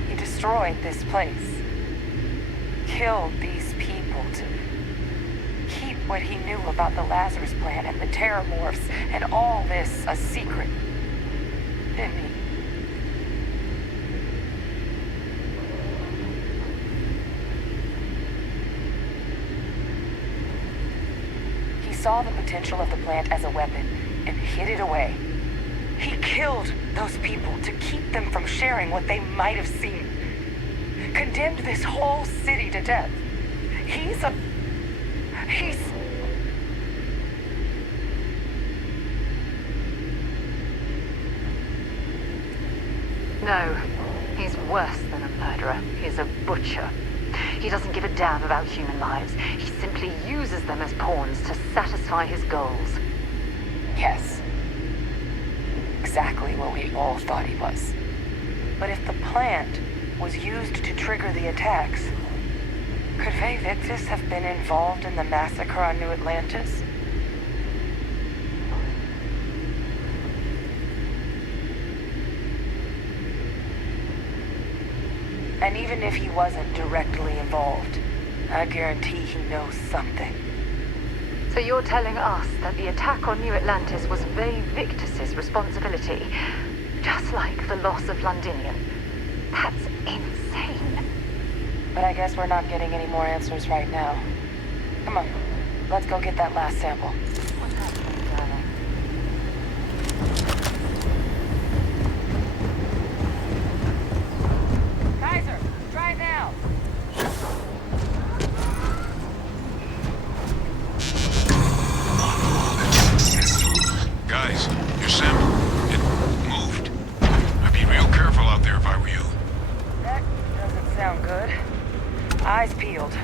He destroyed this place. Killed these people to keep what he knew about the Lazarus plant and the Terramorphs and all this a secret. Didn't he? He saw the potential of the plant as a weapon and hid it away. He killed those people to keep them from sharing what they might have seen. Condemned this whole city to death. He's... No, he's worse than a murderer. He's a butcher. He doesn't give a damn about human lives. He simply uses them as pawns to satisfy his goals. Yes. Exactly what we all thought he was. But if the plant was used to trigger the attacks, could Faye Victus have been involved in the massacre on New Atlantis? And even if he wasn't directly involved, I guarantee he knows something. So you're telling us that the attack on New Atlantis was Faye Victus's responsibility, just like the loss of Londinium? That's insane. But I guess we're not getting any more answers right now. Come on, let's go get that last sample. What's happening, darling? Kaiser, try it now. Guys, your sample, it moved. I'd be real careful out there if I were you. That doesn't sound good. Eyes peeled.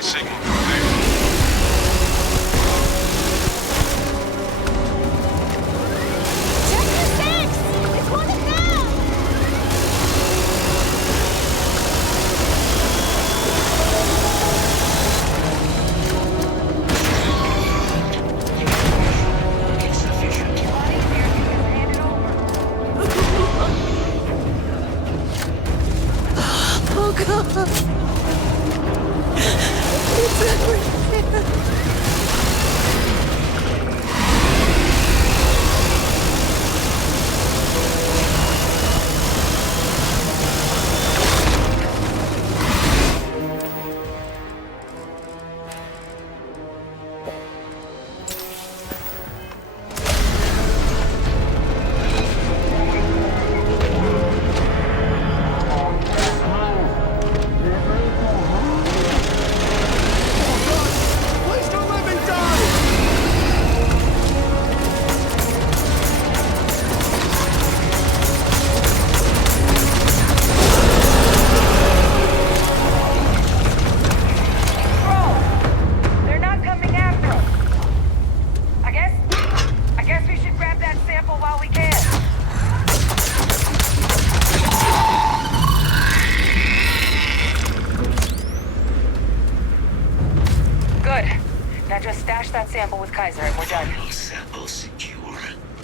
my signal through there. Oh god! It's everywhere!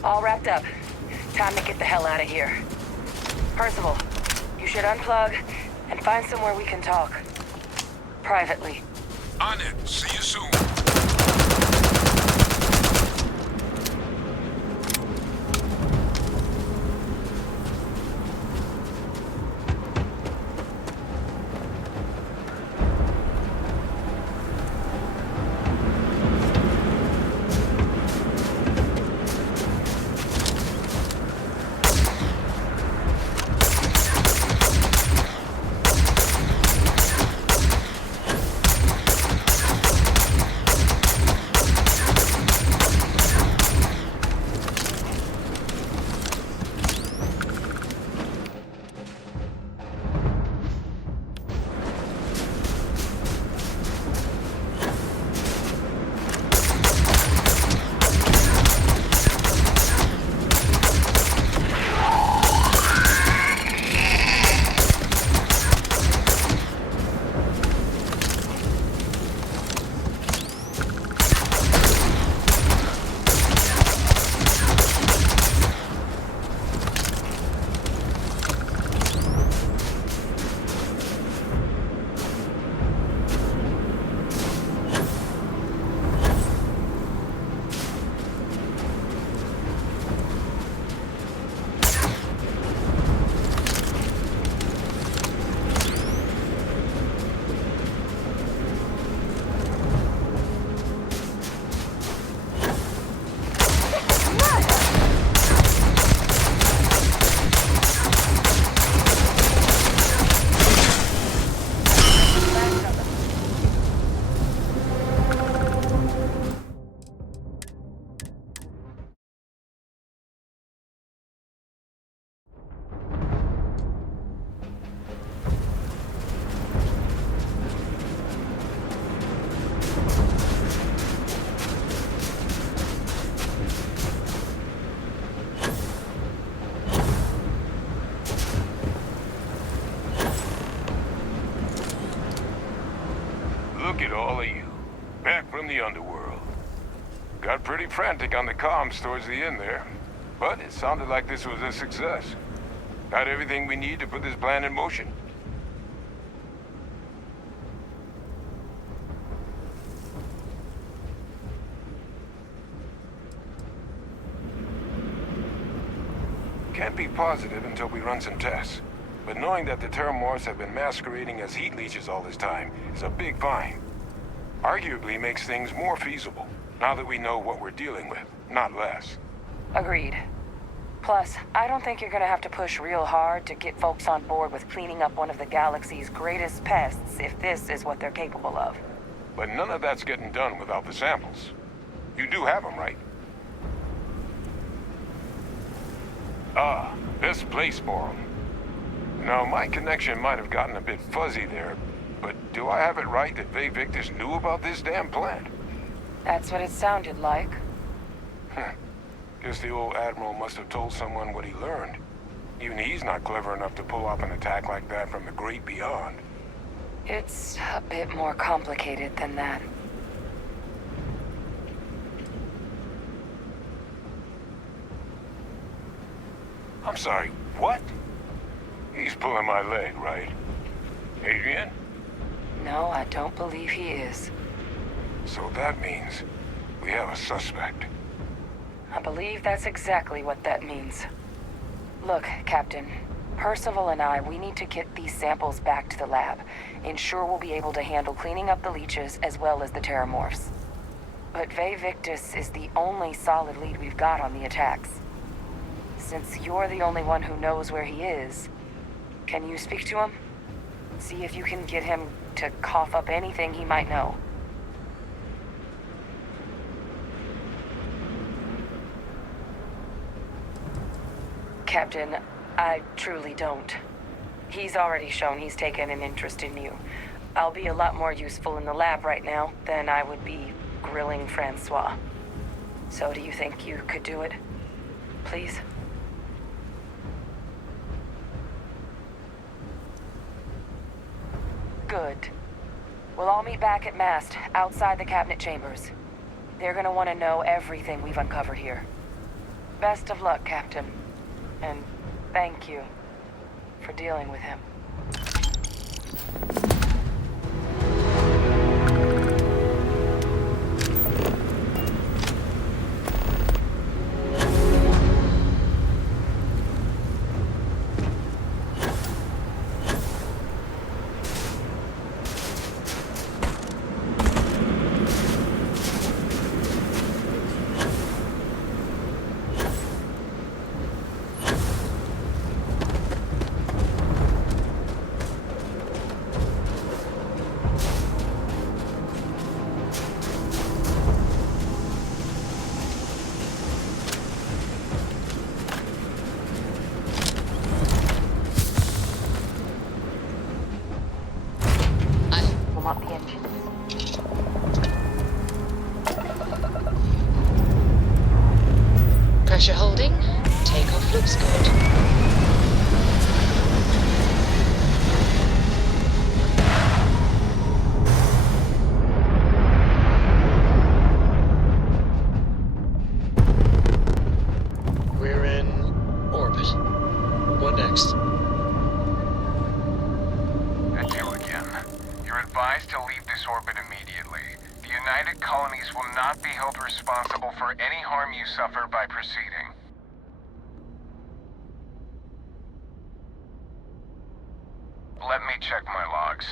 All wrapped up. Time to get the hell out of here. Percival, you should unplug and find somewhere we can talk. Privately. On it. See you soon. Look at all of you. Back from the underworld. Got pretty frantic on the comms towards the end there. But it sounded like this was a success. Got everything we need to put this plan in motion. Can't be positive until we run some tests. But knowing that the Terramorphs have been masquerading as heat leeches all this time is a big find. Arguably makes things more feasible, now that we know what we're dealing with, not less. Agreed. Plus, I don't think you're gonna have to push real hard to get folks on board with cleaning up one of the galaxy's greatest pests if this is what they're capable of. But none of that's getting done without the samples. You do have them, right? Ah, this place for them. Now, my connection might have gotten a bit fuzzy there, But do I have it right that Faye Victus knew about this damn plan? That's what it sounded like. Guess the old Admiral must have told someone what he learned. Even he's not clever enough to pull off an attack like that from the great beyond. It's a bit more complicated than that. I'm sorry, what? He's pulling my leg, right? Adrian? No, I don't believe he is. So that means we have a suspect. I believe that's exactly what that means. Look, Captain. Percival and we need to get these samples back to the lab. Ensure we'll be able to handle cleaning up the leeches as well as the terramorphs. But Faye Victus is the only solid lead we've got on the attacks. Since you're the only one who knows where he is, can you speak to him? See if you can get him to cough up anything he might know. Captain, I truly don't. He's already shown he's taken an interest in you. I'll be a lot more useful in the lab right now than I would be grilling Francois. So do you think you could do it? Please? Good. We'll all meet back at Mast, outside the cabinet chambers. They're gonna want to know everything we've uncovered here. Best of luck, Captain. And thank you for dealing with him. Up the engines. Pressure holding. Takeoff looks good. We're in orbit. What next? That's you again. You're advised to leave this orbit immediately. The United Colonies will not be held responsible for any harm you suffer by proceeding. Let me check my logs.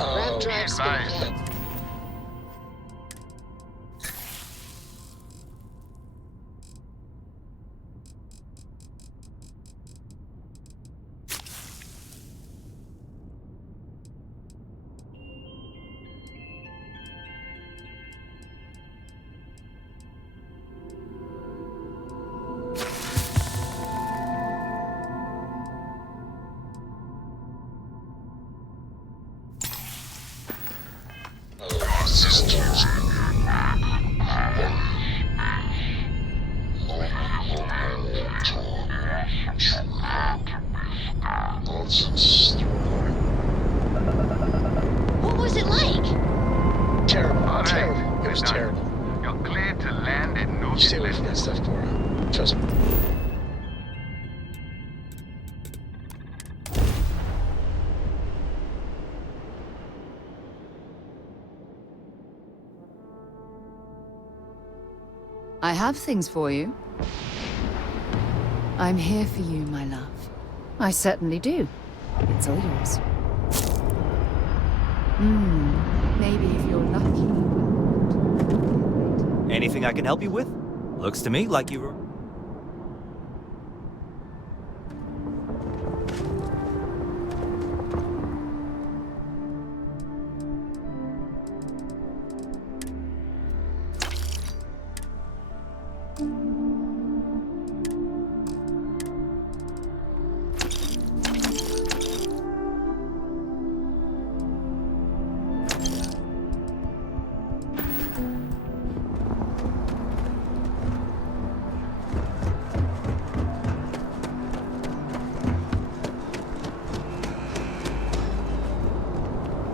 Ramp drive spinning. What was it like? Terrible, terrible. It was terrible. You're cleared to land at no Stay away from that stuff, Cora. Trust me. I have things for you. I'm here for you, my love. I certainly do. It's all yours. Maybe if you're lucky. Anything I can help you with? Looks to me like you were...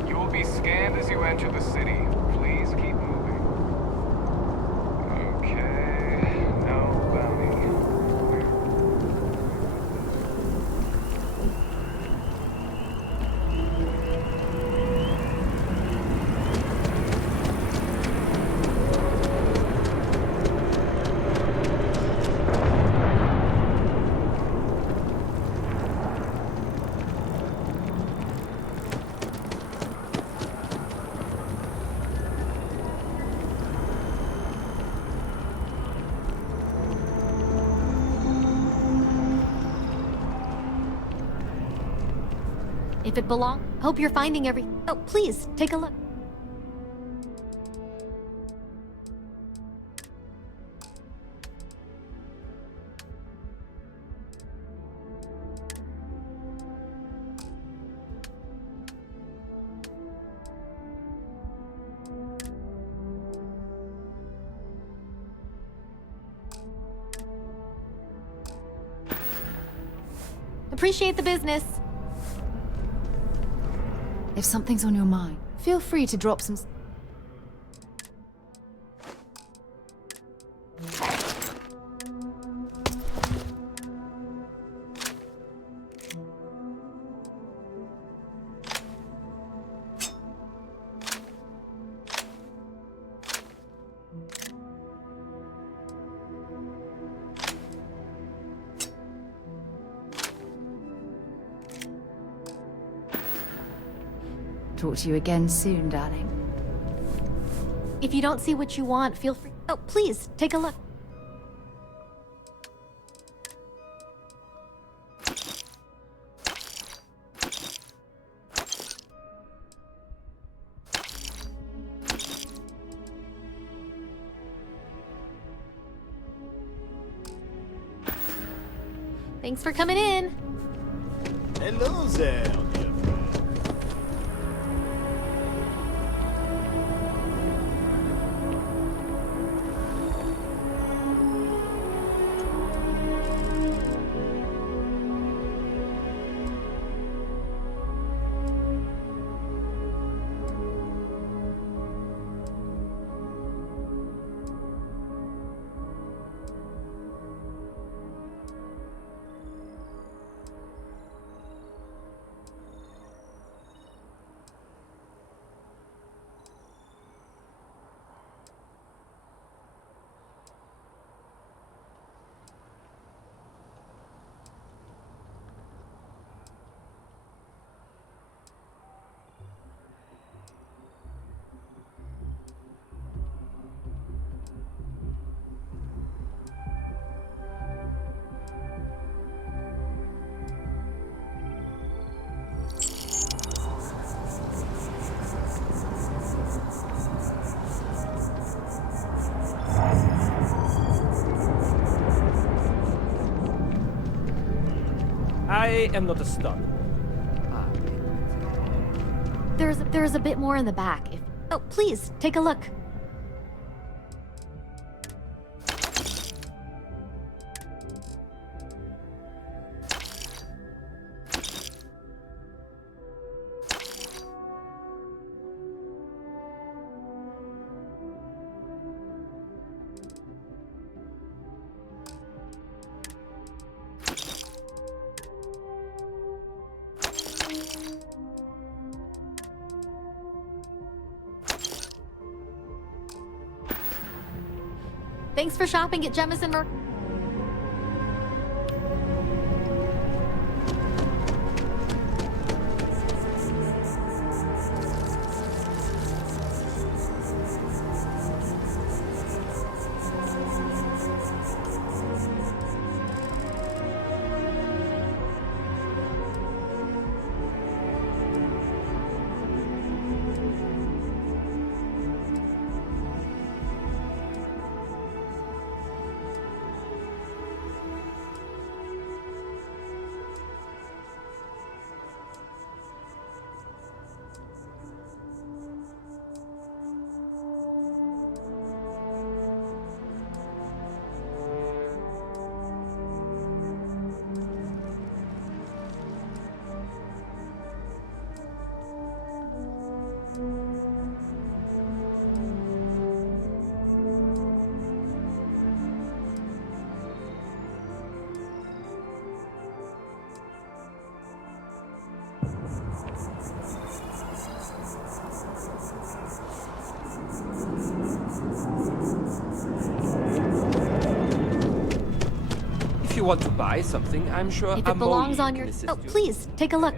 You will be scanned as you enter the city. Please keep moving. Okay, no bounty. If it belongs, hope you're finding every. Oh, please take a look. Appreciate the business. If something's on your mind, feel free to drop some... Talk to you again soon, darling. If you don't see what you want, feel free. Oh, please take a look. Thanks for coming in. Hello there, dear friend. I am not a stud. There's a bit more in the back. Oh, please, take a look. Thanks for shopping at Jemison. If you want to buy something, I'm sure If it belongs on your... Oh, please, take a look.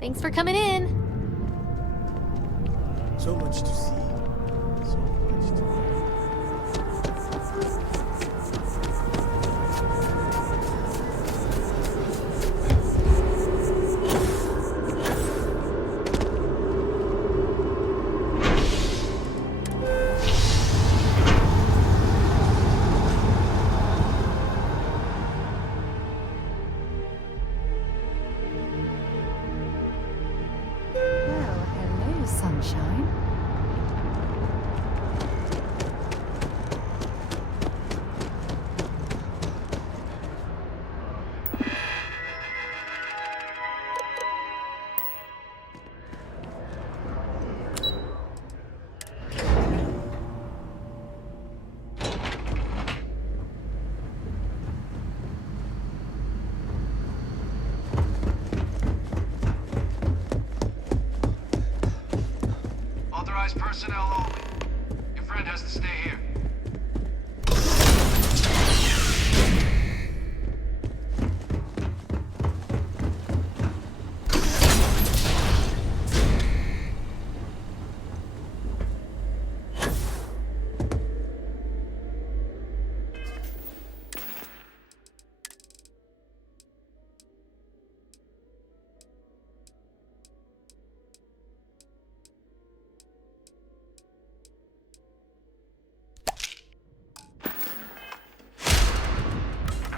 Thanks for coming in. So much to see. So much to Sunshine. Personnel only. Your friend has to stay here.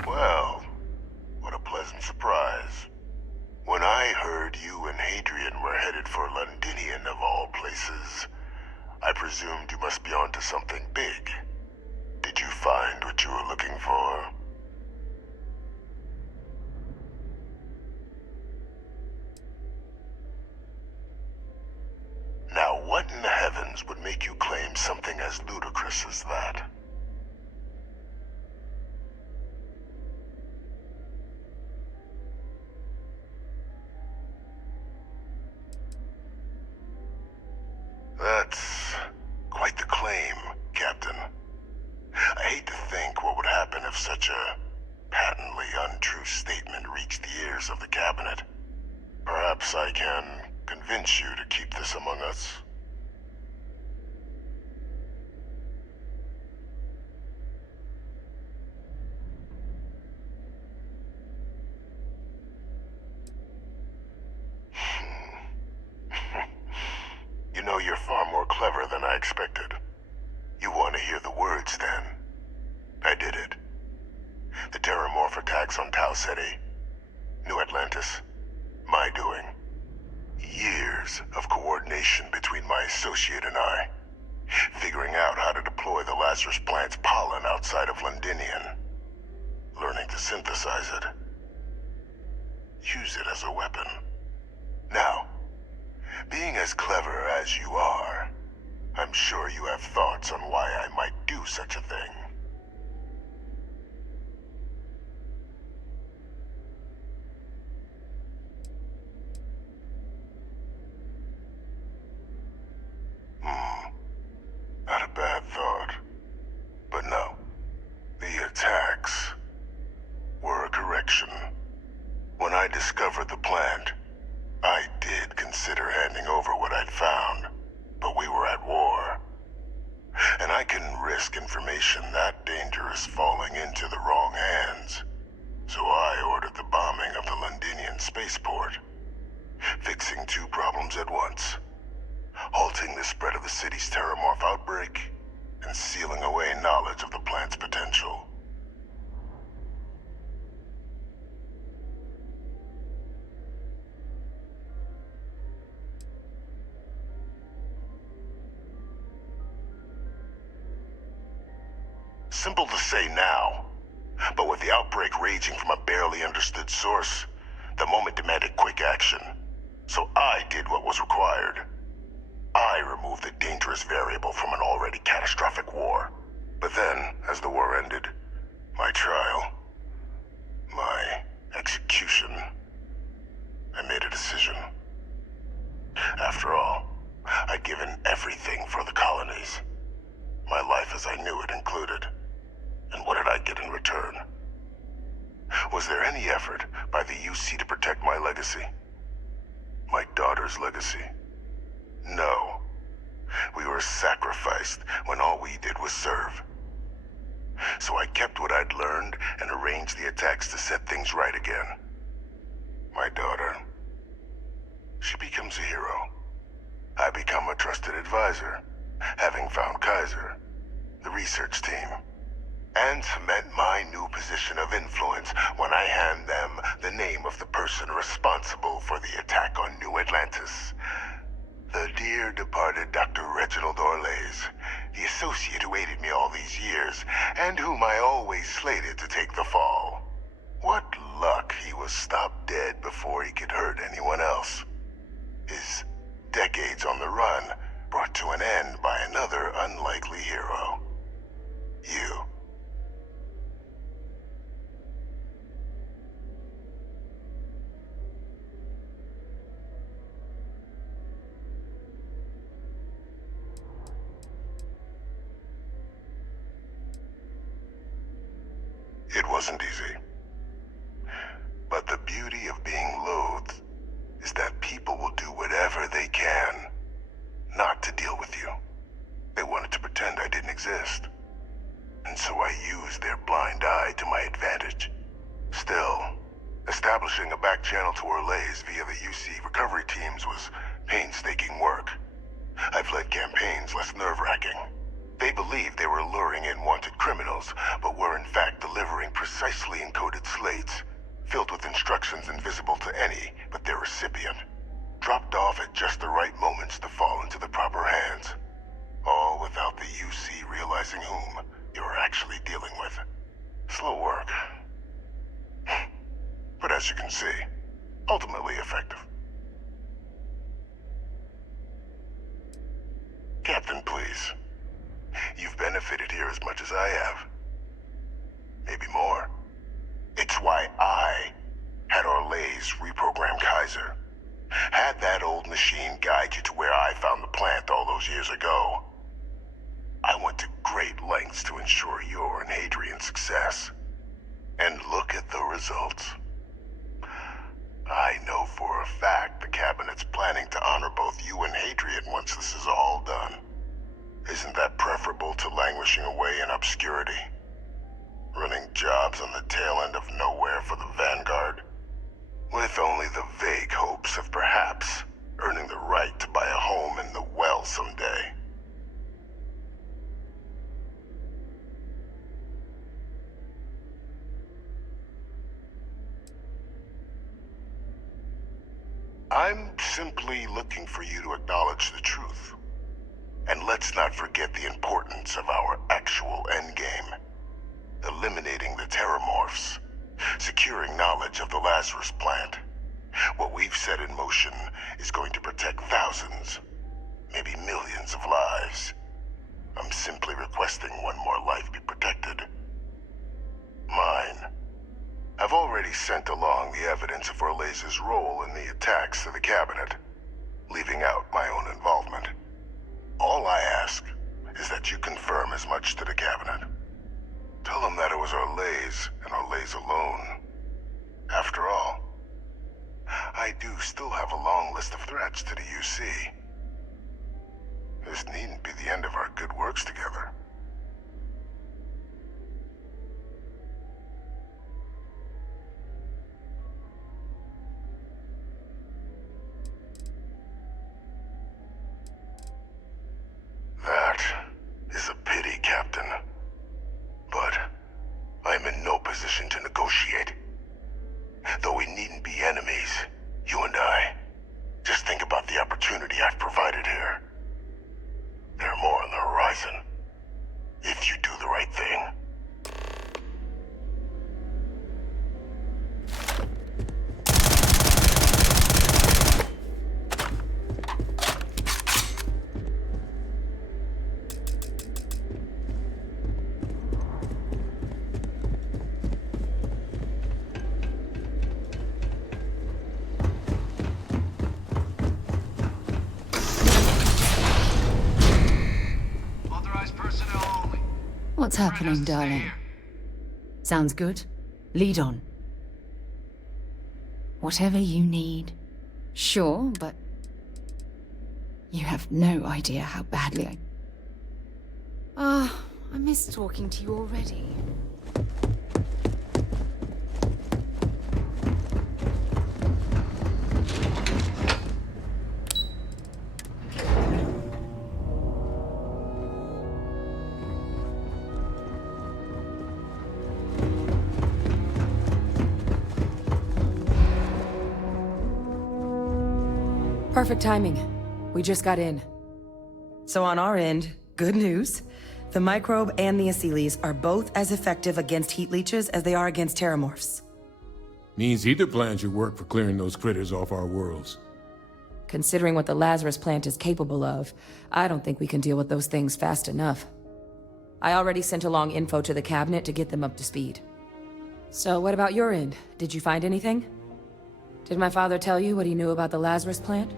Well, what a pleasant surprise. When I heard you and Hadrian were headed for Londinian of all places, I presumed you must be onto something big. Did you find what you were looking for? Now, what in the heavens would make you claim something as ludicrous as that? That's quite the claim, Captain. I hate to think what would happen if such a patently true statement reached the ears of the cabinet. Perhaps I can convince you to keep this among us. You know, you're far more clever than I expected. You want to hear the words, then? I did it. The Terramorph attacks on Tau Ceti, New Atlantis, my doing. Years of coordination between my associate and I, figuring out how to deploy the Lazarus plant's pollen outside of Londinian, learning to synthesize it, use it as a weapon. Now, being as clever as you are, I'm sure you have thoughts on why I might do such a thing. Not a bad thought. But no, the attacks were a correction. When I discovered the plant, I did consider handing over what I'd found, but we were at war. And I couldn't risk information that dangerous falling into the wrong hands. So I ordered the bombing of the Londinian spaceport, fixing two problems at once. Halting the spread of the city's Terramorph outbreak, and sealing away knowledge of the plant's potential. Simple to say now, but with the outbreak raging from a barely understood source, the moment demanded quick action. So I did what was required. I removed the dangerous variable from an already catastrophic war. But then, as the war ended, my trial, my execution, I made a decision. After all, I'd given everything for the colonies. My life as I knew it included. And what did I get in return? Was there any effort by the UC to protect my legacy? My daughter's legacy? No. We were sacrificed when all we did was serve. So I kept what I'd learned and arranged the attacks to set things right again. My daughter, she becomes a hero. I become a trusted advisor, having found Kaiser, the research team, and cement my new position of influence when I hand them the name of the person responsible for the attack on New Atlantis. The dear departed Dr. Reginald Orlays, the associate who aided me all these years, and whom I always slated to take the fall. What luck he was stopped dead before he could hurt anyone else. His decades on the run brought to an end by another unlikely hero. You. It wasn't easy. But the beauty of being loathed is that people will do whatever they can not to deal with you. They wanted to pretend I didn't exist. And so I used their blind eye to my advantage. Still, establishing a back channel to Orlays via the UC recovery teams was painstaking work. I've led campaigns less nerve-wracking. They believed they were luring in wanted criminals, but were in fact delivering precisely encoded slates, filled with instructions invisible to any but their recipient, dropped off at just the right moments to fall into the proper hands, all without the UC realizing whom you were actually dealing with. Slow work. But as you can see, ultimately effective. Captain, please. You've benefited here as much as I have. Maybe more. It's why I had Orlays reprogram Kaiser. Had that old machine guide you to where I found the plant all those years ago. I went to great lengths to ensure your and Hadrian's success. And look at the results. I know for a fact the Cabinet's planning to honor both you and Hadrian once this is all done. Isn't that preferable to languishing away in obscurity? Running jobs on the tail end of nowhere for the Vanguard? With only the vague hopes of perhaps earning the right to buy a home in the well someday. I'm simply looking for you to acknowledge the truth. And let's not forget the importance of our actual endgame. Eliminating the Terramorphs. Securing knowledge of the Lazarus plant. What we've set in motion is going to protect thousands, maybe millions of lives. I'm simply requesting one more life be protected. Mine. I've already sent along the evidence of Orleza's role in the attacks to the Cabinet, leaving out my own involvement. All I ask is that you confirm as much to the Cabinet. Tell them that it was Orlez and Orlez alone. After all, I do still have a long list of threats to the UC. This needn't be the end of our good works together. That is a pity, Captain. But I'm in no position to negotiate. Though we needn't be enemies, you and I. Just think about the opportunity I've provided here. There are more on the horizon. If you do the right thing. What's happening, darling? Sounds good. Lead on. Whatever you need. Sure, but... you have no idea how badly I miss talking to you already. Perfect timing. We just got in. So on our end, good news. The microbe and the Aceles are both as effective against heat leeches as they are against terramorphs. Means either plan should work for clearing those critters off our worlds. Considering what the Lazarus plant is capable of, I don't think we can deal with those things fast enough. I already sent along info to the Cabinet to get them up to speed. So what about your end? Did you find anything? Did my father tell you what he knew about the Lazarus plant?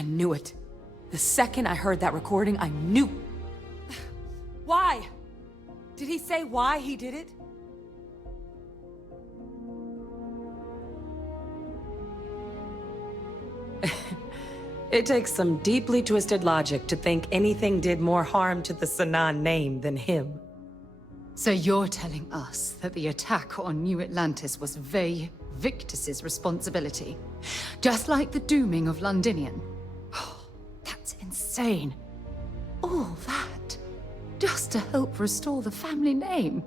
I knew it. The second I heard that recording, I knew. Why? Did he say why he did it? It takes some deeply twisted logic to think anything did more harm to the Sanan name than him. So you're telling us that the attack on New Atlantis was Vey Victus's responsibility? Just like the dooming of Londinian? That's insane. All that, just to help restore the family name.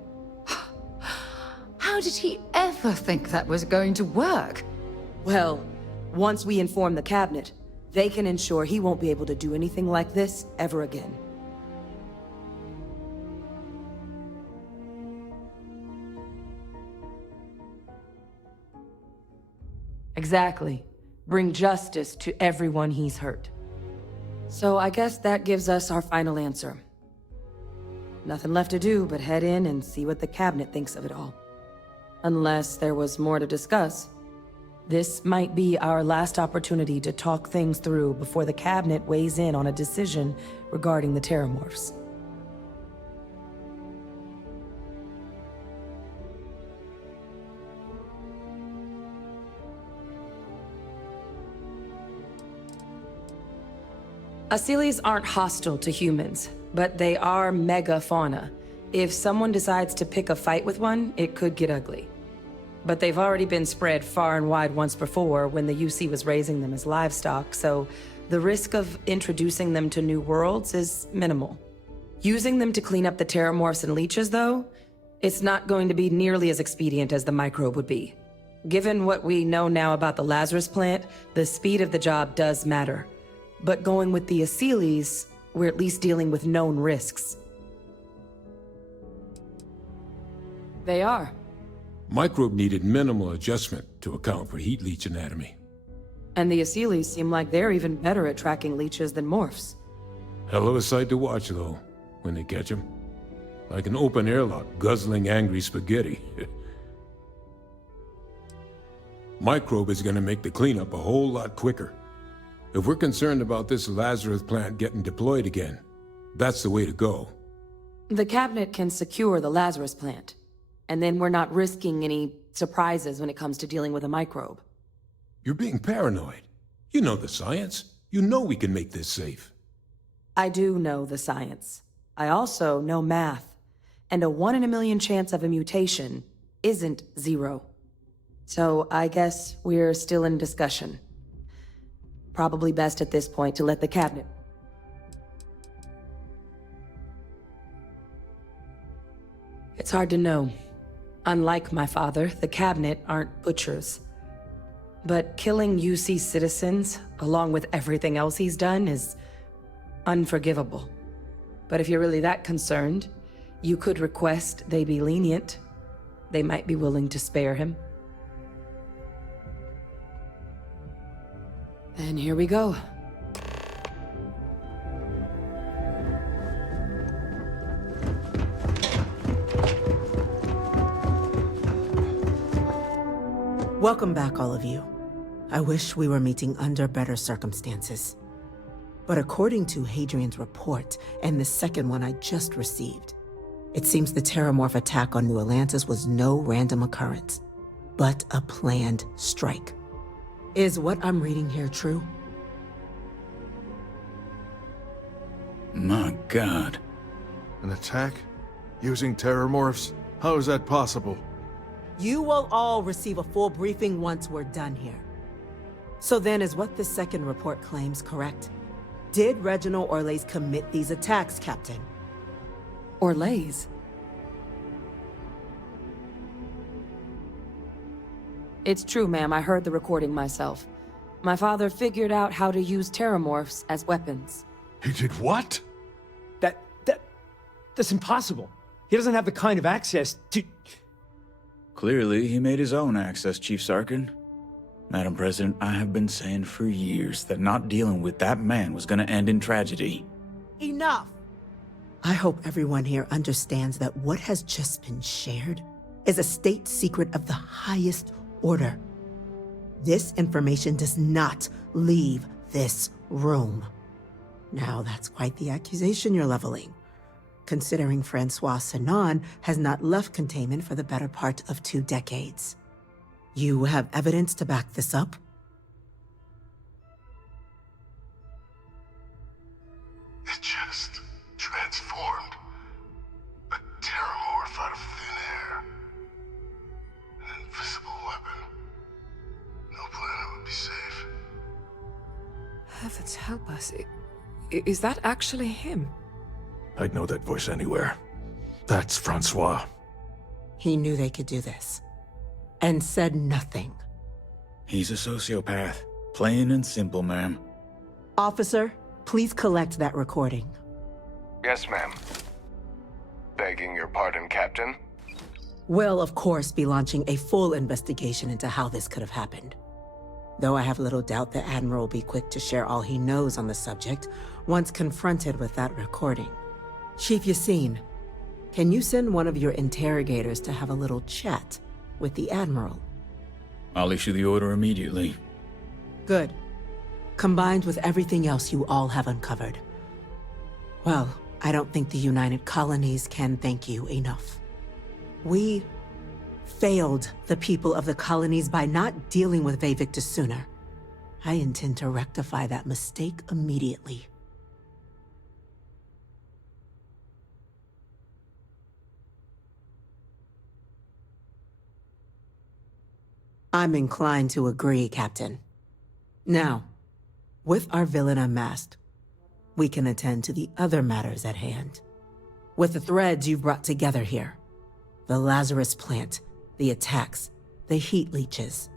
How did he ever think that was going to work? Well, once we inform the Cabinet, they can ensure he won't be able to do anything like this ever again. Exactly. Bring justice to everyone he's hurt. So I guess that gives us our final answer. Nothing left to do but head in and see what the Cabinet thinks of it all. Unless there was more to discuss. This might be our last opportunity to talk things through before the Cabinet weighs in on a decision regarding the Terramorphs. Asylees aren't hostile to humans, but they are mega fauna. If someone decides to pick a fight with one, it could get ugly. But they've already been spread far and wide once before when the UC was raising them as livestock, so the risk of introducing them to new worlds is minimal. Using them to clean up the terramorphs and leeches, though, it's not going to be nearly as expedient as the microbe would be. Given what we know now about the Lazarus plant, the speed of the job does matter. But going with the Asylees, we're at least dealing with known risks. They are. Microbe needed minimal adjustment to account for heat leech anatomy. And the Asylees seem like they're even better at tracking leeches than morphs. Hell of a sight to watch, though, when they catch them. Like an open airlock guzzling angry spaghetti. Microbe is gonna make the cleanup a whole lot quicker. If we're concerned about this Lazarus plant getting deployed again, that's the way to go. The cabinet can secure the Lazarus plant, and then we're not risking any surprises when it comes to dealing with a microbe. You're being paranoid. You know the science. You know we can make this safe. I do know the science. I also know math. And a 1 in a million chance of a mutation isn't 0. So I guess we're still in discussion. Probably best at this point to let the cabinet... It's hard to know. Unlike my father, the cabinet aren't butchers. But killing UC citizens, along with everything else he's done, is unforgivable. But if you're really that concerned, you could request they be lenient. They might be willing to spare him. And here we go. Welcome back, all of you. I wish we were meeting under better circumstances. But according to Hadrian's report, and the second one I just received, it seems the Terramorph attack on New Atlantis was no random occurrence, but a planned strike. Is what I'm reading here true? My God. An attack? Using Terramorphs? How is that possible? You will all receive a full briefing once we're done here. So then, is what the second report claims correct? Did Reginald Orlays commit these attacks, Captain? Orlays? It's true, ma'am. I heard the recording myself. My father figured out how to use terramorphs as weapons. He did what? That's impossible. He doesn't have the kind of access to... Clearly, he made his own access, Chief Sarkin. Madam President, I have been saying for years that not dealing with that man was gonna end in tragedy. Enough! I hope everyone here understands that what has just been shared is a state secret of the highest order. This information does not leave this room. Now, that's quite the accusation you're leveling, considering Francois Sinon has not left containment for the better part of 2 decades. You have evidence to back this up? It just transformed. A terramorph out of thin air. An invisible weapon. No planet would be safe. Heavens help us. Is that actually him? I'd know that voice anywhere. That's Francois. He knew they could do this, and said nothing. He's a sociopath. Plain and simple, ma'am. Officer, please collect that recording. Yes, ma'am. Begging your pardon, Captain? We'll, of course, be launching a full investigation into how this could have happened. Though I have little doubt the Admiral will be quick to share all he knows on the subject once confronted with that recording. Chief Yassine, can you send one of your interrogators to have a little chat with the Admiral? I'll issue the order immediately. Good. Combined with everything else you all have uncovered. Well, I don't think the United Colonies can thank you enough. We failed the people of the colonies by not dealing with Vevictus sooner. I intend to rectify that mistake immediately. I'm inclined to agree, Captain. Now, with our villain unmasked, we can attend to the other matters at hand. With the threads you've brought together here, the Lazarus plant, the attacks, the heat leeches,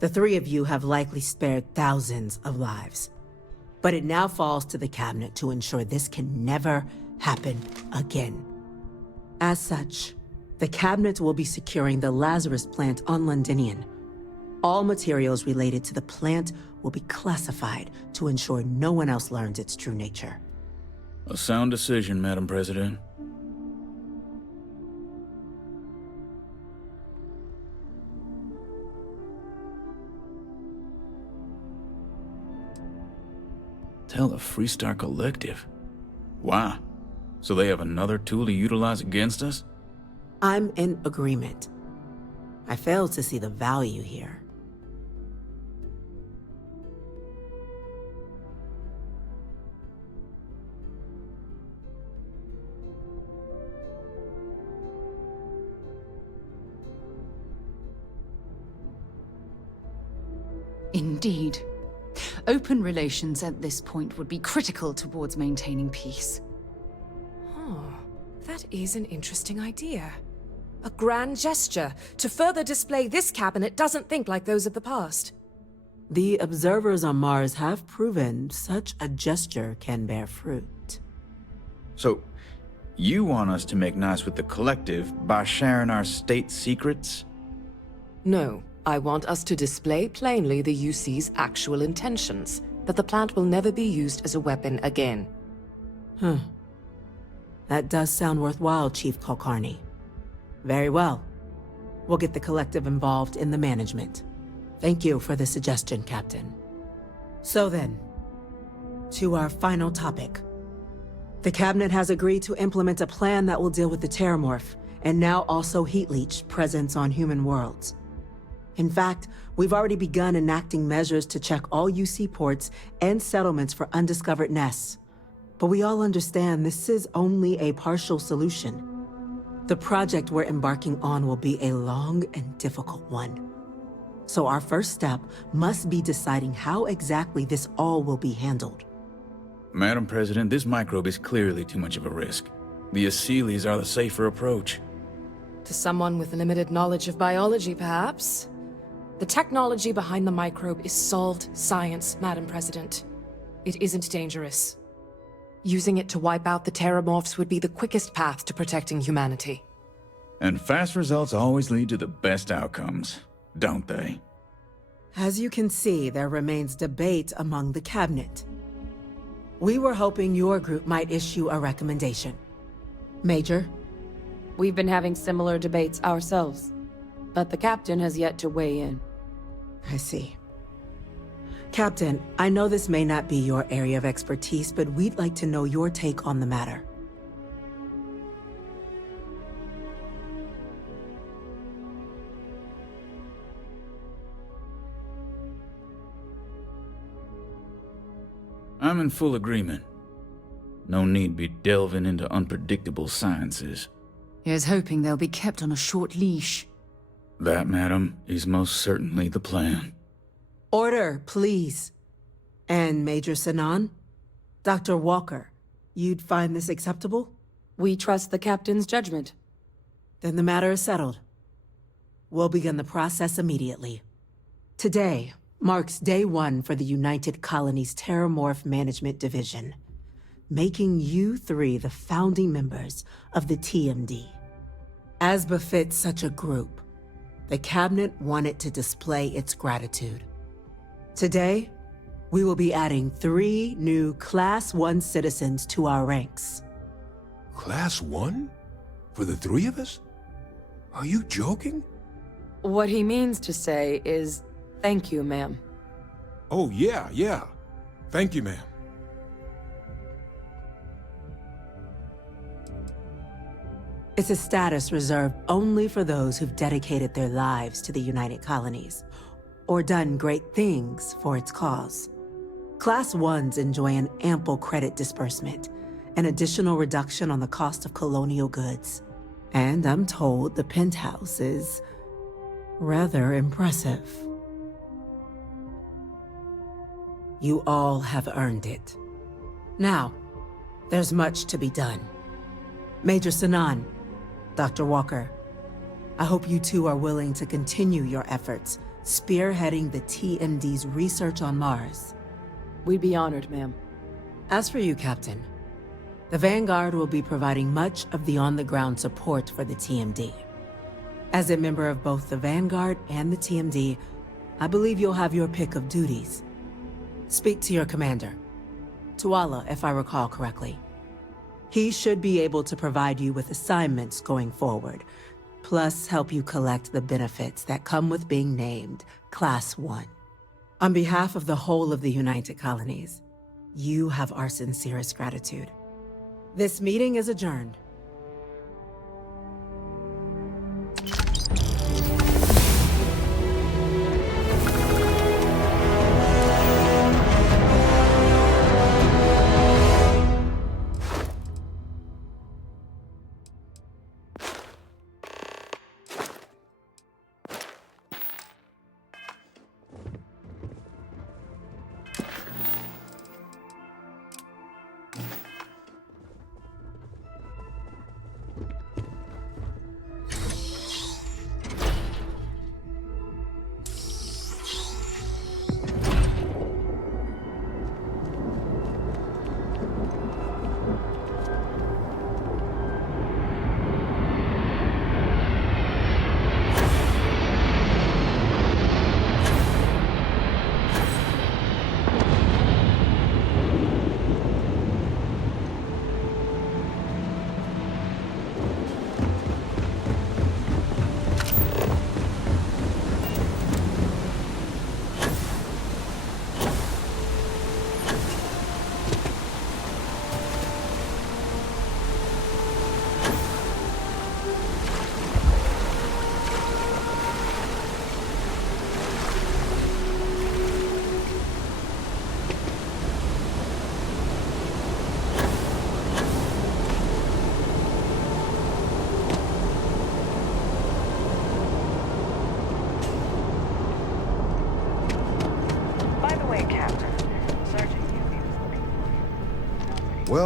the three of you have likely spared thousands of lives. But it now falls to the Cabinet to ensure this can never happen again. As such, the Cabinet will be securing the Lazarus plant on Londinian. All materials related to the plant will be classified to ensure no one else learns its true nature. A sound decision, Madam President. Tell the Freestar Collective. Wow. So they have another tool to utilize against us? I'm in agreement. I fail to see the value here. Indeed. Open relations at this point would be critical towards maintaining peace. That is an interesting idea. A grand gesture to further display this cabinet doesn't think like those of the past. The observers on Mars have proven such a gesture can bear fruit. So, you want us to make nice with the Collective by sharing our state secrets? No, I want us to display plainly the UC's actual intentions, that the plant will never be used as a weapon again. That does sound worthwhile, Chief Kulkarni. Very well. We'll get the Collective involved in the management. Thank you for the suggestion, Captain. So then, to our final topic. The Cabinet has agreed to implement a plan that will deal with the Terramorph, and now also Heat Leech presence on human worlds. In fact, we've already begun enacting measures to check all UC ports and settlements for undiscovered nests. But we all understand this is only a partial solution. The project we're embarking on will be a long and difficult one. So our first step must be deciding how exactly this all will be handled. Madam President, this microbe is clearly too much of a risk. The Aseles are the safer approach. To someone with limited knowledge of biology, perhaps? The technology behind the microbe is solved science, Madam President. It isn't dangerous. Using it to wipe out the Terramorphs would be the quickest path to protecting humanity. And fast results always lead to the best outcomes, don't they? As you can see, there remains debate among the Cabinet. We were hoping your group might issue a recommendation. Major? We've been having similar debates ourselves, but the Captain has yet to weigh in. I see. Captain, I know this may not be your area of expertise, but we'd like to know your take on the matter. I'm in full agreement. No need be delving into unpredictable sciences. Here's hoping they'll be kept on a short leash. That, madam, is most certainly the plan. Order, please. And Major Sanan? Dr. Walker, you'd find this acceptable? We trust the Captain's judgment. Then the matter is settled. We'll begin the process immediately. Today marks day one for the United Colonies Terramorph Management Division, making you three the founding members of the TMD. As befits such a group, the Cabinet wanted to display its gratitude. Today, we will be adding 3 new Class 1 citizens to our ranks. Class 1? For the 3 of us? Are you joking? What he means to say is, thank you, ma'am. Oh, yeah. Thank you, ma'am. It's a status reserved only for those who've dedicated their lives to the United Colonies, or done great things for its cause. Class 1s enjoy an ample credit disbursement, an additional reduction on the cost of colonial goods. And I'm told the penthouse is Rather impressive. You all have earned it. Now, there's much to be done. Major Sanan, Dr. Walker, I hope you two are willing to continue your efforts, spearheading the TMD's research on Mars. We'd be honored, ma'am. As for you, Captain, the Vanguard will be providing much of the on-the-ground support for the TMD. As a member of both the Vanguard and the TMD, I believe you'll have your pick of duties. Speak to your commander, Tuala, if I recall correctly. He should be able to provide you with assignments going forward, plus help you collect the benefits that come with being named Class 1. On behalf of the whole of the United Colonies, you have our sincerest gratitude. This meeting is adjourned.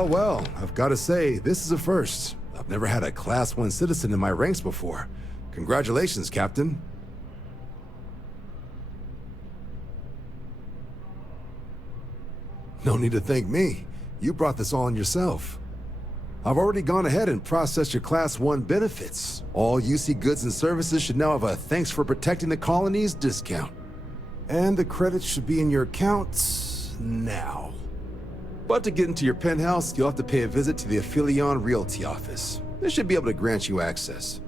Well, I've got to say, this is a first. I've never had a Class 1 citizen in my ranks before. Congratulations, Captain. No need to thank me. You brought this all on yourself. I've already gone ahead and processed your Class 1 benefits. All UC goods and services should now have a thanks for protecting the colonies discount. And the credits should be in your accounts now. But to get into your penthouse, you'll have to pay a visit to the Aphelion Realty office. They should be able to grant you access.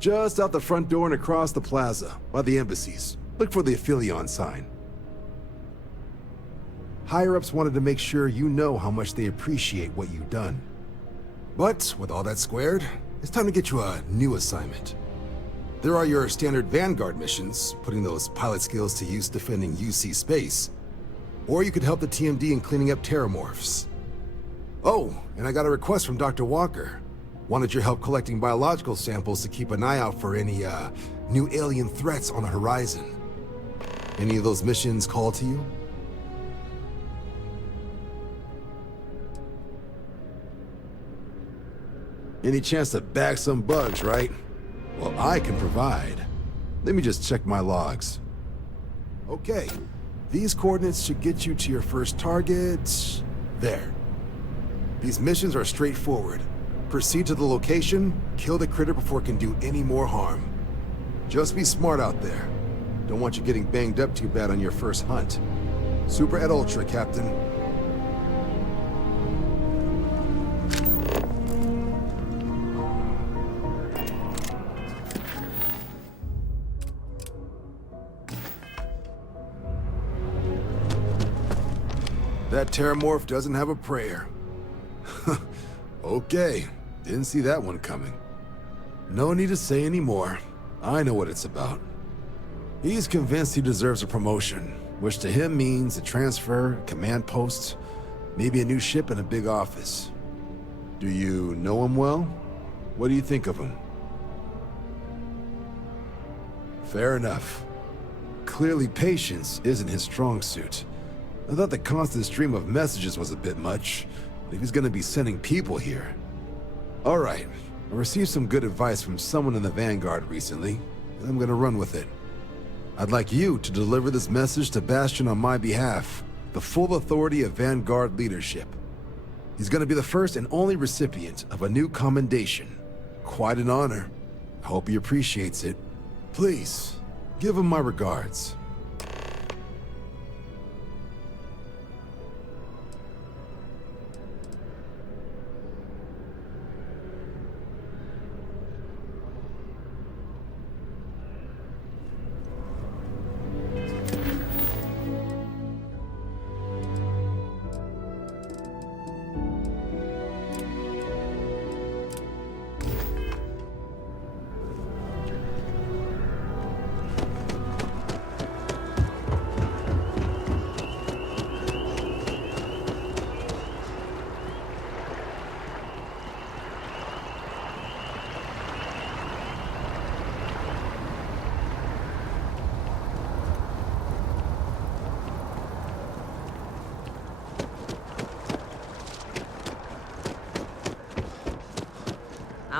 Just out the front door and across the plaza, by the embassies. Look for the Aphelion sign. Higher-ups wanted to make sure you know how much they appreciate what you've done. But with all that squared, it's time to get you a new assignment. There are your standard Vanguard missions, putting those pilot skills to use defending UC space. Or you could help the TMD in cleaning up terramorphs. Oh, and I got a request from Dr. Walker. Wanted your help collecting biological samples to keep an eye out for any, new alien threats on the horizon. Any of those missions call to you? Any chance to bag some bugs, right? Well, I can provide. Let me just check my logs. Okay, these coordinates should get you to your first target. There. These missions are straightforward. Proceed to the location, kill the critter before it can do any more harm. Just be smart out there. Don't want you getting banged up too bad on your first hunt. Super et Ultra, Captain. That terramorph doesn't have a prayer. Okay, didn't see that one coming. No need to say any more. I know what it's about. He's convinced he deserves a promotion, which to him means a transfer, command post, maybe a new ship and a big office. Do you know him well? What do you think of him? Fair enough. Clearly patience isn't his strong suit. I thought the constant stream of messages was a bit much, but if he's gonna be sending people here... Alright, I received some good advice from someone in the Vanguard recently, and I'm gonna run with it. I'd like you to deliver this message to Bastion on my behalf, the full authority of Vanguard leadership. He's gonna be the first and only recipient of a new commendation. Quite an honor. I hope he appreciates it. Please, give him my regards.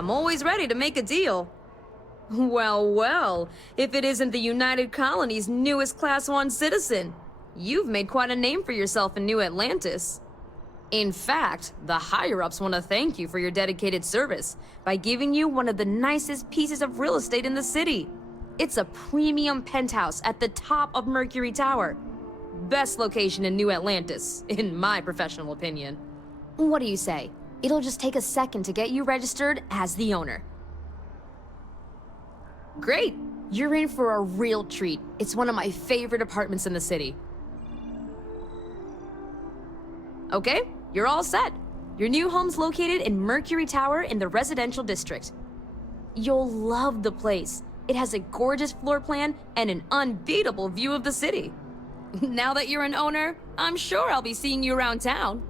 I'm always ready to make a deal. Well, well, if it isn't the United Colony's newest Class 1 citizen. You've made quite a name for yourself in New Atlantis. In fact, the higher-ups want to thank you for your dedicated service by giving you one of the nicest pieces of real estate in the city. It's a premium penthouse at the top of Mercury Tower. Best location in New Atlantis, in my professional opinion. What do you say? It'll just take a second to get you registered as the owner. Great! You're in for a real treat. It's one of my favorite apartments in the city. Okay, you're all set. Your new home's located in Mercury Tower in the residential district. You'll love the place. It has a gorgeous floor plan and an unbeatable view of the city. Now that you're an owner, I'm sure I'll be seeing you around town.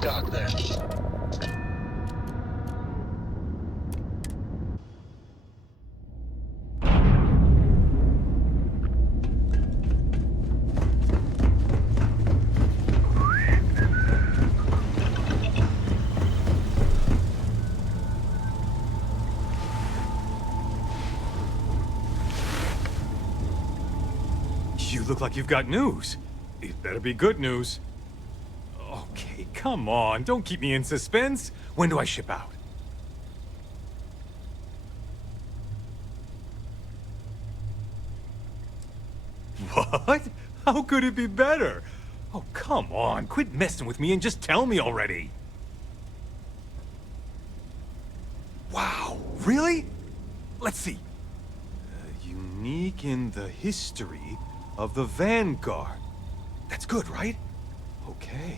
dock there. You look like you've got news. It better be good news. Okay, come on. Don't keep me in suspense. When do I ship out? What? How could it be better? Oh, come on. Quit messing with me and just tell me already. Wow, really? Let's see. Unique in the history of the Vanguard. That's good, right? Okay.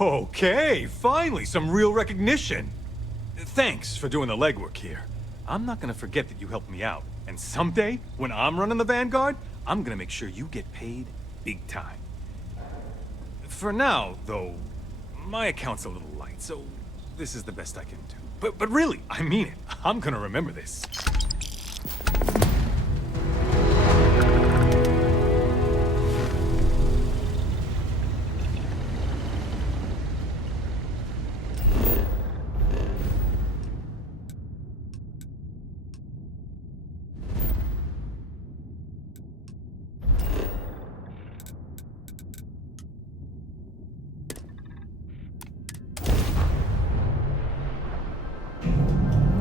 Okay, finally, some real recognition. Thanks for doing the legwork here. I'm not gonna forget that you helped me out. And someday, when I'm running the Vanguard, I'm gonna make sure you get paid big time. For now, though, my account's a little light, so this is the best I can do. But really, I mean it. I'm gonna remember this.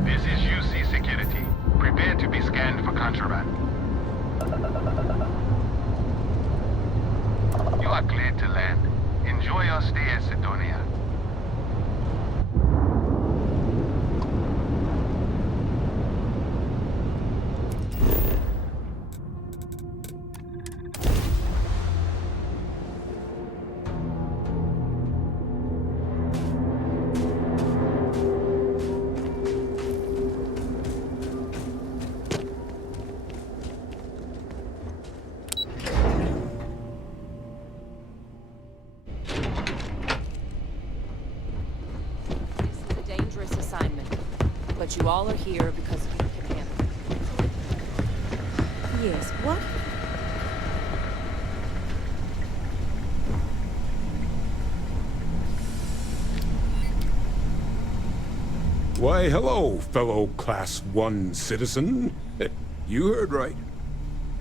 This is UC Security. Prepare to be scanned for contraband. You are cleared to land. Enjoy your stay at Sidonia. But you all are here because you can handle it. Yes, what? Why, hello, fellow Class 1 citizen. You heard right.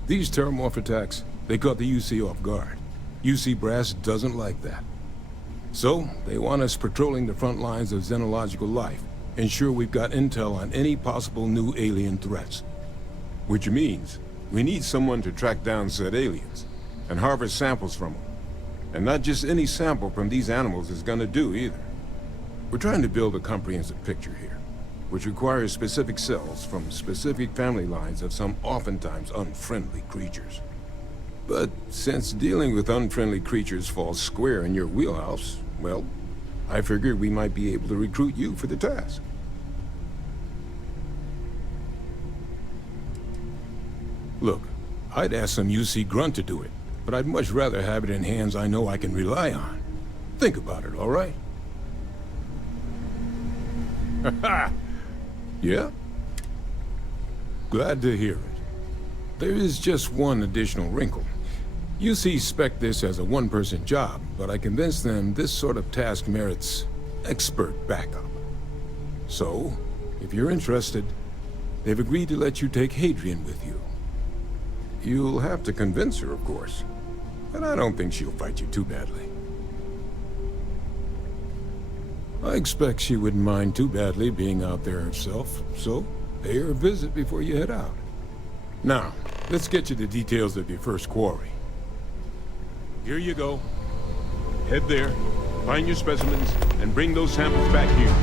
These terramorph attacks, they caught the UC off guard. UC Brass doesn't like that. So, they want us patrolling the front lines of xenological life. Ensure we've got intel on any possible new alien threats. Which means we need someone to track down said aliens and harvest samples from them. And not just any sample from these animals is gonna do either. We're trying to build a comprehensive picture here, which requires specific cells from specific family lines of some oftentimes unfriendly creatures. But since dealing with unfriendly creatures falls square in your wheelhouse, well, I figured we might be able to recruit you for the task. Look, I'd ask some UC grunt to do it, but I'd much rather have it in hands I know I can rely on. Think about it, all right? Yeah? Glad to hear it. There is just one additional wrinkle. UC spec this as a one-person job, but I convinced them this sort of task merits expert backup. So, if you're interested, they've agreed to let you take Hadrian with you. You'll have to convince her, of course, but I don't think she'll fight you too badly. I expect she wouldn't mind too badly being out there herself, so pay her a visit before you head out. Now, let's get you the details of your first quarry. Here you go. Head there, find your specimens, and bring those samples back here.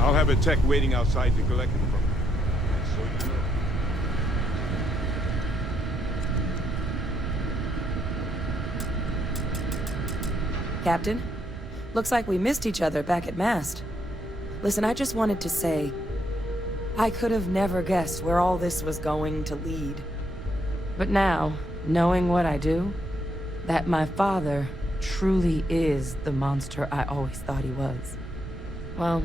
I'll have a tech waiting outside to collect them from you. And so you know. Captain, looks like we missed each other back at Mast. Listen, I just wanted to say, I could have never guessed where all this was going to lead. But now, knowing what I do, that my father truly is the monster I always thought he was, well,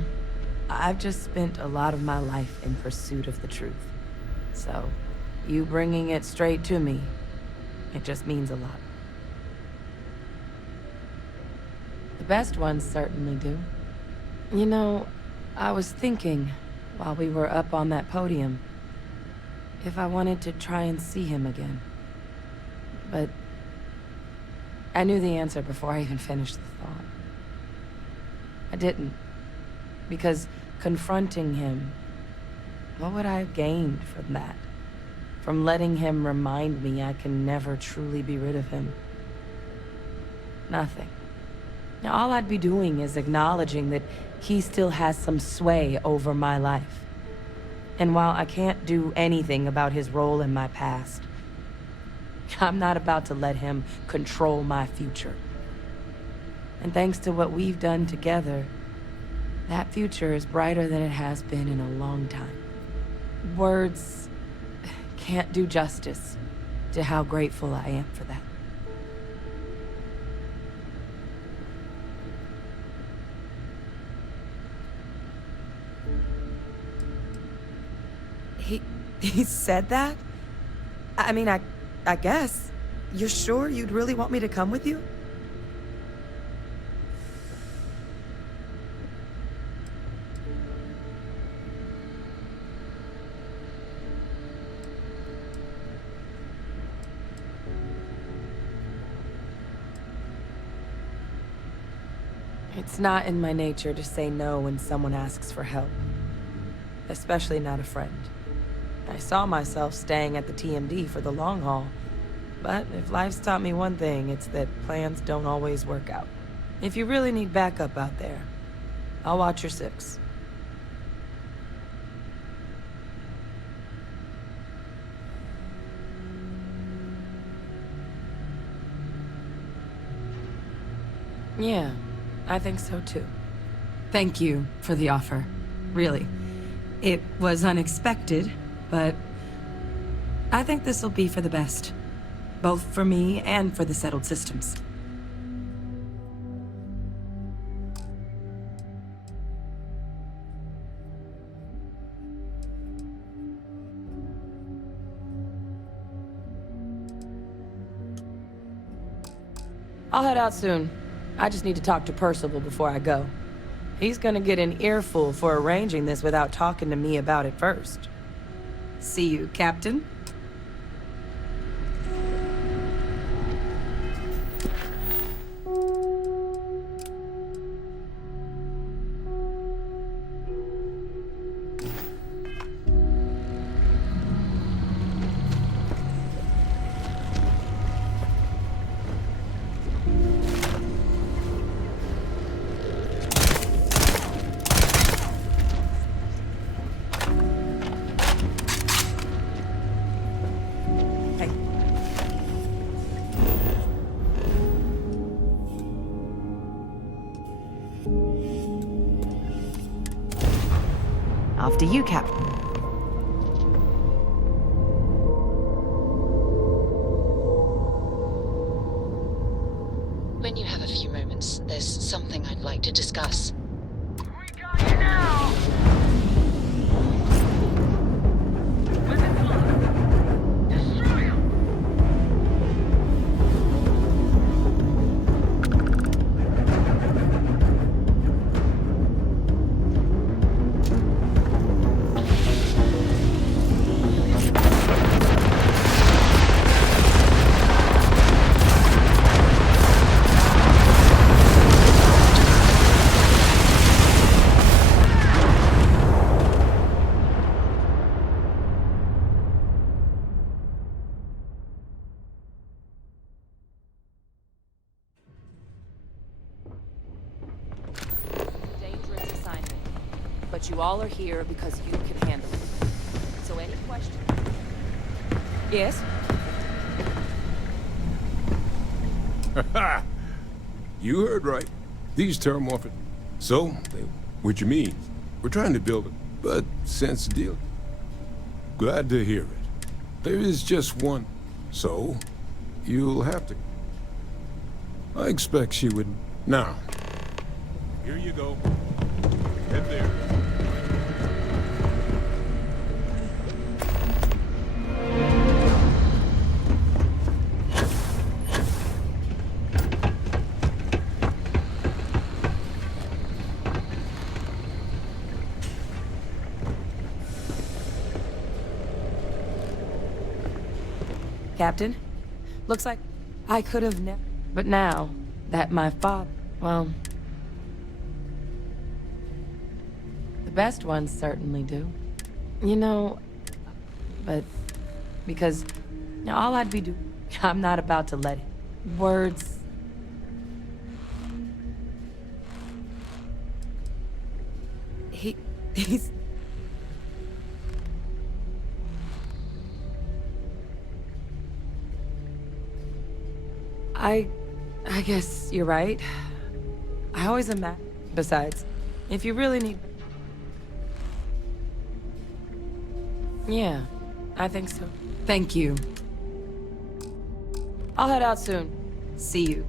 I've just spent a lot of my life in pursuit of the truth. So, you bringing it straight to me, it just means a lot. The best ones certainly do. You know, I was thinking, while we were up on that podium, if I wanted to try and see him again. But I knew the answer before I even finished the thought. I didn't. Because confronting him, what would I have gained from that? From letting him remind me I can never truly be rid of him? Nothing. Now, all I'd be doing is acknowledging that he still has some sway over my life. And while I can't do anything about his role in my past, I'm not about to let him control my future. And thanks to what we've done together, that future is brighter than it has been in a long time. Words can't do justice to how grateful I am for that. He said that? I mean, I guess. You're sure you'd really want me to come with you? It's not in my nature to say no when someone asks for help. Especially not a friend. I saw myself staying at the TMD for the long haul. But if life's taught me one thing, it's that plans don't always work out. If you really need backup out there, I'll watch your six. Yeah, I think so too. Thank you for the offer. Really. It was unexpected, but I think this will be for the best. Both for me and for the settled systems. I'll head out soon. I just need to talk to Percival before I go. He's gonna get an earful for arranging this without talking to me about it first. See you, Captain. After you, Captain. When you have a few moments, there's something I'd like to discuss. But you all are here because you can handle it. So any questions? Yes? You heard right. These terramorphic. So, what you mean? We're trying to build it, but sense deal. Glad to hear it. There is just one. So, you'll have to. I expect she would... Now, here you go. Head there. Captain, looks like I could have never... But now that my father... Well... The best ones certainly do. You know... But... Because... all I'd be doing... I'm not about to let it. Words... He's... I guess you're right. I always imagine. Besides, if you really need... Yeah, I think so. Thank you. I'll head out soon. See you.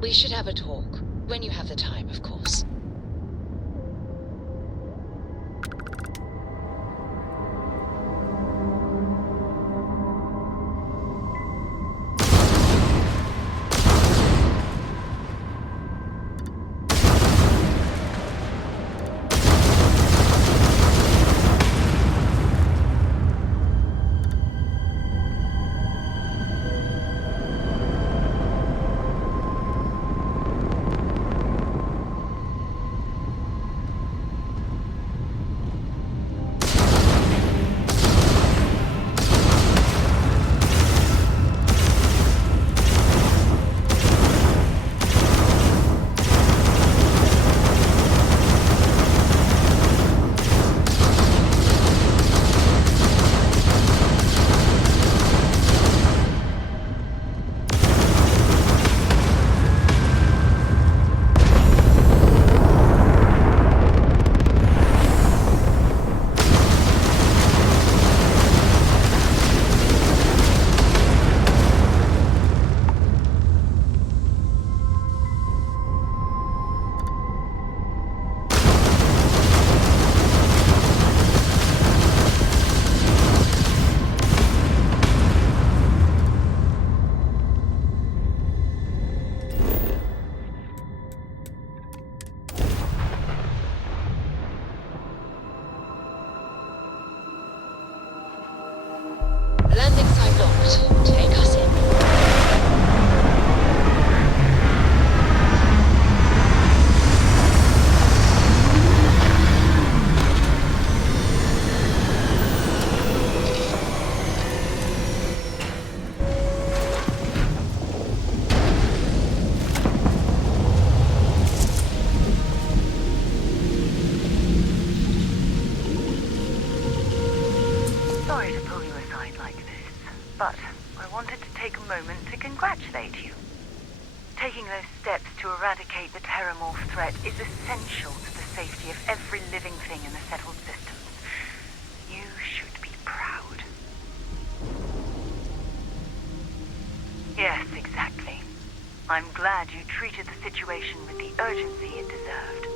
We should have a talk. When you have the time, of course. Landing site locked. Take us in. Sorry to pull you aside like this, but I wanted to take a moment to congratulate you. Taking those steps to eradicate the Terramorph threat is essential to the safety of every living thing in the settled systems. You should be proud. Yes, exactly. I'm glad you treated the situation with the urgency it deserved.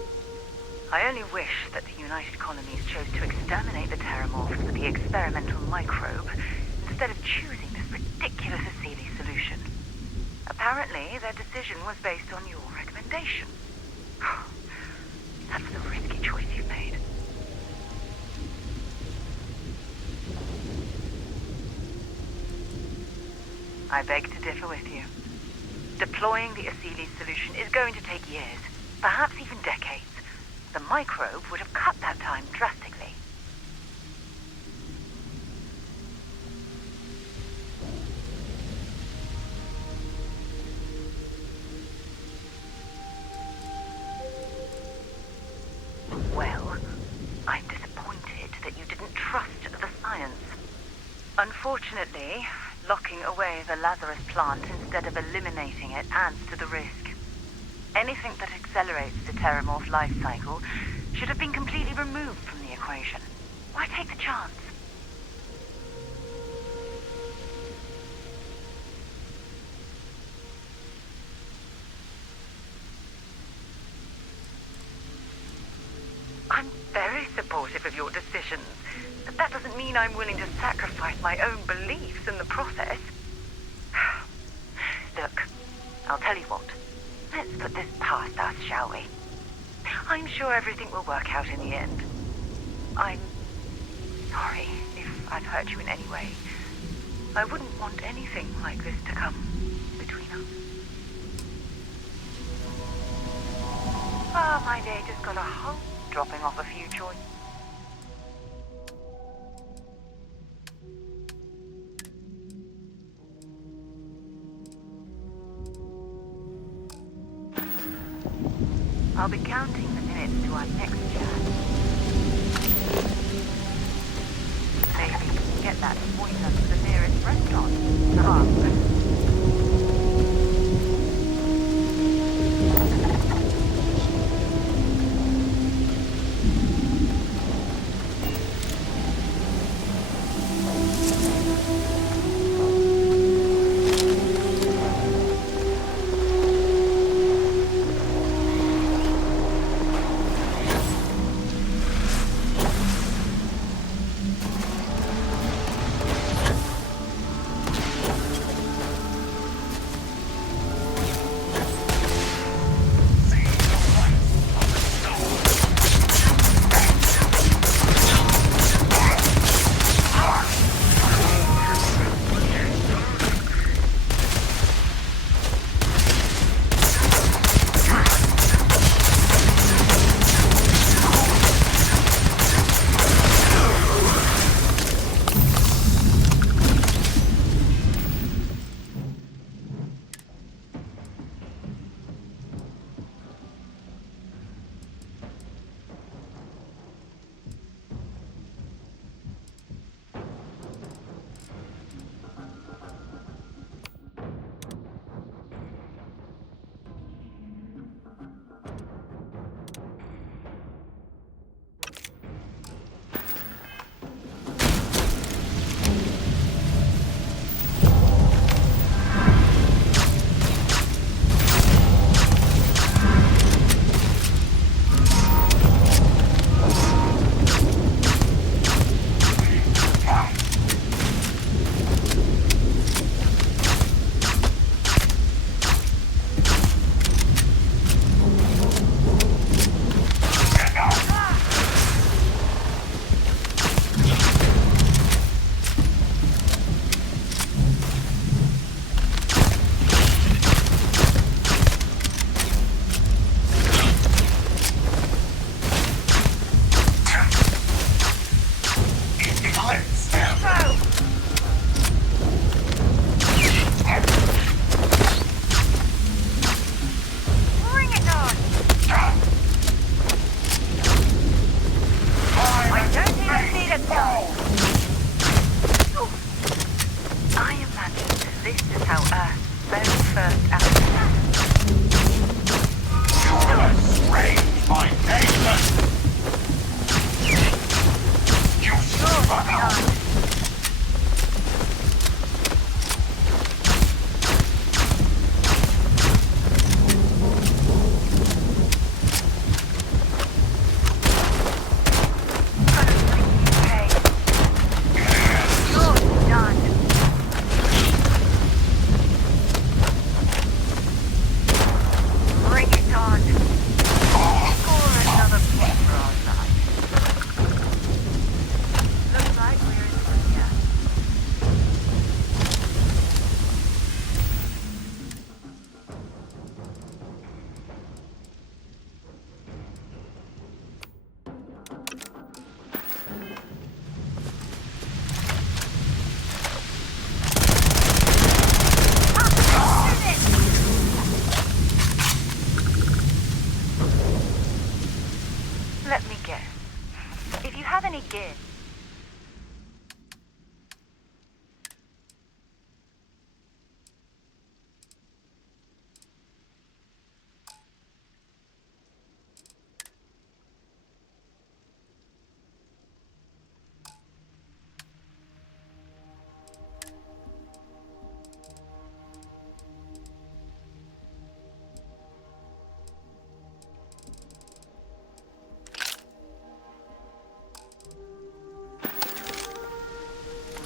I only wish that the United Colonies chose to exterminate the Terramorphs with the experimental microbe instead of choosing this ridiculous Asili solution. Apparently, their decision was based on your recommendation. That's the risky choice you've made. I beg to differ with you. Deploying the Asili solution is going to take years, perhaps even decades. The microbe would have cut that time drastically. Unfortunately, locking away the Lazarus plant instead of eliminating it adds to the risk. Anything that accelerates the Terramorph life cycle should have been completely removed from the equation. Why take the chance? I'm very supportive of your decisions, but that doesn't mean I'm willing to sacrifice my own beliefs in the process. Look, I'll tell you what. Let's put this past us, shall we? I'm sure everything will work out in the end. I'm sorry if I've hurt you in any way. I wouldn't want anything like this to come between us. Ah, my day just got a whole dropping off a few choices. I'll be counting the minutes to our next chat. Maybe you can get that to point us to the nearest restaurant.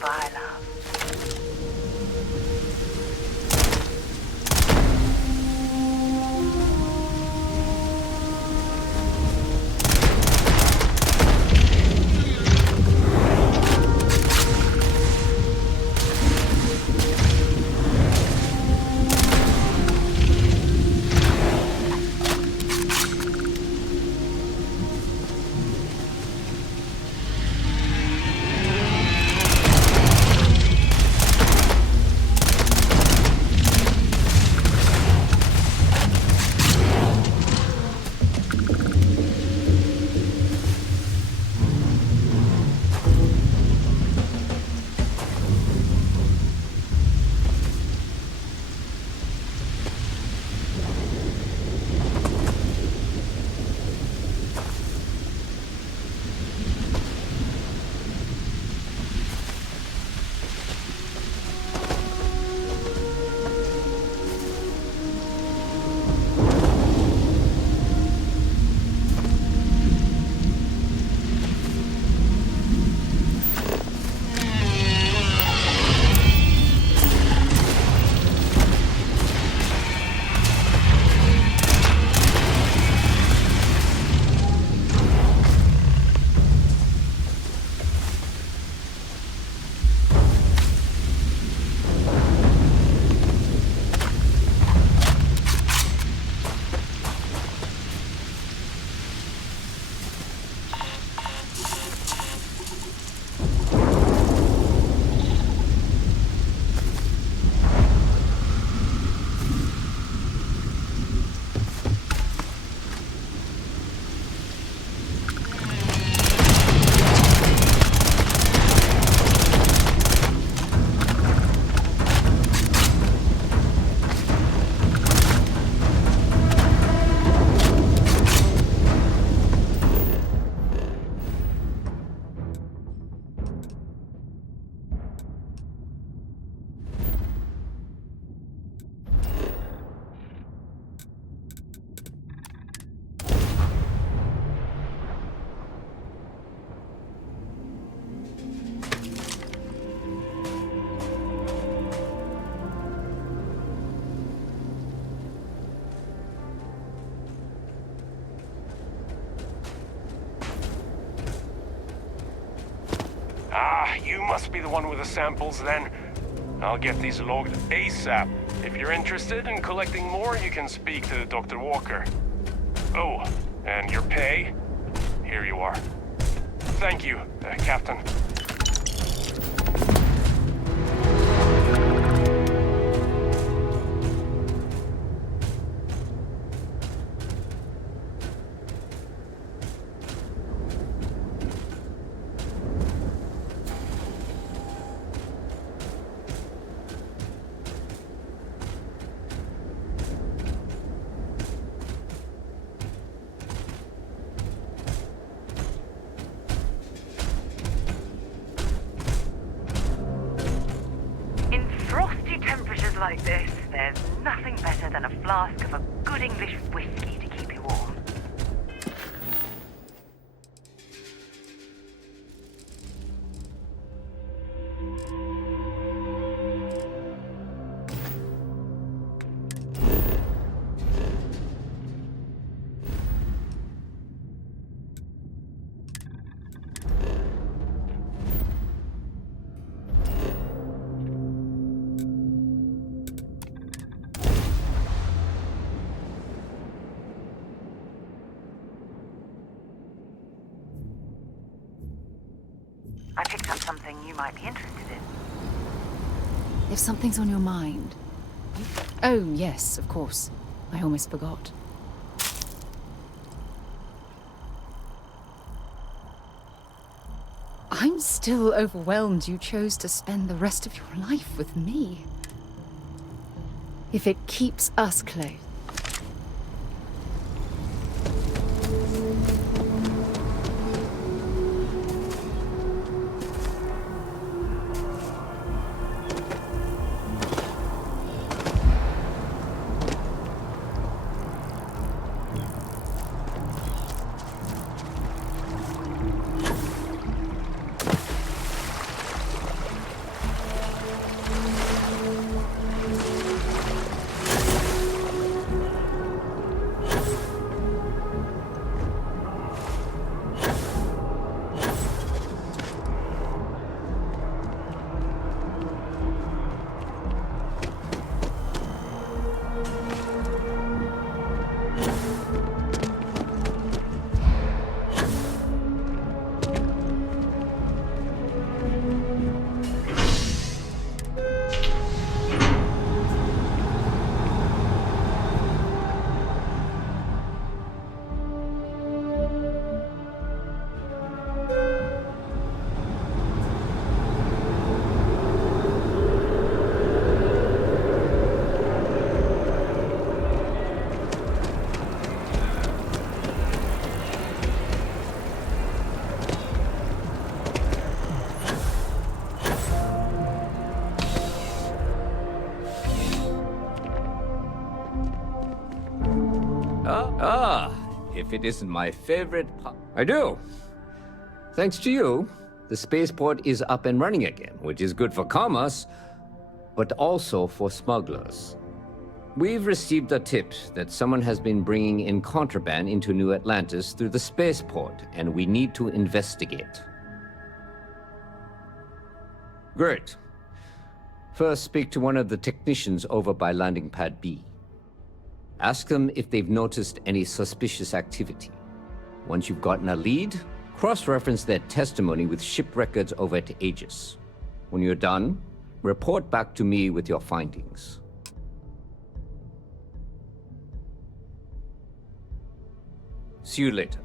by love. You must be the one with the samples, then. I'll get these logged ASAP. If you're interested in collecting more, you can speak to Dr. Walker. Oh, and your pay? Here you are. Thank you, Captain. Like this, there's nothing better than a flask of a good English whiskey to keep you warm. I picked up something you might be interested in. If something's on your mind... Oh, yes, of course. I almost forgot. I'm still overwhelmed you chose to spend the rest of your life with me. If it keeps us close... if it isn't my favorite I do. Thanks to you, the spaceport is up and running again, which is good for commerce, but also for smugglers. We've received a tip that someone has been bringing in contraband into New Atlantis through the spaceport, and we need to investigate. Great. First, speak to one of the technicians over by Landing Pad B. Ask them if they've noticed any suspicious activity. Once you've gotten a lead, cross-reference their testimony with ship records over at Aegis. When you're done, report back to me with your findings. See you later.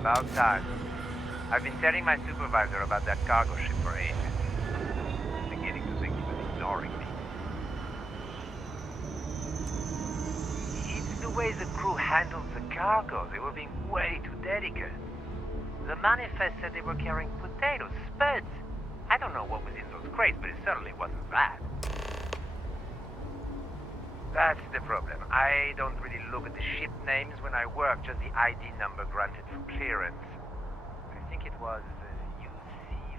About time. I've been telling my supervisor about that cargo ship for ages. I'm beginning to think he was ignoring me. It's the way the crew handled the cargo. They were being way too delicate. The manifest said they were carrying potatoes, spuds. I don't know what was in those crates, but it certainly wasn't that. That's the problem. I don't really look at the ship names when I work, just the ID number granted for clearance. I think it was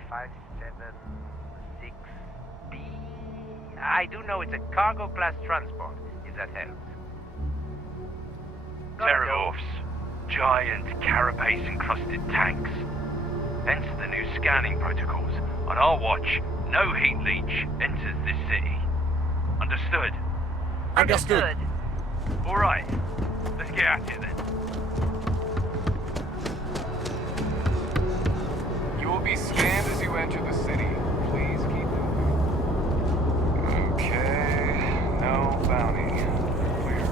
UC576B. I do know it's a cargo class transport, if that helps. Terramorphs. Giant carapace-encrusted tanks. Hence the new scanning protocols. On our watch, no heat leach enters this city. Understood? Understood. All right. Let's get at it then. You will be scanned as you enter the city. Please keep moving. Okay. No bounty. Clear.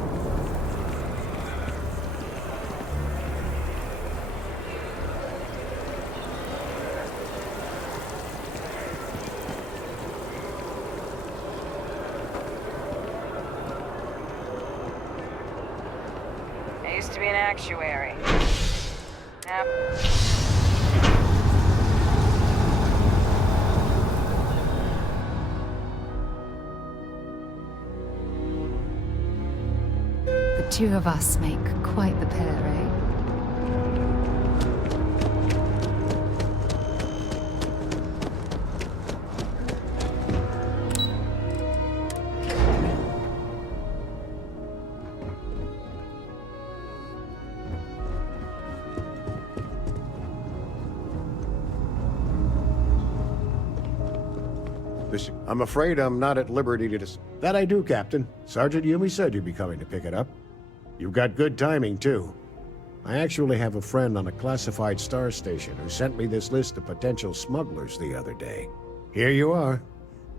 I used to be an actuary. Now... The two of us make quite the pair, eh? I'm afraid I'm not at liberty to That I do, Captain. Sergeant Yumi said you'd be coming to pick it up. You've got good timing, too. I actually have a friend on a classified star station who sent me this list of potential smugglers the other day. Here you are.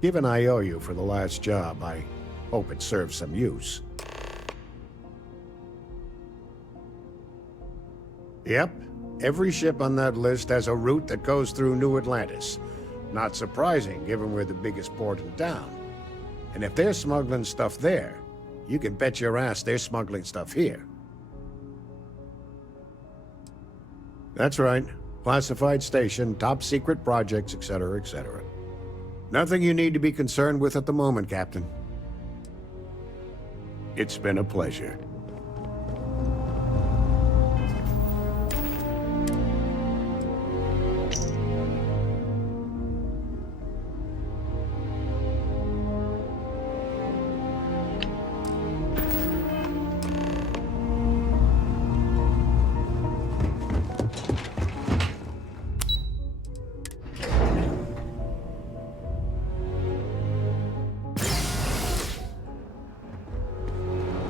Given I owe you for the last job, I hope it serves some use. Yep. Every ship on that list has a route that goes through New Atlantis. Not surprising, given we're the biggest port in town. And if they're smuggling stuff there, you can bet your ass they're smuggling stuff here. That's right. Classified station, top secret projects, etc., etc. Nothing you need to be concerned with at the moment, Captain. It's been a pleasure.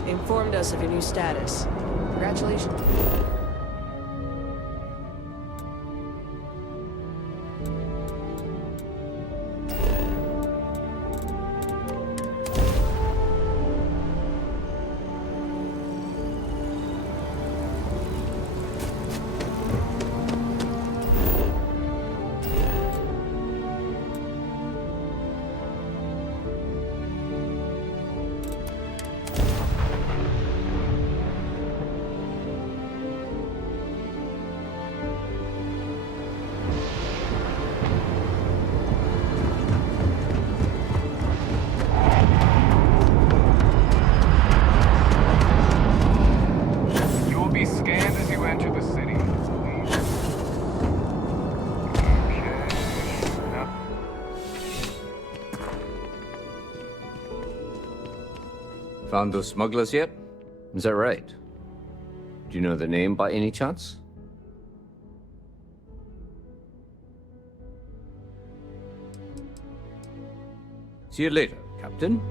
Informed us of your new status. Congratulations. Found those smugglers yet? Is that right? Do you know the name by any chance? See you later, Captain.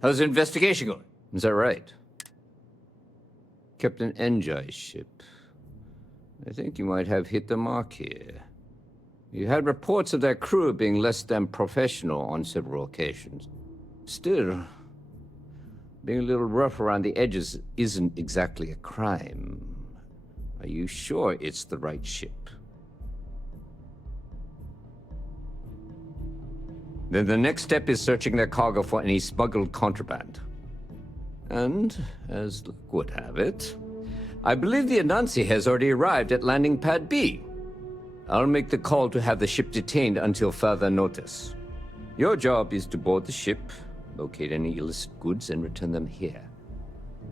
How's the investigation going? Is that right? Captain Enjai's ship. I think you might have hit the mark here. You had reports of their crew being less than professional on several occasions. Still, being a little rough around the edges isn't exactly a crime. Are you sure it's the right ship? Then the next step is searching their cargo for any smuggled contraband. And, as luck would have it, I believe the Anansi has already arrived at landing pad B. I'll make the call to have the ship detained until further notice. Your job is to board the ship, locate any illicit goods, and return them here.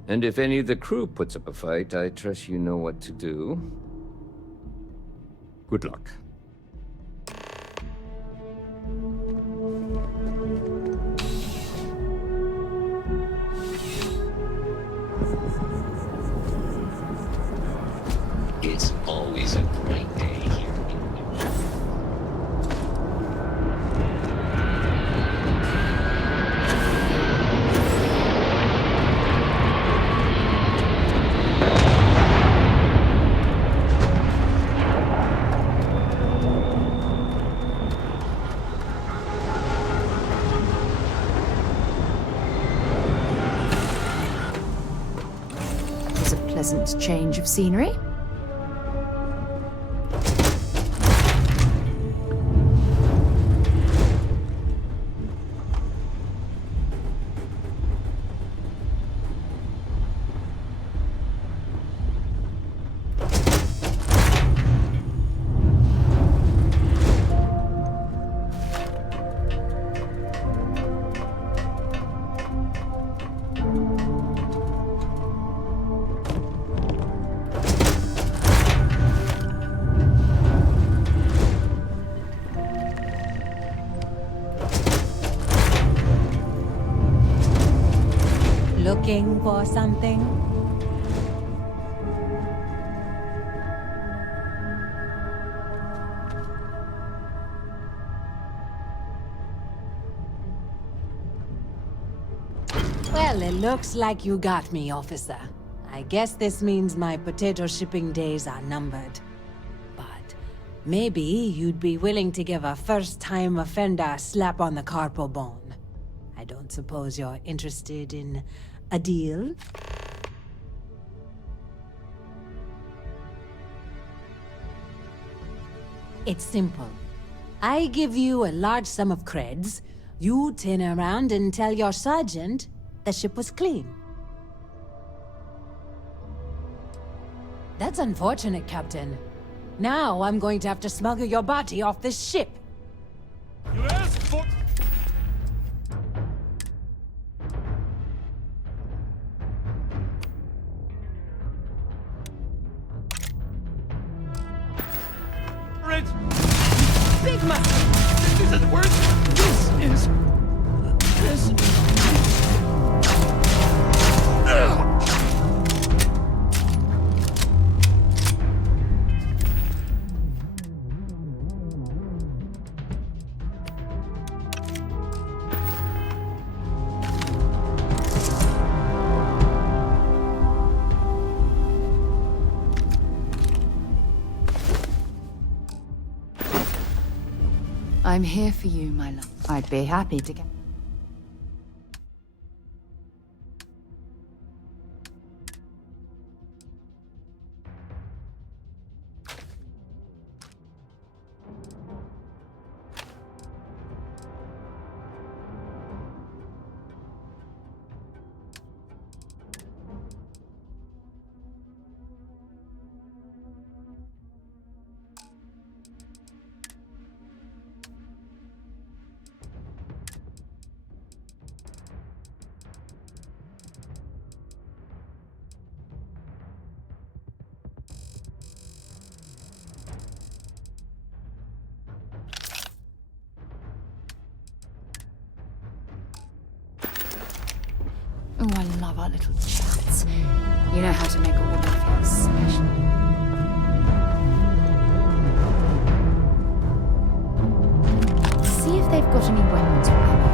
And if any of the crew puts up a fight, I trust you know what to do. Good luck. It's always a great day here in New York. It was a pleasant change of scenery. Looking for something? Well, it looks like you got me, officer. I guess this means my potato shipping days are numbered. But maybe you'd be willing to give a first-time offender a slap on the carpal bone. I don't suppose you're interested in a deal? It's simple. I give you a large sum of creds, you turn around and tell your sergeant the ship was clean. That's unfortunate, Captain. Now I'm going to have to smuggle your body off this ship. You asked for... Big mistake! This isn't worth... This is... This... I'm here for you, my love. I'd be happy to get... Oh, I love our little chats. You know how to make a woman feel special. See if they've got any weapons for me.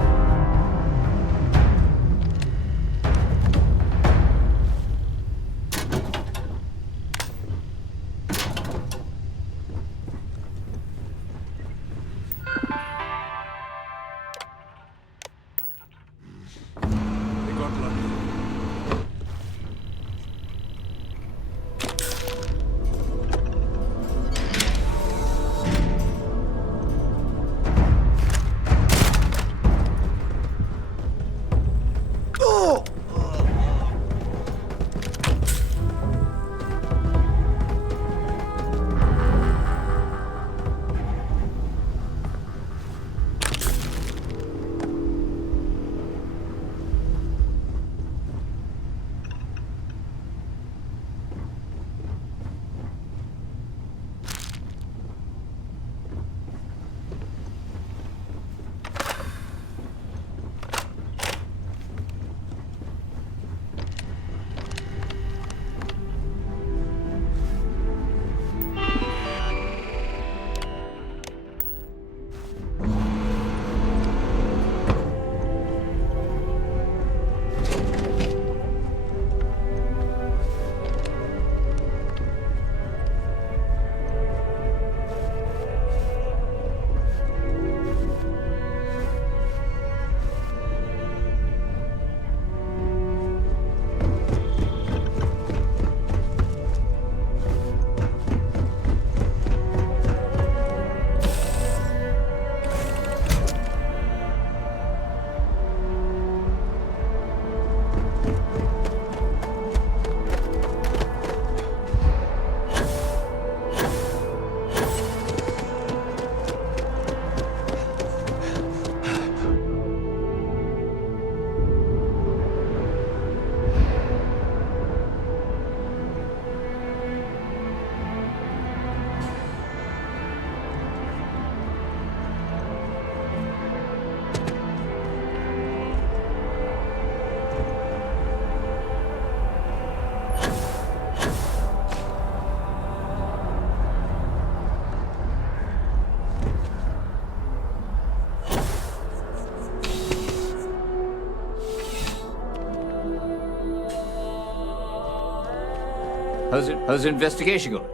How's the investigation going?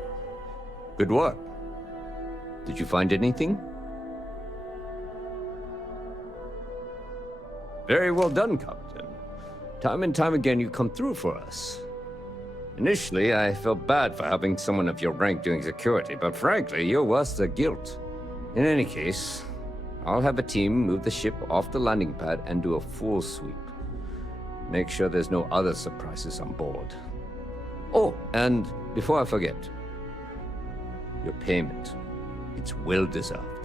Good work. Did you find anything? Very well done, Captain. Time and time again you come through for us. Initially, I felt bad for having someone of your rank doing security, but frankly, you're worth the guilt. In any case, I'll have a team move the ship off the landing pad and do a full sweep. Make sure there's no other surprises on board. Oh, and before I forget, your payment. It's well deserved.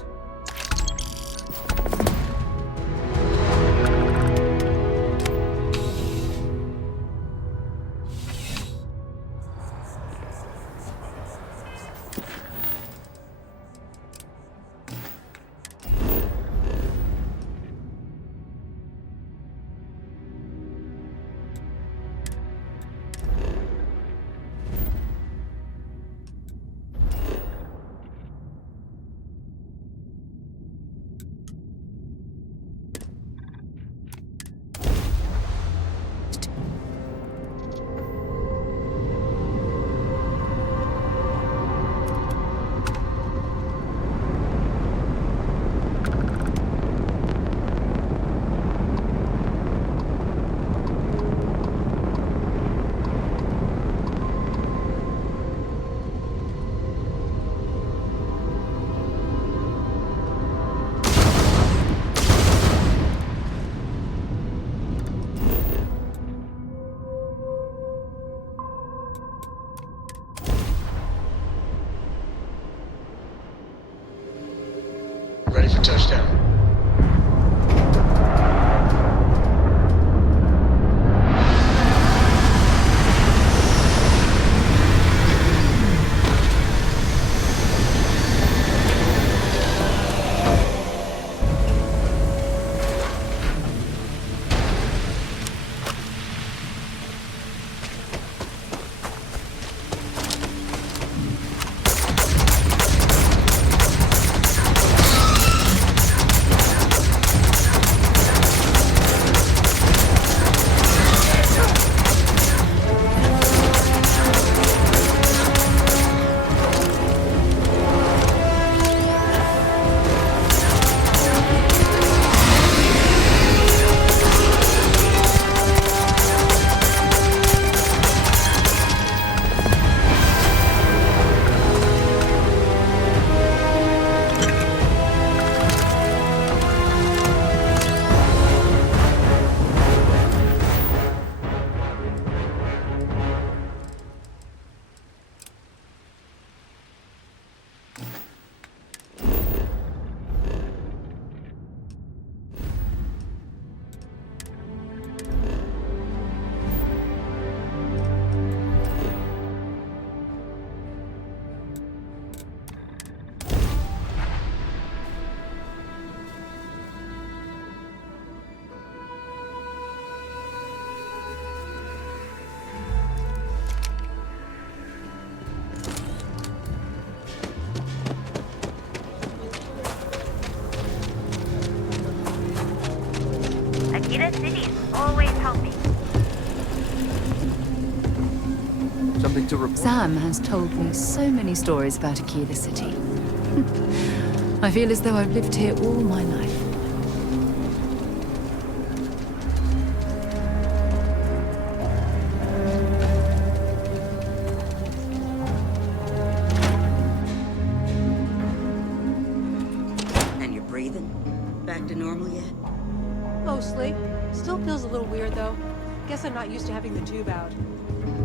city's always helping. Something to report? Sam has told me so many stories about Aquila City. I feel as though I've lived here all my life. And you're breathing? Back to normal yet? Mostly. Still feels a little weird, though. Guess I'm not used to having the tube out.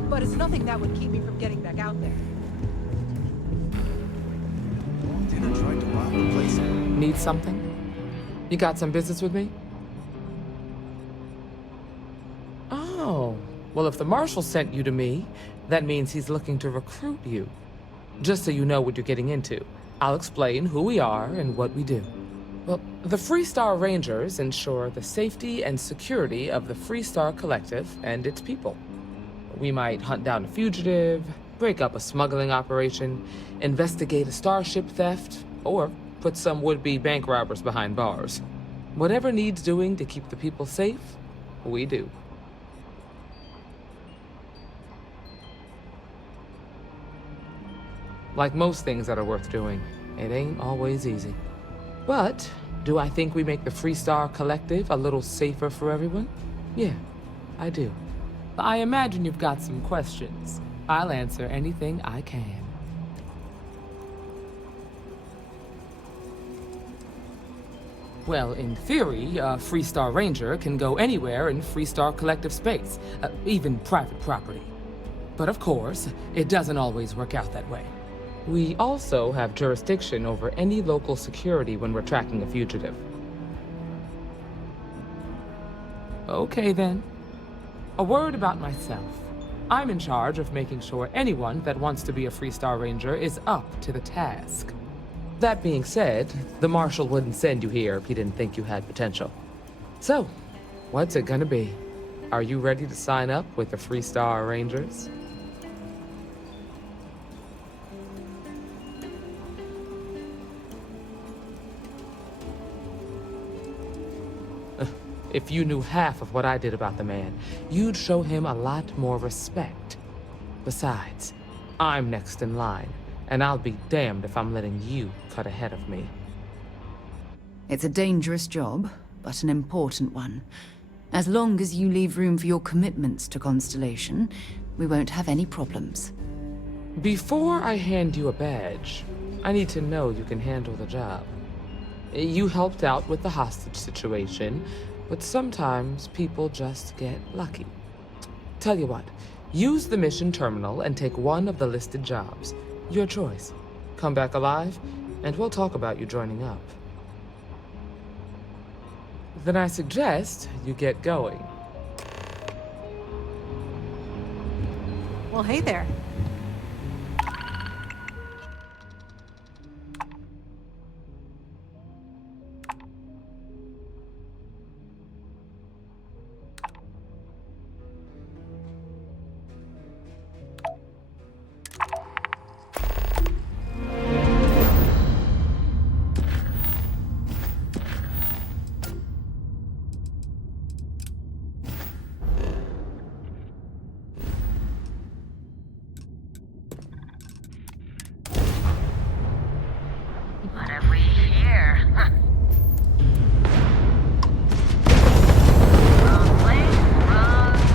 But it's nothing that would keep me from getting back out there. Need something? You got some business with me? Oh, well, if the Marshal sent you to me, that means he's looking to recruit you. Just so you know what you're getting into, I'll explain who we are and what we do. Well, the Freestar Rangers ensure the safety and security of the Freestar Collective and its people. We might hunt down a fugitive, break up a smuggling operation, investigate a starship theft, or put some would-be bank robbers behind bars. Whatever needs doing to keep the people safe, we do. Like most things that are worth doing, it ain't always easy. But do I think we make the Freestar Collective a little safer for everyone? Yeah, I do. I imagine you've got some questions. I'll answer anything I can. Well, in theory, a Freestar Ranger can go anywhere in Freestar Collective space, even private property. But of course, it doesn't always work out that way. We also have jurisdiction over any local security when we're tracking a fugitive. Okay then. A word about myself. I'm in charge of making sure anyone that wants to be a Freestar Ranger is up to the task. That being said, the Marshal wouldn't send you here if he didn't think you had potential. So, what's it gonna be? Are you ready to sign up with the Freestar Rangers? If you knew half of what I did about the man, you'd show him a lot more respect. Besides, I'm next in line, and I'll be damned if I'm letting you cut ahead of me. It's a dangerous job, but an important one. As long as you leave room for your commitments to Constellation, we won't have any problems. Before I hand you a badge, I need to know you can handle the job. You helped out with the hostage situation, but sometimes people just get lucky. Tell you what, use the mission terminal and take one of the listed jobs. Your choice. Come back alive, and we'll talk about you joining up. Then I suggest you get going. Well, hey there. What have we here? Wrong place, wrong time.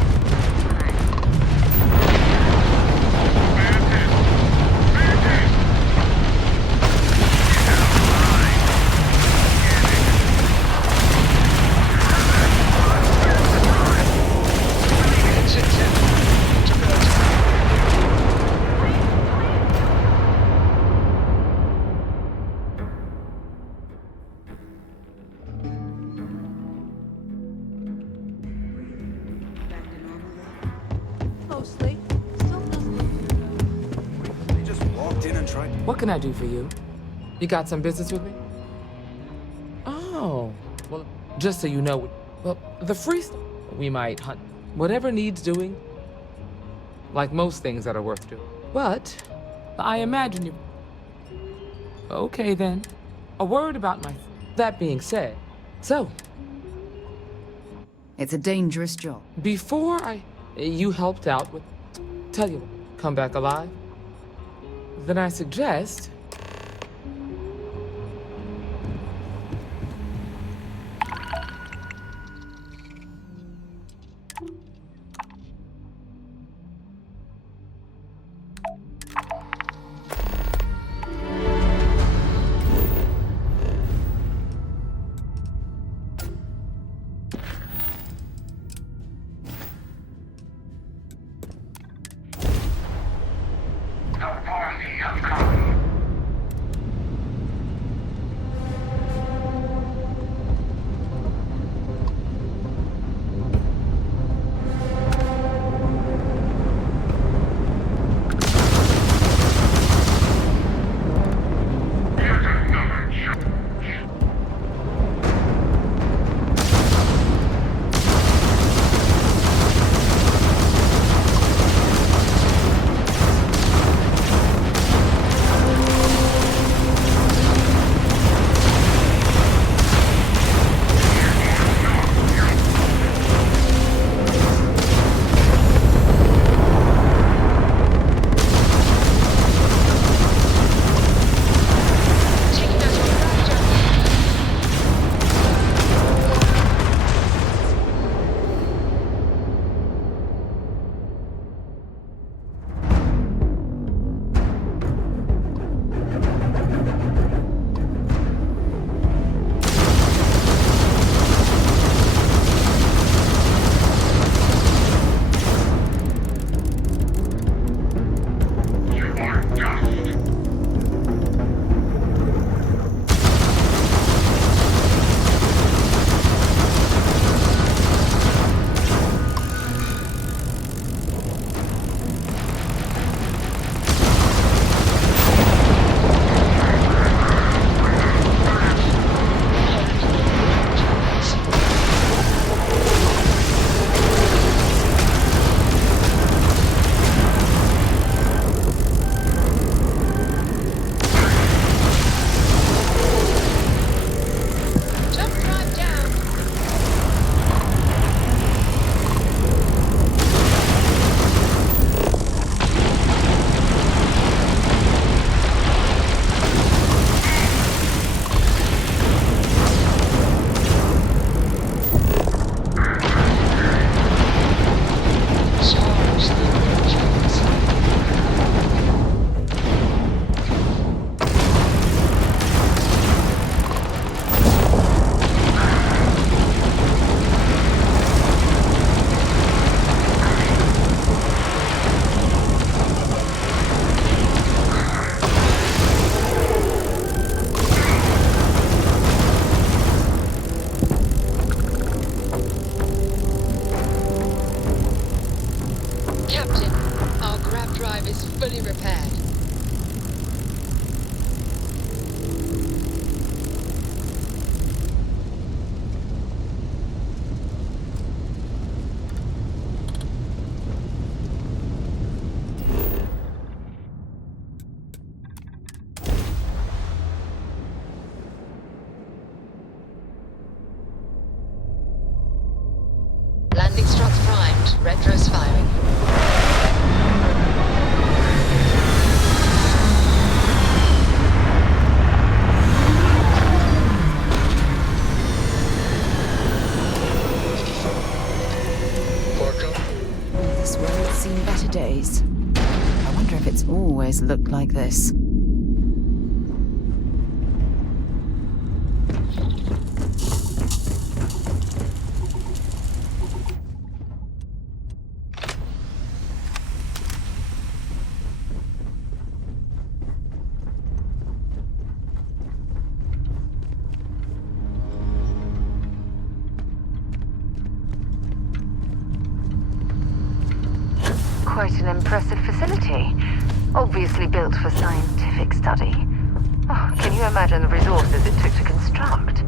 Mostly. Still feels a little weird, though. They just walked in and tried. What can I do for you? You got some business with me? Oh, well, just so you know, well, the Freestar, we might hunt. Whatever needs doing. Like most things that are worth doing. But, I imagine you... Okay then. A word about my... That being said, so... It's a dangerous job. You helped out with... Tell you what, come back alive? Then I suggest... Landing struts primed. Retros firing. This world's seen better days. I wonder if it's always looked like this. Quite an impressive facility. Obviously built for scientific study. Oh, can you imagine the resources it took to construct?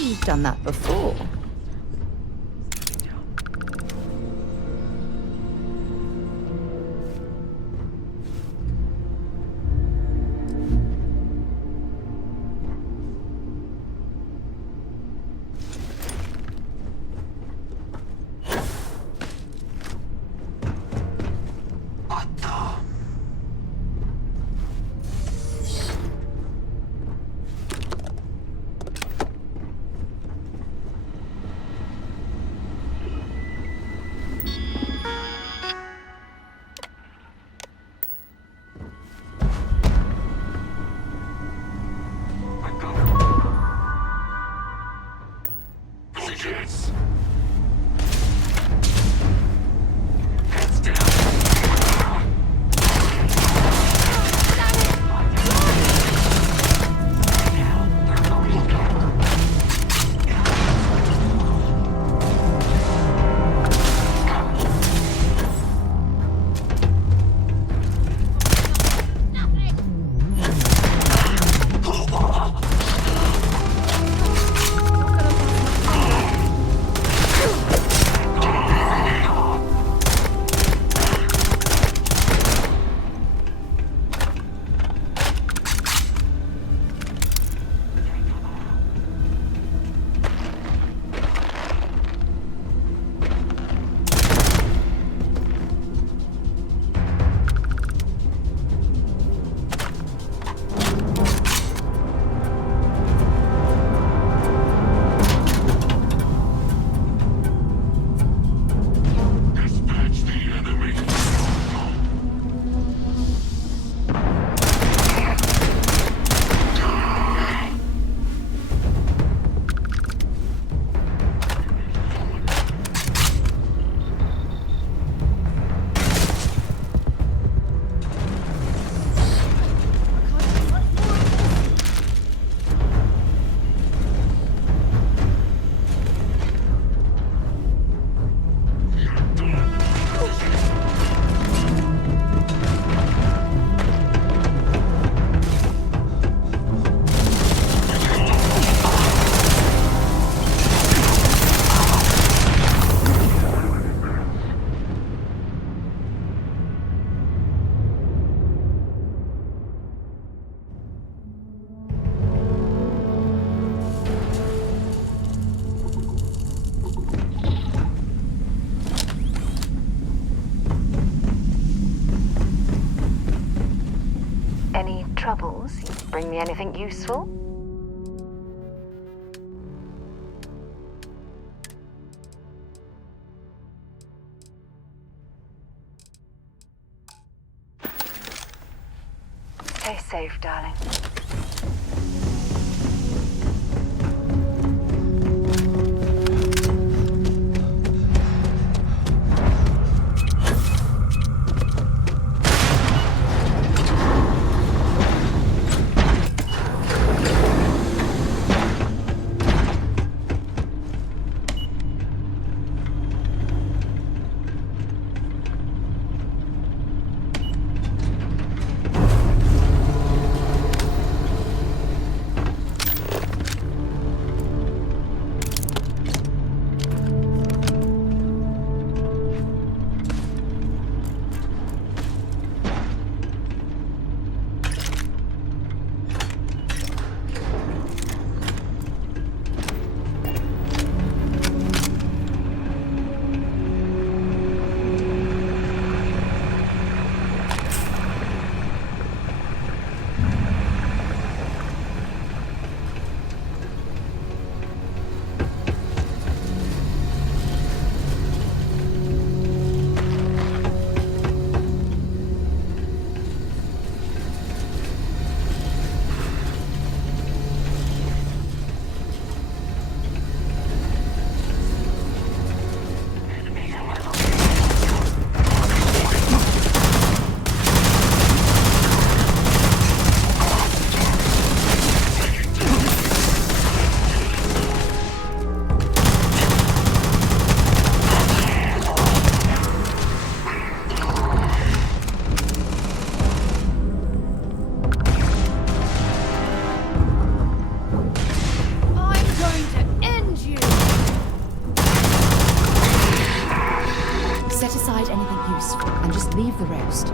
you've done that before. Troubles? Bring me anything useful? Stay safe, darling. useful and just leave the rest.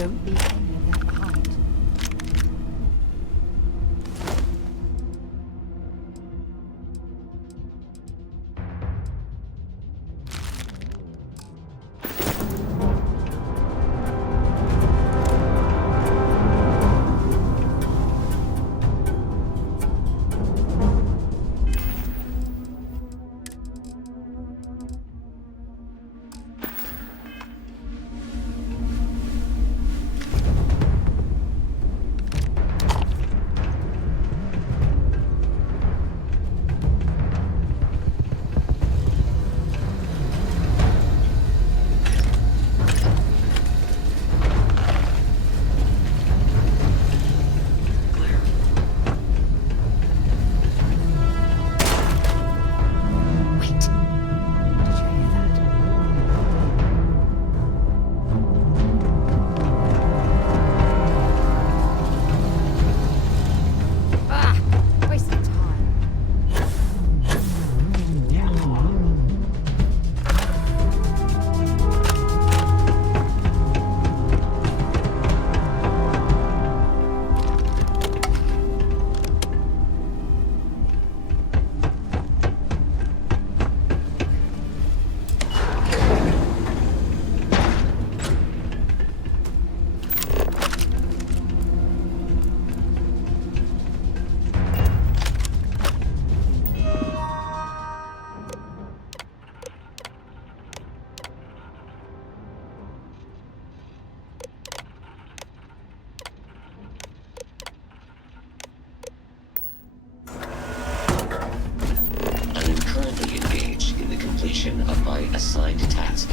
Don't leave any of that behind. Of my assigned task.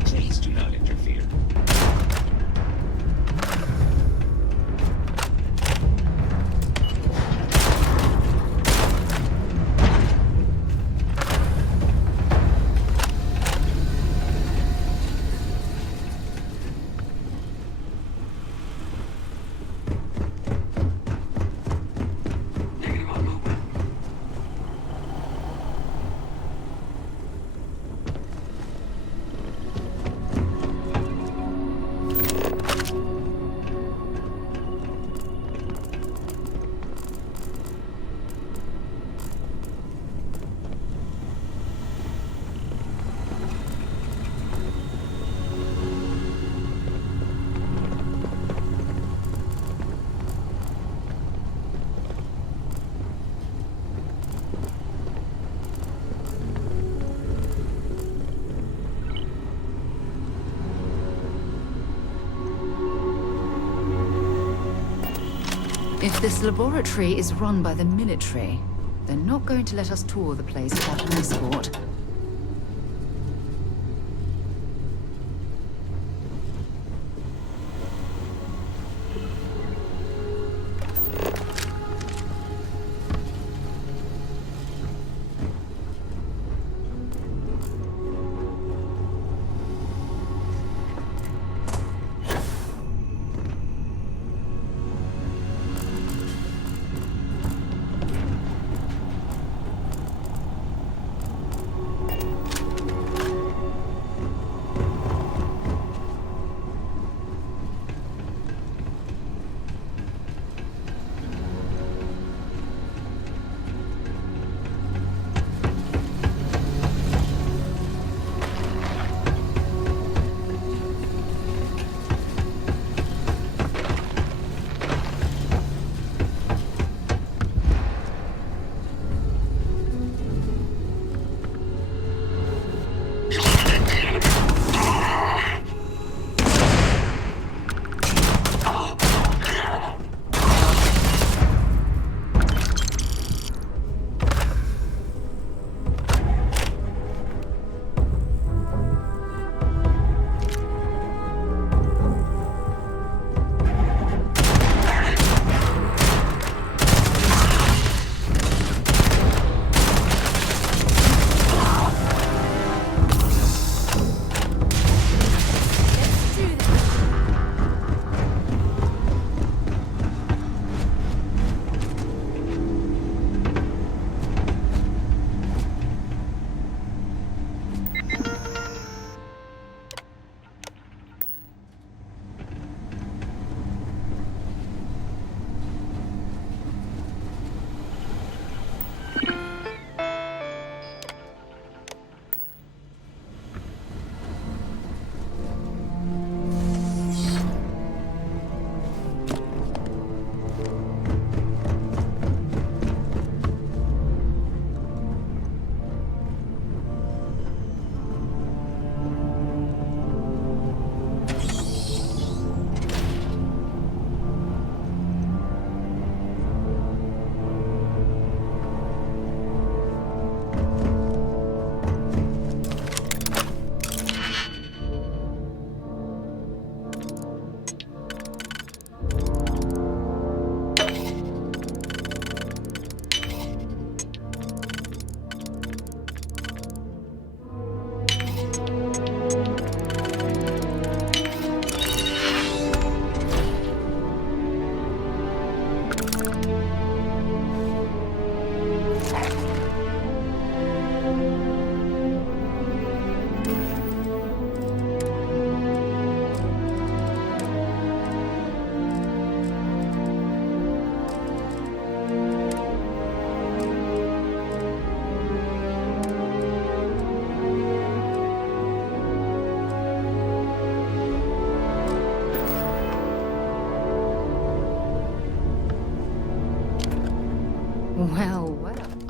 Please do not interfere. If this laboratory is run by the military, they're not going to let us tour the place without an escort.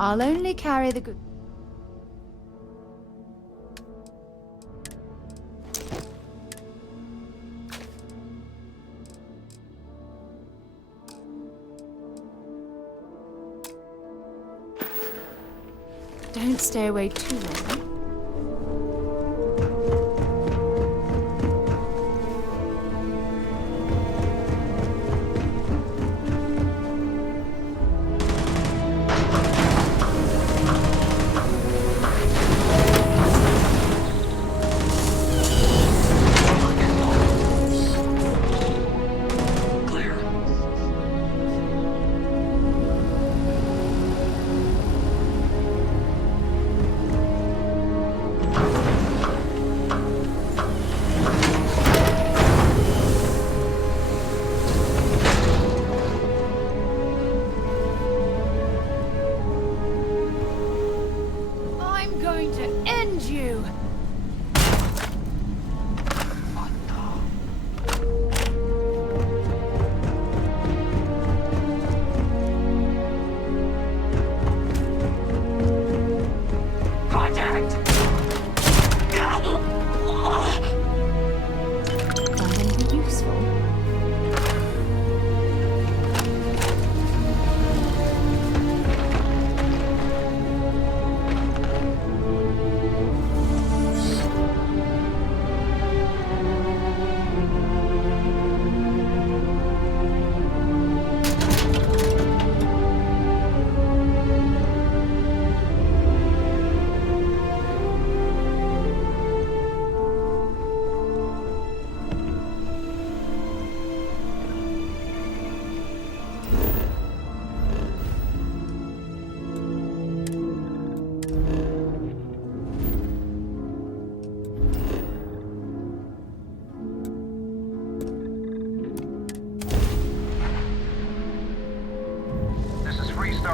I'll only carry the good. Don't stay away too long.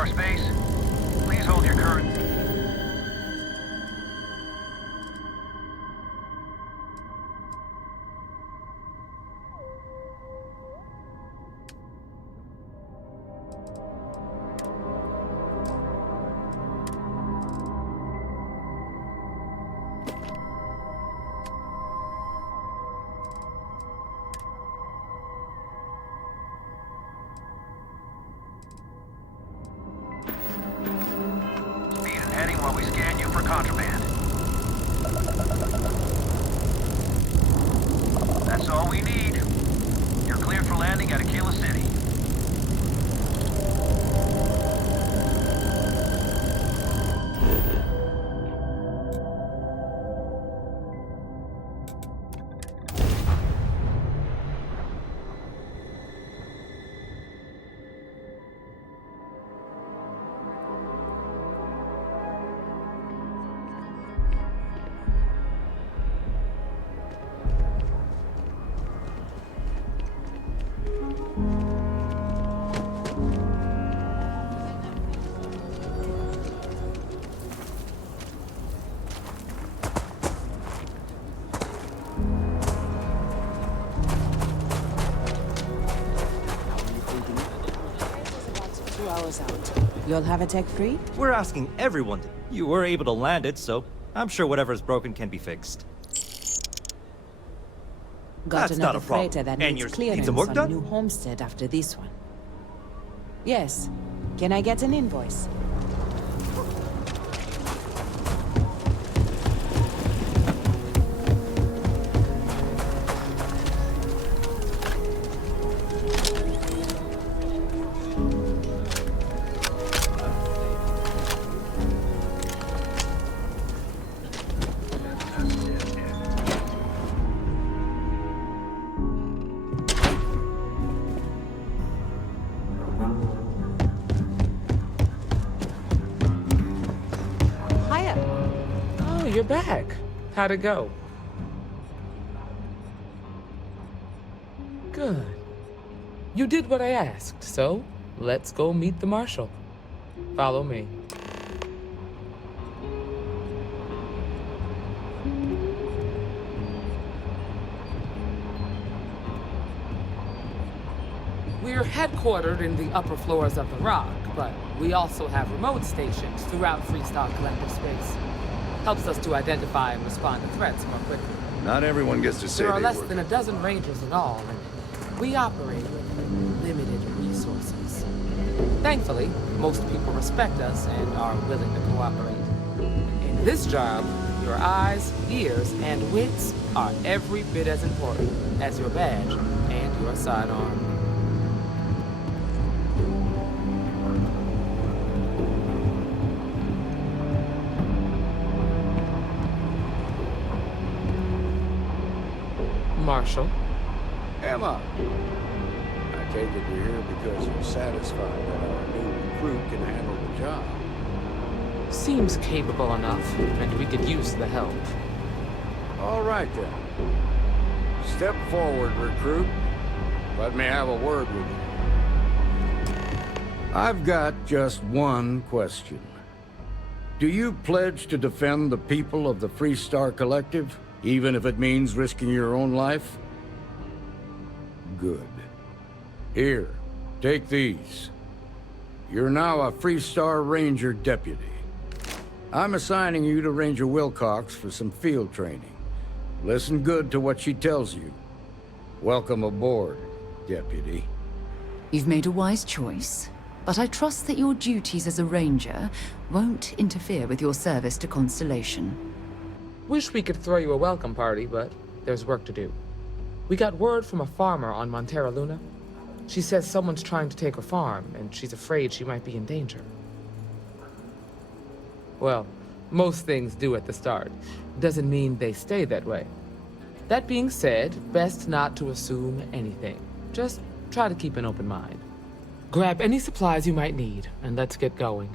Space. Please hold your current. While we scan you for contraband. That's all we need. You're cleared for landing at Aquila City. Out. You'll have a tech free? We're asking everyone. You were able to land it, so I'm sure whatever's broken can be fixed. Got That's another not a problem. freighter that And needs yours clearance needs some work on done? New Homestead after this one. Yes. Can I get an invoice? You're back. How'd it go? Good. You did what I asked, so let's go meet the Marshal. Follow me. We're headquartered in the upper floors of the rock, but we also have remote stations throughout Freestar Collective space. Helps us to identify and respond to threats more quickly. Not everyone gets to say There are they less work. than a dozen rangers in all, and we operate with limited resources. Thankfully, most people respect us and are willing to cooperate. In this job, your eyes, ears, and wits are every bit as important as your badge and your sidearm. Marshall. Emma! I take it you're here because you're satisfied that our new recruit can handle the job. Seems capable enough, and we could use the help. All right, then. Step forward, recruit. Let me have a word with you. I've got just one question. Do you pledge to defend the people of the Freestar Collective, even if it means risking your own life? Good. Here, take these. You're now a Freestar Ranger Deputy. I'm assigning you to Ranger Wilcox for some field training. Listen good to what she tells you. Welcome aboard, Deputy. You've made a wise choice, but I trust that your duties as a ranger won't interfere with your service to Constellation. Wish we could throw you a welcome party, but there's work to do. We got word from a farmer on Montera Luna. She says someone's trying to take her farm, and she's afraid she might be in danger. Well, most things do at the start. Doesn't mean they stay that way. That being said, best not to assume anything. Just try to keep an open mind. Grab any supplies you might need, and let's get going.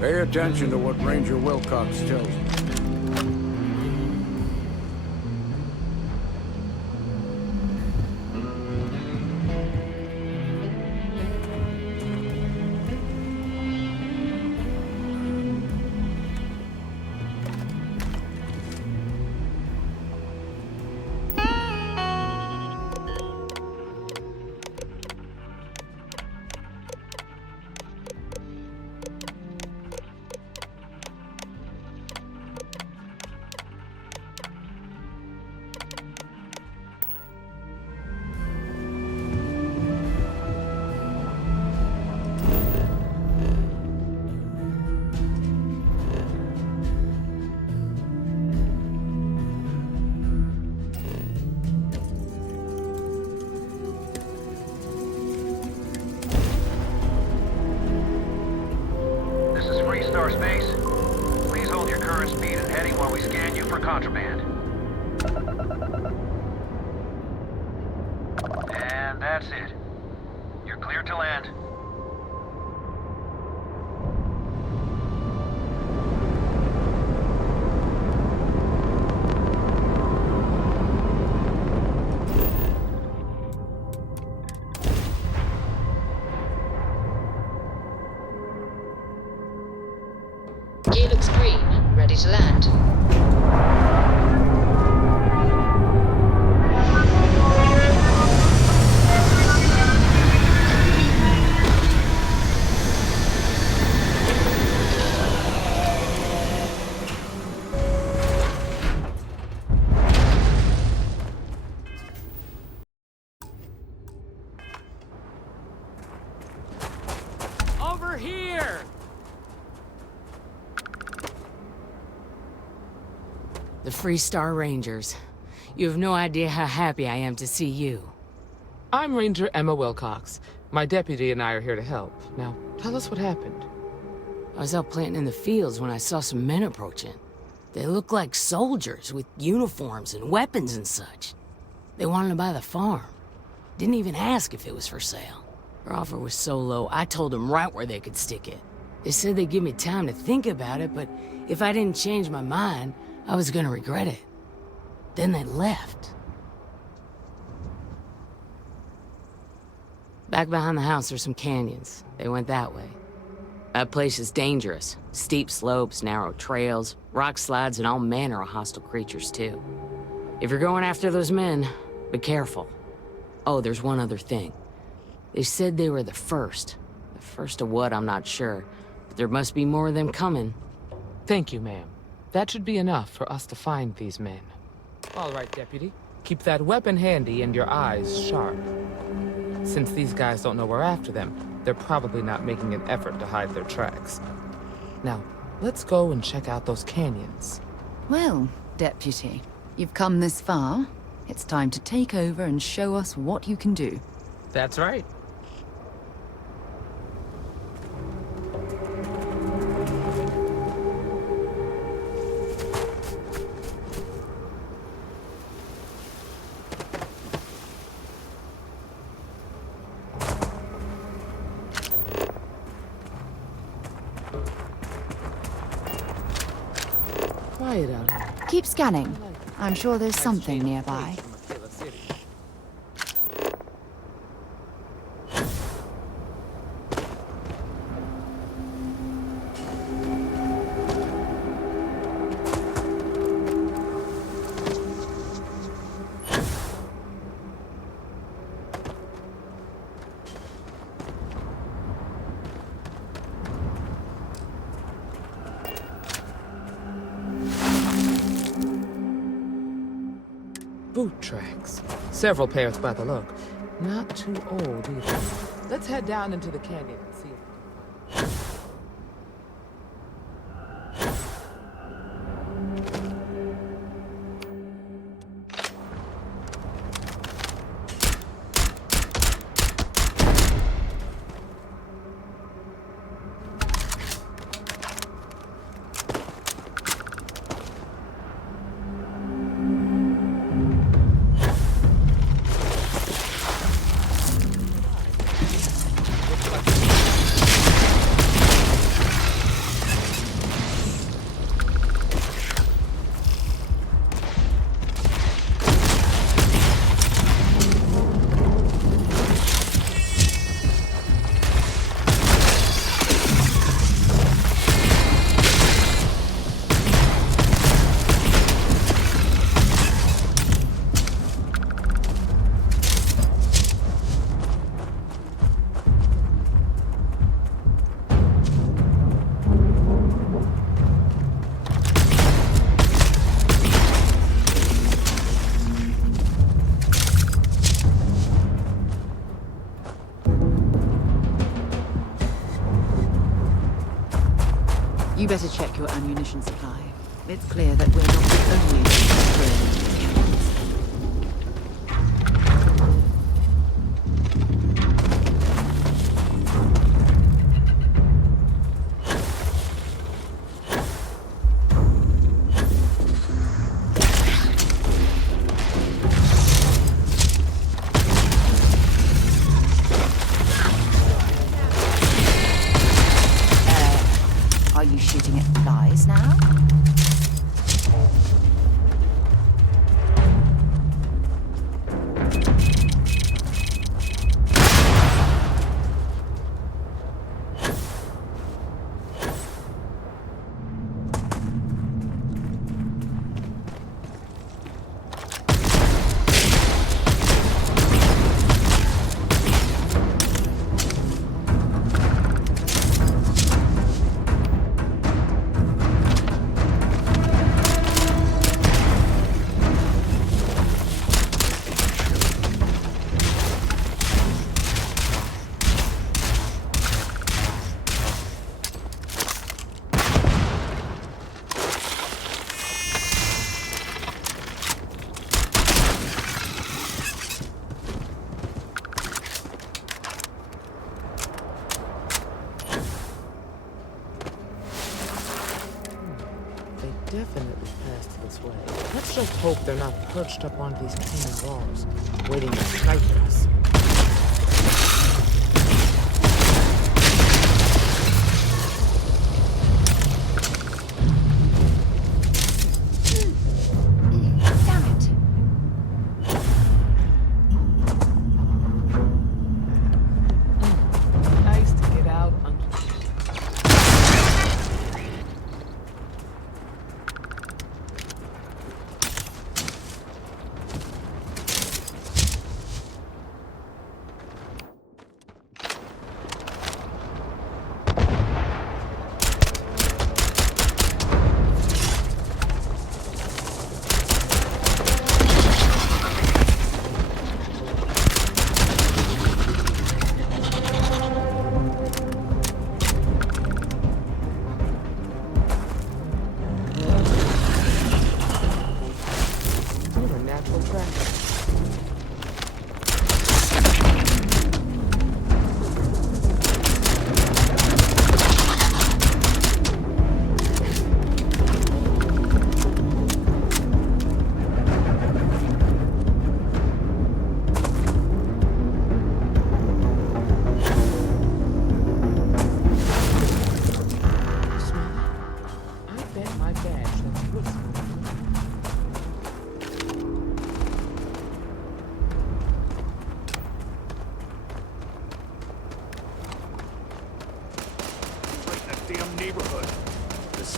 Pay attention to what Ranger Wilcox tells you. Space. Please hold your current speed and heading while we scan you for contraband. And that's it. You're clear to land. Gear looks green. Ready to land. Over here! The Free Star Rangers. You have no idea how happy I am to see you. I'm Ranger Emma Wilcox. My deputy and I are here to help. Now, tell us what happened. I was out planting in the fields when I saw some men approaching. They looked like soldiers with uniforms and weapons and such. They wanted to buy the farm. Didn't even ask if it was for sale. Their offer was so low, I told them right where they could stick it. They said they'd give me time to think about it, but if I didn't change my mind, I was gonna regret it. Then they left. Back behind the house are some canyons. They went that way. That place is dangerous. Steep slopes, narrow trails, rock slides, and all manner of hostile creatures, too. If you're going after those men, be careful. Oh, there's one other thing. They said they were the first. The first of what, I'm not sure. But there must be more of them coming. Thank you, ma'am. That should be enough for us to find these men. All right, Deputy. Keep that weapon handy and your eyes sharp. Since these guys don't know we're after them, they're probably not making an effort to hide their tracks. Now, let's go and check out those canyons. Well, Deputy, you've come this far. It's time to take over and show us what you can do. That's right. Quiet out here. Keep scanning. I'm sure there's something nearby. Boot tracks. Several pairs by the look. Not too old either. Let's head down into the canyon and see if we can find... You better check your ammunition supply. It's clear that we're not the only ones. Are you shooting at flies now? definitely passed this way. Let's just hope they're not perched up on these tin walls, waiting to snipe at us.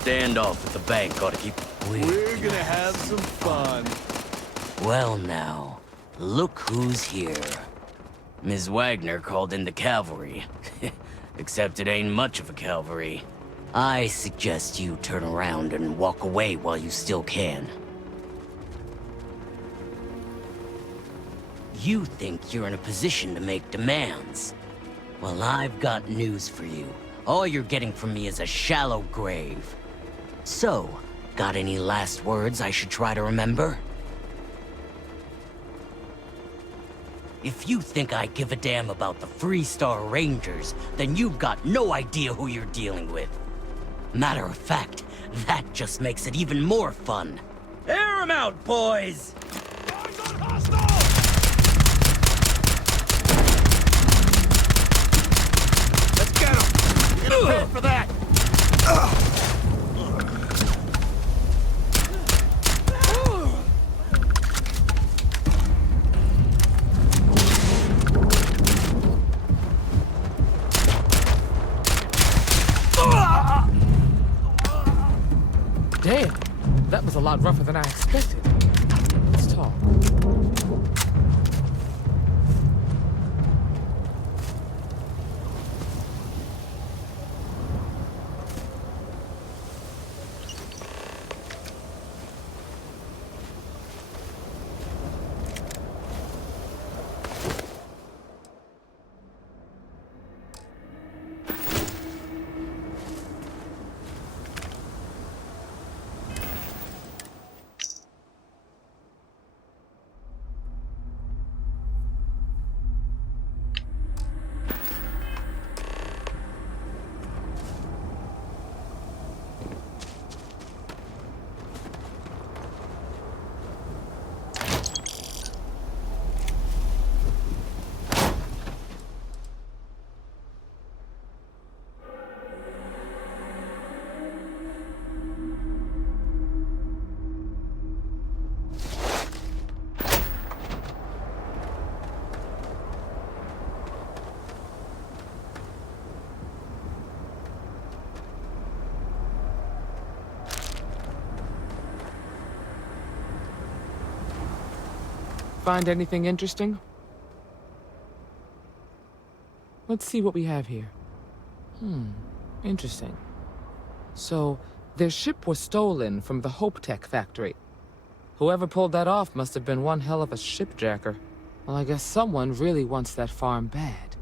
Standoff at the bank ought to keep... We're gonna have some fun. Well now, look who's here. Ms. Wagner called in the cavalry. Except it ain't much of a cavalry. I suggest you turn around and walk away while you still can. You think you're in a position to make demands. Well, I've got news for you. All you're getting from me is a shallow grave. So, got any last words I should try to remember? If you think I give a damn about the Freestar Rangers, then you've got no idea who you're dealing with. Matter of fact, that just makes it even more fun. Air 'em out, boys! Let's get him! You're gonna pay for that! Damn, that was a lot rougher than I expected. Let's talk. Find anything interesting? Let's see what we have here. Interesting. So, their ship was stolen from the Hope Tech factory. Whoever pulled that off must have been one hell of a shipjacker. Well, I guess someone really wants that farm bad.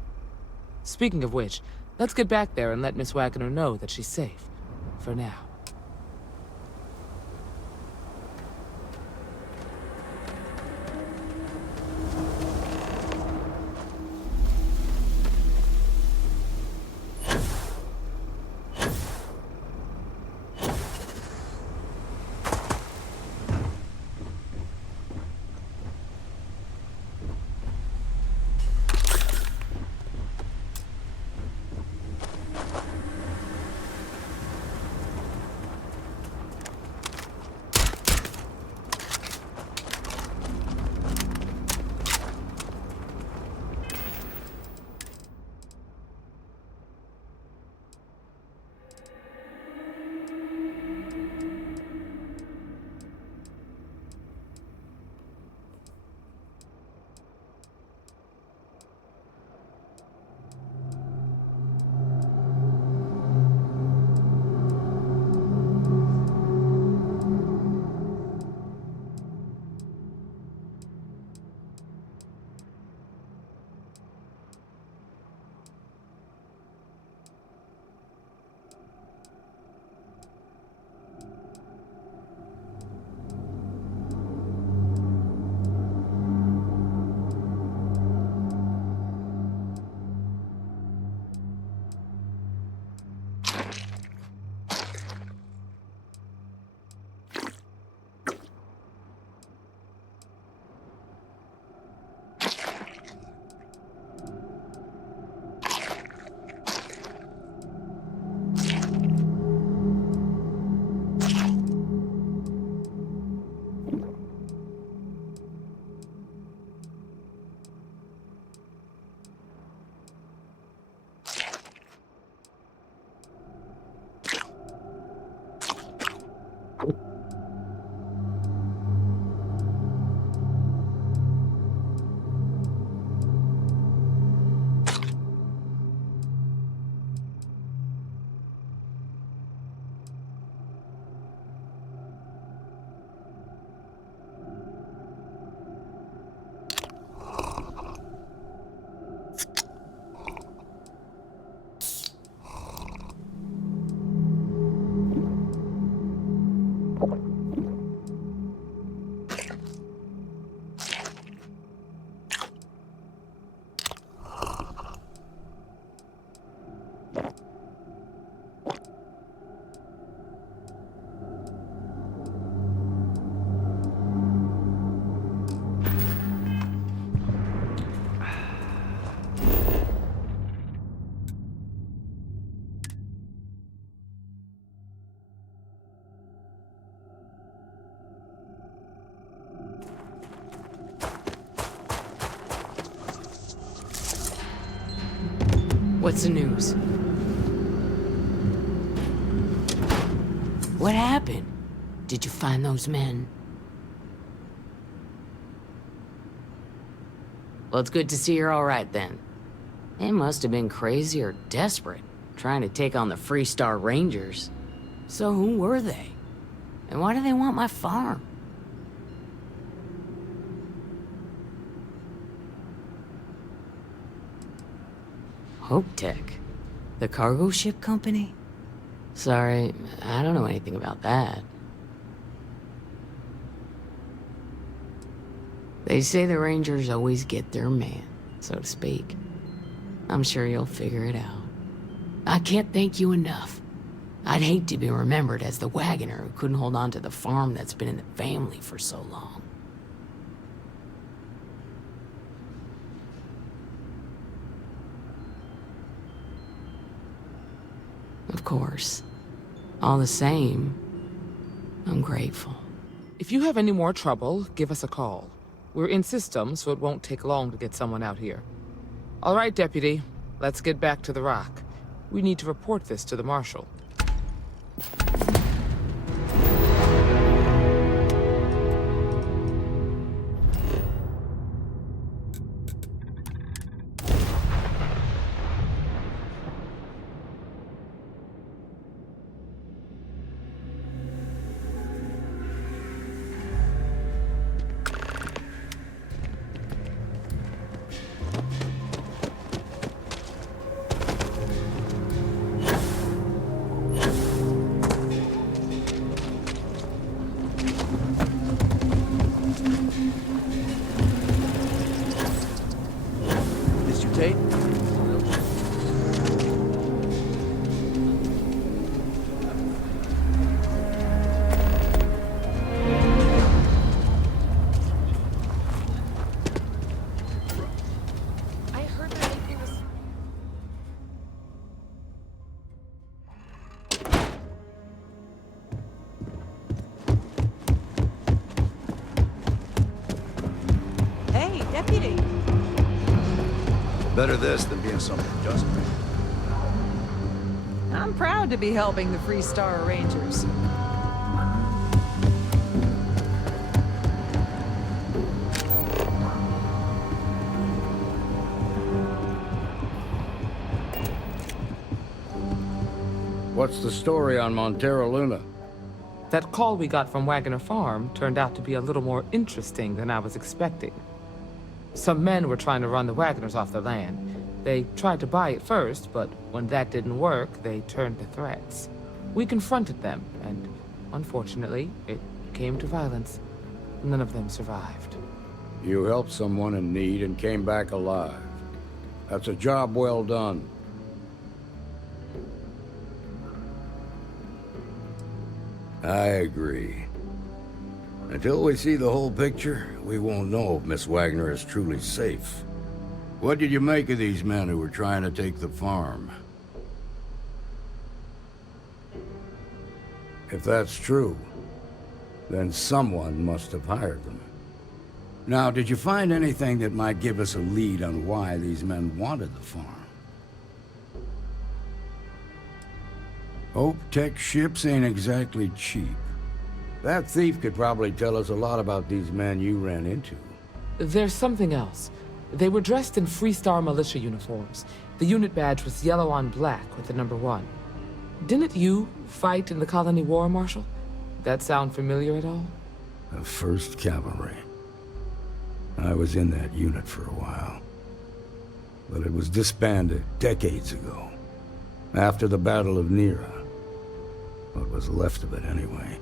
Speaking of which, let's get back there and let Miss Wagner know that she's safe. For now. What's the news? What happened? Did you find those men? Well, it's good to see you're all right then. They must have been crazy or desperate, trying to take on the Freestar Rangers. So who were they? And why do they want my farm? Hope Tech? The cargo ship company? Sorry, I don't know anything about that. They say the Rangers always get their man, so to speak. I'm sure you'll figure it out. I can't thank you enough. I'd hate to be remembered as the wagoner who couldn't hold on to the farm that's been in the family for so long. Of course. All the same, I'm grateful. If you have any more trouble, give us a call. We're in system, so it won't take long to get someone out here. All right, Deputy. Let's get back to the rock. We need to report this to the Marshal. Better this than being something doesn't. I'm proud to be helping the Freestar Rangers. What's the story on Montero Luna? That call we got from Wagoner Farm turned out to be a little more interesting than I was expecting. Some men were trying to run the Wagoners off their land. They tried to buy it first, but when that didn't work, they turned to threats. We confronted them, and unfortunately, it came to violence. None of them survived. You helped someone in need and came back alive. That's a job well done. I agree. Until we see the whole picture, we won't know if Miss Wagner is truly safe. What did you make of these men who were trying to take the farm? If that's true, then someone must have hired them. Now, did you find anything that might give us a lead on why these men wanted the farm? Hope Tech ships ain't exactly cheap. That thief could probably tell us a lot about these men you ran into. There's something else. They were dressed in Freestar militia uniforms. The unit badge was yellow on black with the number 1. Didn't you fight in the Colony War, Marshal? That sound familiar at all? The 1st Cavalry. I was in that unit for a while. But it was disbanded decades ago. After the Battle of Nera. What was left of it, anyway.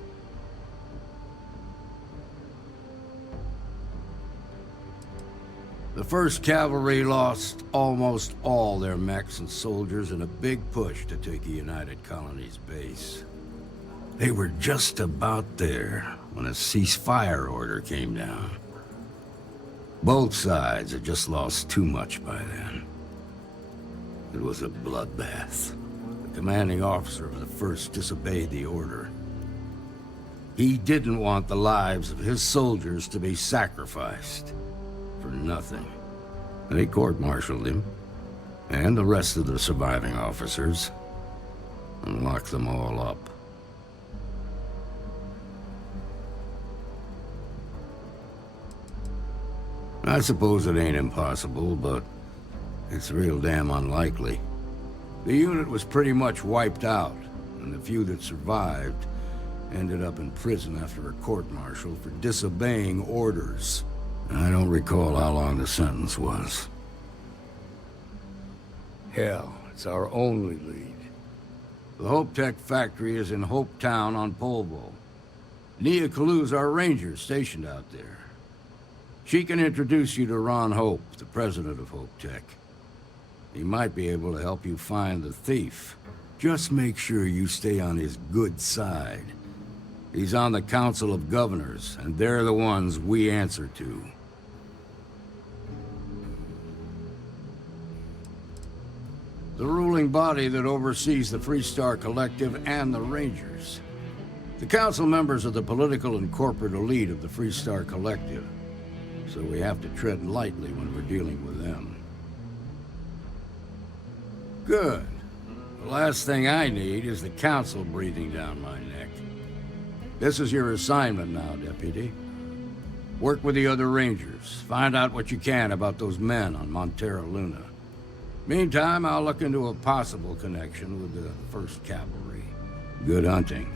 The 1st Cavalry lost almost all their mechs and soldiers in a big push to take a United Colonies base. They were just about there when a ceasefire order came down. Both sides had just lost too much by then. It was a bloodbath. The commanding officer of the 1st disobeyed the order. He didn't want the lives of his soldiers to be sacrificed. For nothing. They court-martialed him. And the rest of the surviving officers, and lock them all up. I suppose it ain't impossible, but it's real damn unlikely. The unit was pretty much wiped out, and the few that survived ended up in prison after a court-martial for disobeying orders. I don't recall how long the sentence was. Hell, it's our only lead. The Hope Tech factory is in Hope Town on Polvo. Nia Kalu's our ranger stationed out there. She can introduce you to Ron Hope, the president of Hope Tech. He might be able to help you find the thief. Just make sure you stay on his good side. He's on the Council of Governors, and they're the ones we answer to. The ruling body that oversees the Freestar Collective and the Rangers. The council members are the political and corporate elite of the Freestar Collective, so we have to tread lightly when we're dealing with them. Good. The last thing I need is the council breathing down my neck. This is your assignment now, Deputy. Work with the other Rangers. Find out what you can about those men on Montera Luna. Meantime, I'll look into a possible connection with the 1st Cavalry. Good hunting.